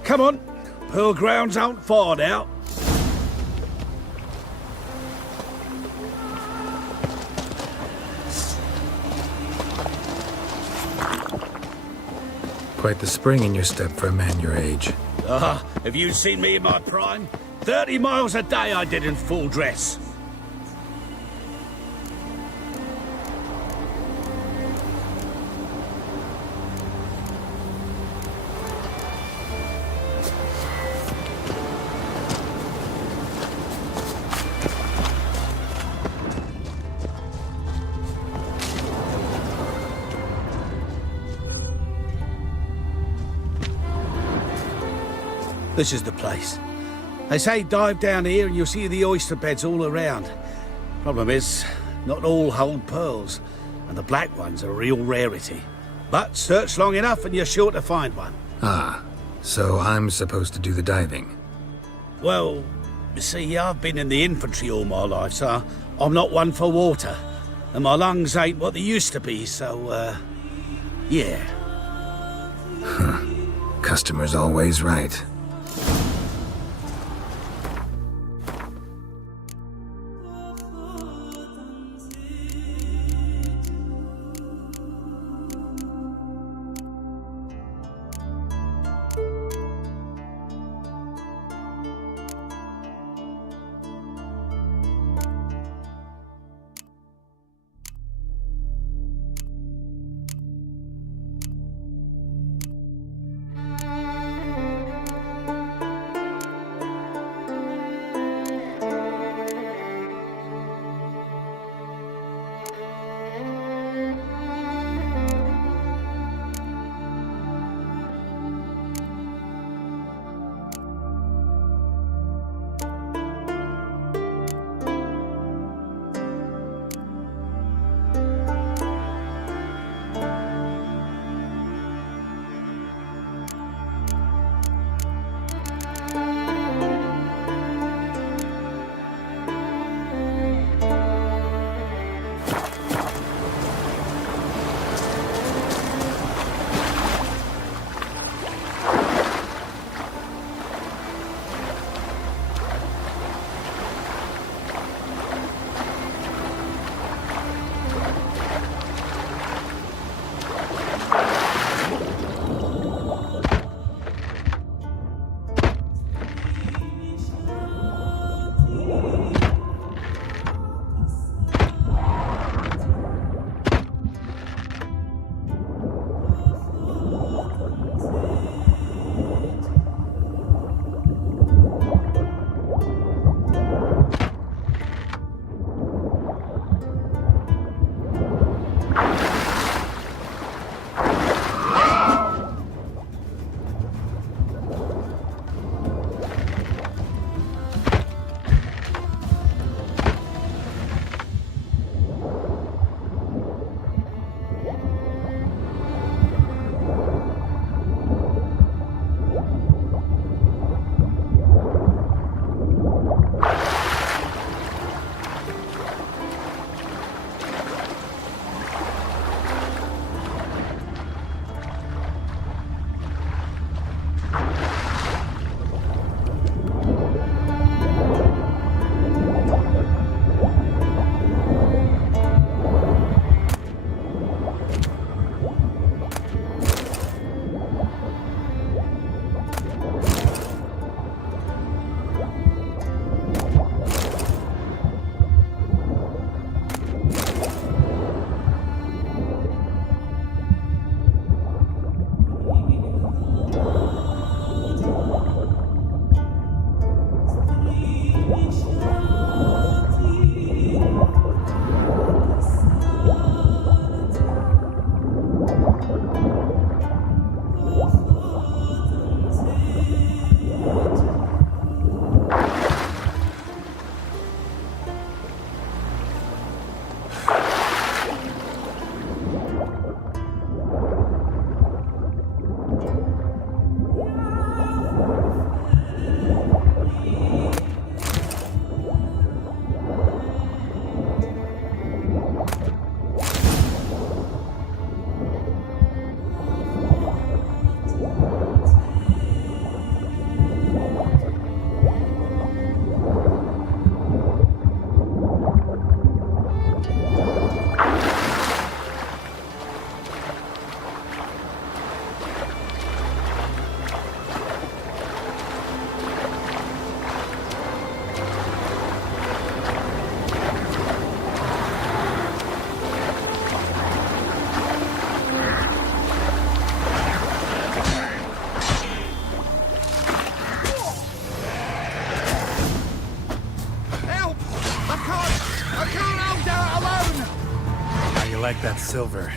Come on, pearl grounds aren't far now. Quite the spring in your step for a man your age. Have you seen me in my prime? 30 miles a day I did in full dress. This is the place. They say dive down here and you'll see the oyster beds all around. Problem is, not all hold pearls, and the black ones are a real rarity. But search long enough and you're sure to find one. So I'm supposed to do the diving. Well, you see, I've been in the infantry all my life, so I'm not one for water. And my lungs ain't what they used to be, so, yeah. Customer's always right. Like that silver.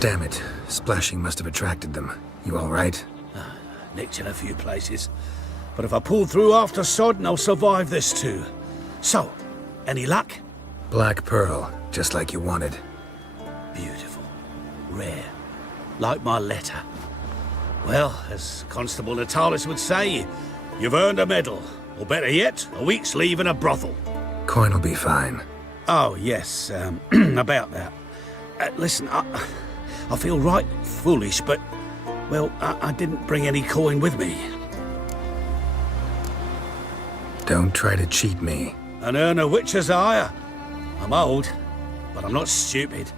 Damn it. Splashing must have attracted them. You all right? Nicked in a few places. But if I pull through after Sodden, I'll survive this too. So, any luck? Black pearl, just like you wanted. Beautiful. Rare. Like my letter. Well, as Constable Natalis would say, you've earned a medal. Or better yet, a week's leave in a brothel. Coin will be fine. Oh, yes, about that. Listen, I feel right foolish, but, well, I didn't bring any coin with me. Don't try to cheat me. And earn a witcher's hire. I'm old, but I'm not stupid.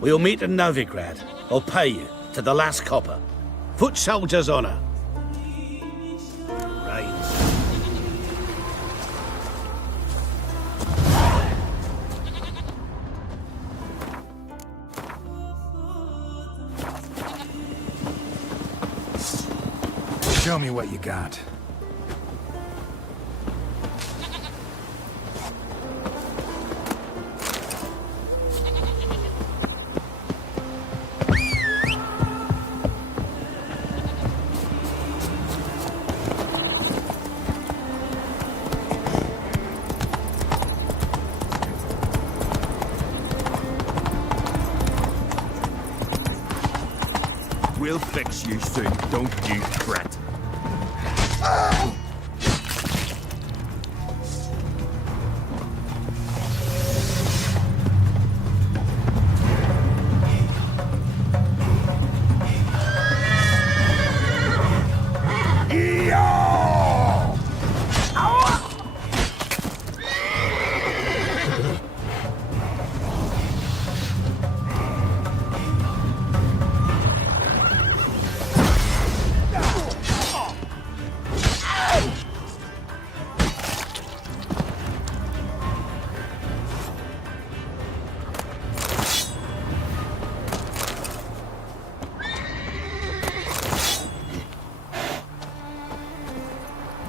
We'll meet in Novigrad. I'll pay you to the last copper. Foot soldier's honor. Show me what you got. We'll fix you soon, don't you fret.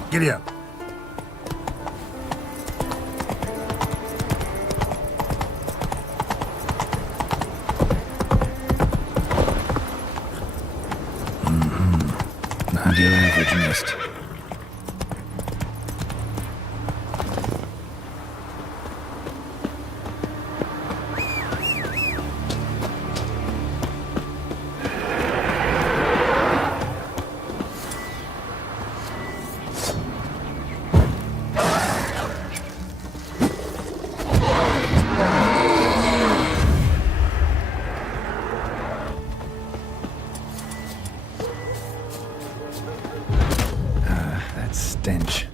Giddy up. Not your average mist. Stench.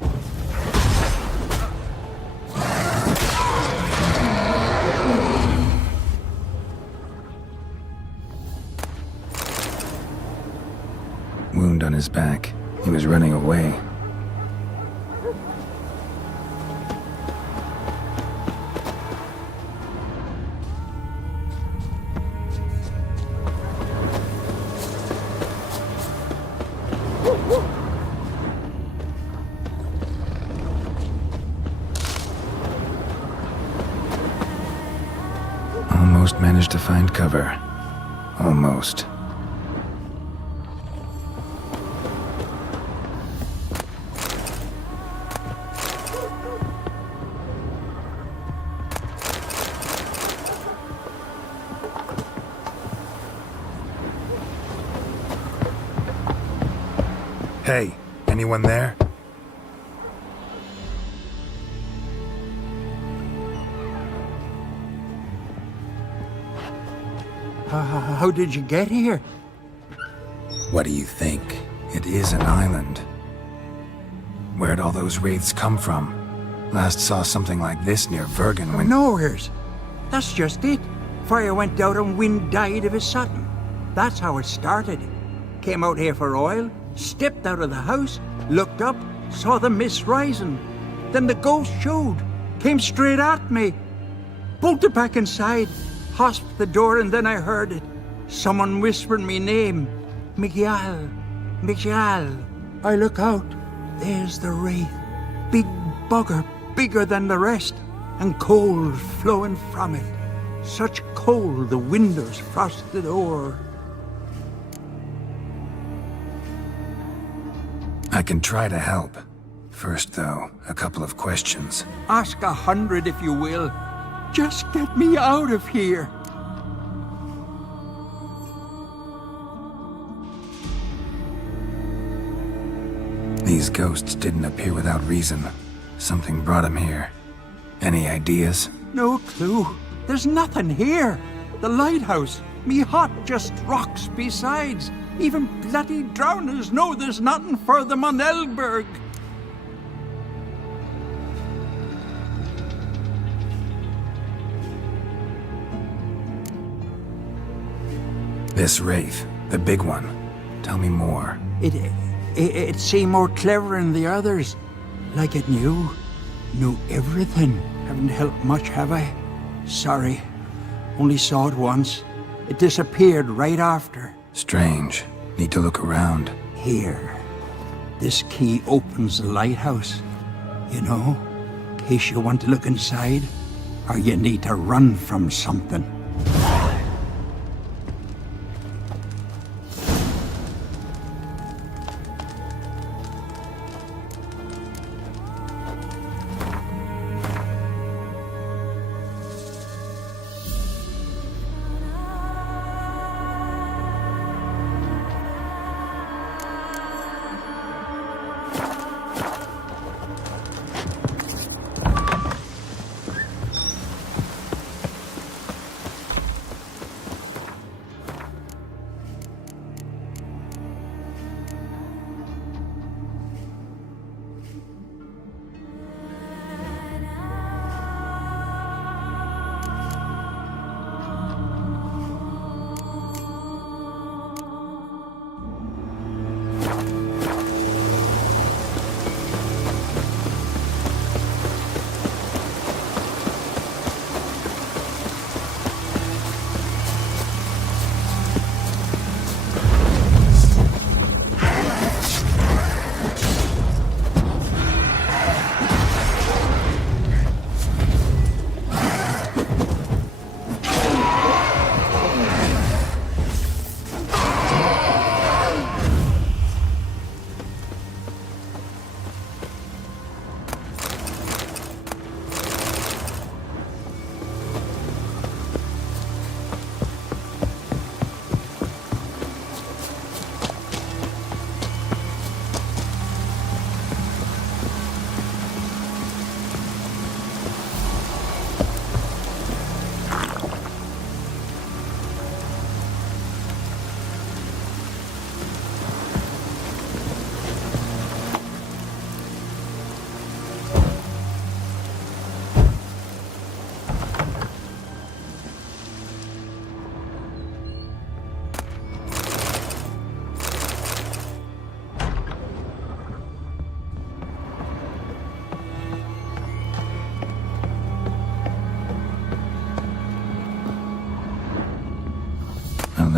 Wound on his back. He was running away. Almost managed to find cover. Almost. Hey, anyone there? How did you get here? What do you think? It is an island. Where'd all those wraiths come from? Last saw something like this near Vergen when... Nowheres. That's just it. Fire went out and wind died of a sudden. That's how it started. Came out here for oil, stepped out of the house, looked up, saw the mist rising. Then the ghost showed, came straight at me. Bolted back inside, hosped the door, and then I heard it. Someone whispering me name. Miguel. Miguel. I look out. There's the wraith. Big bugger, bigger than the rest, and cold flowing from it. Such cold the windows frosted o'er. I can try to help. First, though, a couple of questions. Ask 100 if you will. Just get me out of here. These ghosts didn't appear without reason. Something brought them here. Any ideas? No clue. There's nothing here. The lighthouse, me hut just rocks besides. Even bloody drowners know there's nothing for them on Elberg. This wraith, the big one. Tell me more. It seemed more clever than the others. Like it knew everything. Haven't helped much, have I? Sorry. Only saw it once. It disappeared right after. Strange. Need to look around. Here. This key opens the lighthouse. You know, in case you want to look inside, or you need to run from something.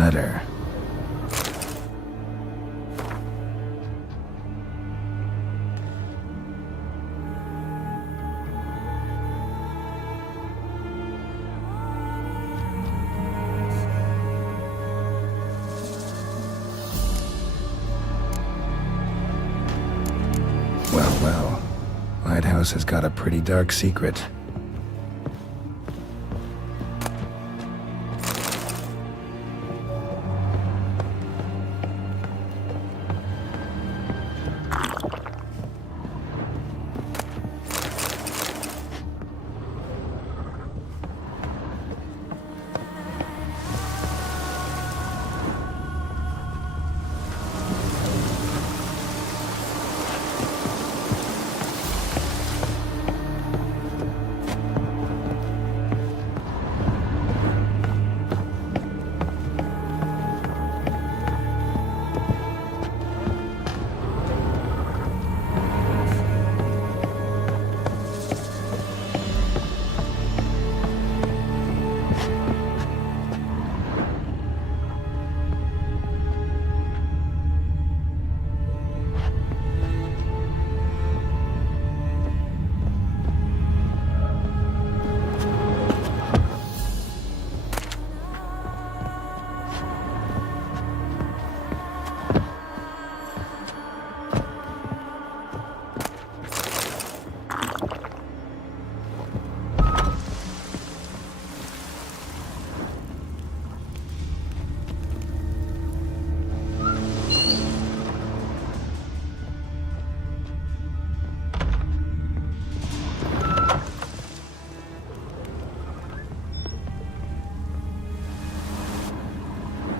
letter. Well, well. Lighthouse has got a pretty dark secret.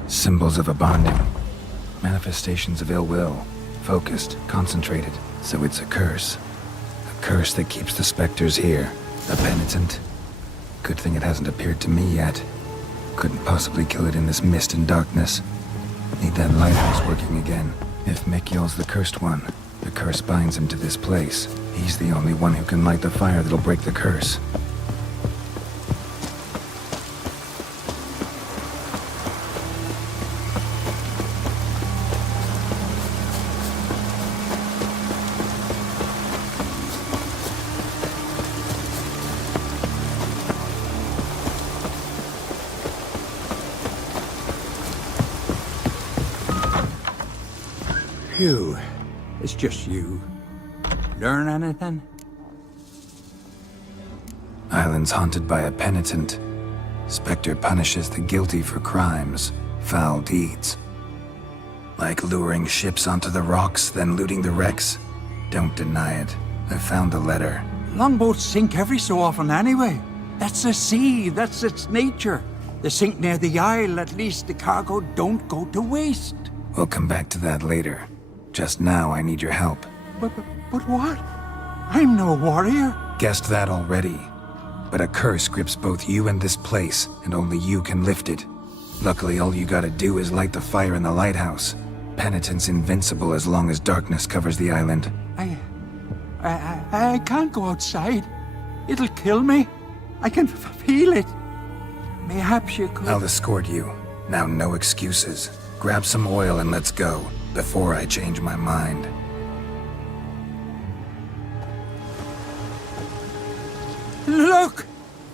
Symbols of a bonding. Manifestations of ill will. Focused, concentrated. So it's a curse. A curse that keeps the specters here. A penitent. Good thing it hasn't appeared to me yet. Couldn't possibly kill it in this mist and darkness. Need that lighthouse working again. If Mikyol's the cursed one, the curse binds him to this place. He's the only one who can light the fire that'll break the curse. Phew. It's just you. Learn anything? Island's haunted by a penitent. Spectre punishes the guilty for crimes, foul deeds. Like luring ships onto the rocks, then looting the wrecks. Don't deny it. I found the letter. Longboats sink every so often anyway. That's the sea, that's its nature. They sink near the isle, at least the cargo don't go to waste. We'll come back to that later. Just now, I need your help. But what? I'm no warrior. Guessed that already. But a curse grips both you and this place, and only you can lift it. Luckily, all you gotta do is light the fire in the lighthouse. Penitent's invincible as long as darkness covers the island. I can't go outside. It'll kill me. I can feel it. Mayhaps you could... I'll escort you. Now, no excuses. Grab some oil and let's go, before I change my mind. Look!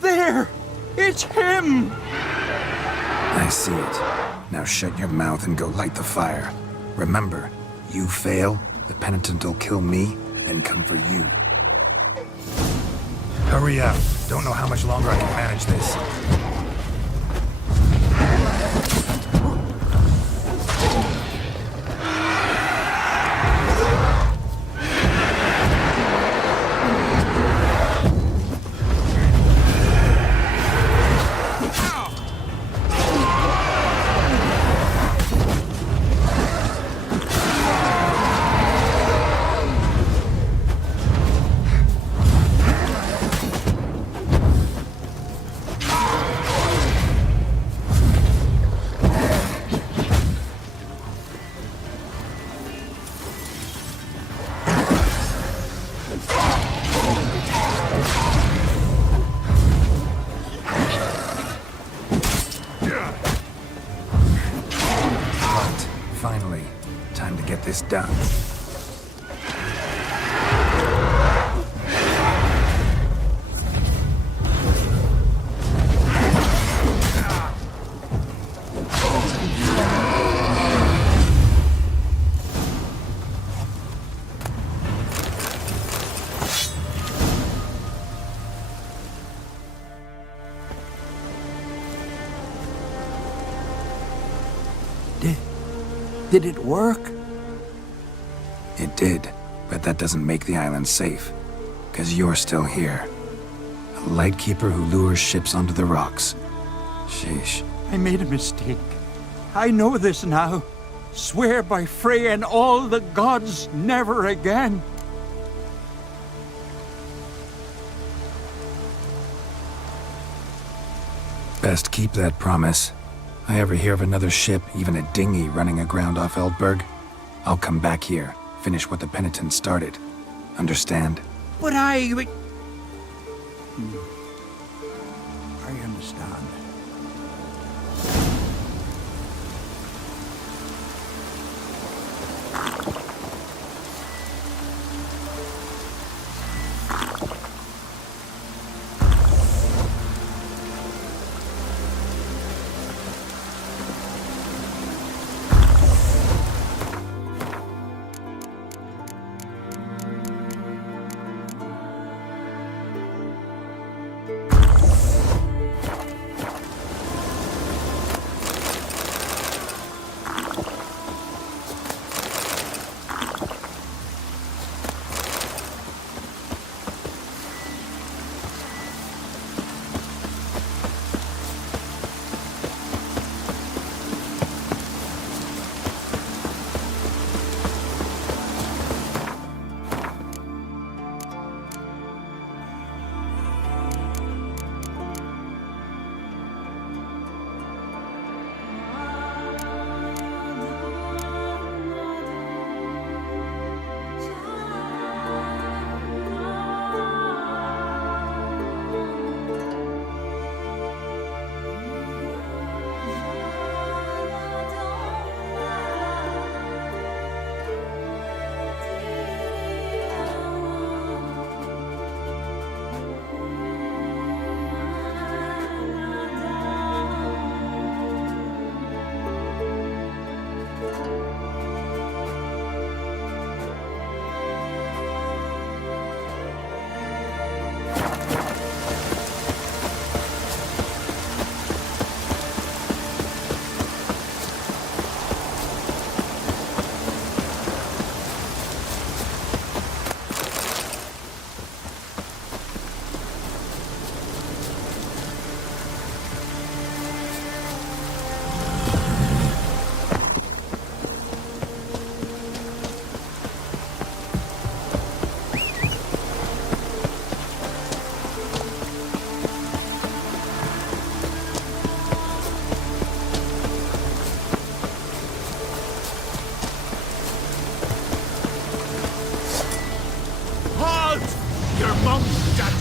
There! It's him! I see it. Now shut your mouth and go light the fire. Remember, you fail, the penitent will kill me and come for you. Hurry up. Don't know how much longer I can manage this. get this done. Did it work? It did, but that doesn't make the island safe. Because you're still here. A lightkeeper who lures ships onto the rocks. Sheesh. I made a mistake. I know this now. Swear by Frey and all the gods, never again. Best keep that promise. I ever hear of another ship, even a dinghy, running aground off Eldberg, I'll come back here, finish what the penitents started. Understand? But I understand.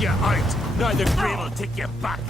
you out. Neither grave will take you back.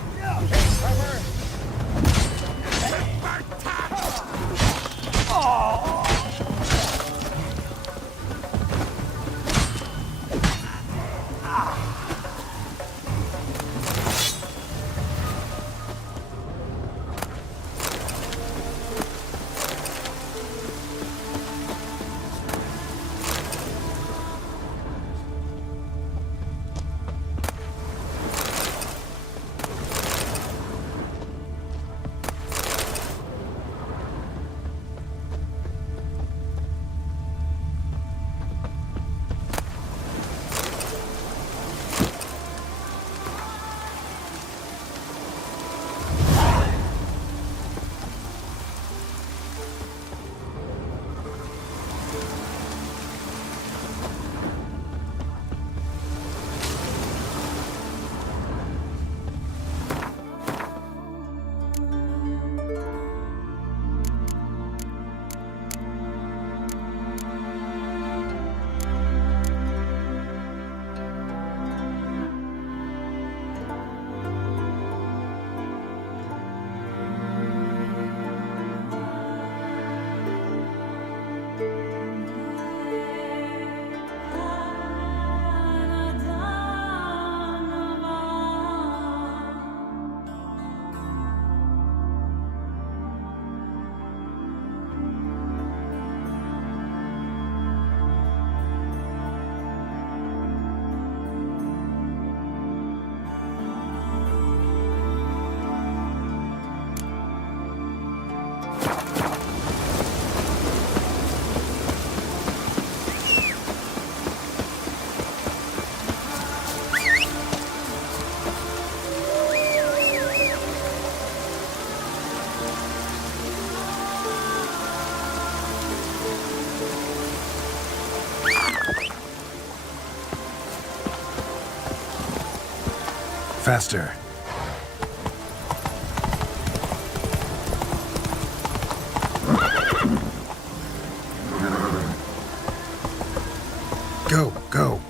faster. Go, go.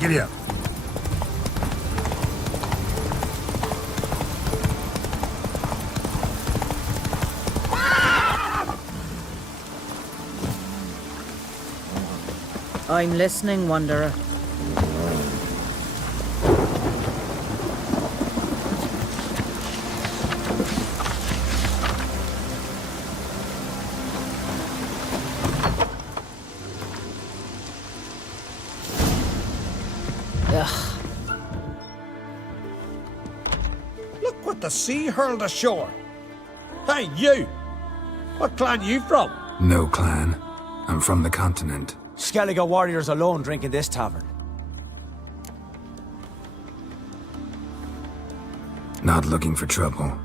Giddy up. I'm listening, Wanderer. Look what the sea hurled ashore. Hey, you! What clan you from? No clan. I'm from the continent. Skellige warriors alone drink in this tavern. Not looking for trouble.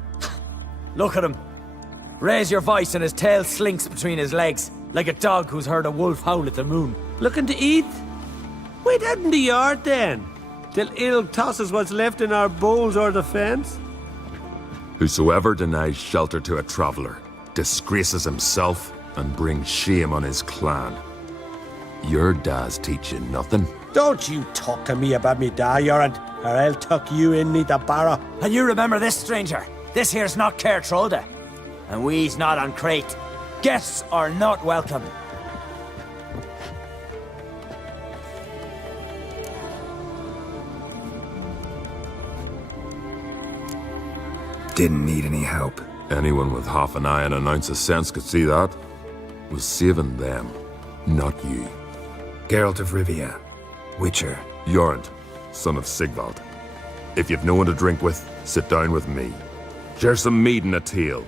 Look at him. Raise your voice and his tail slinks between his legs, like a dog who's heard a wolf howl at the moon. Looking to eat? Wait out in the yard then, till ill tosses what's left in our bowls or the fence. Whosoever denies shelter to a traveller disgraces himself and brings shame on his clan. Your da's teach you nothing. Don't you talk to me about me da, Geralt, or I'll tuck you in neath the barrow. And you remember this, stranger. This here's not Cair Trolde. And we's not on Crate. Guests are not welcome. Didn't need any help. Anyone with half an eye and an ounce of sense could see that. Was saving them, not you. Geralt of Rivia. Witcher. Jorund, son of Sigvald. If you've no one to drink with, sit down with me. Share some mead and a tale.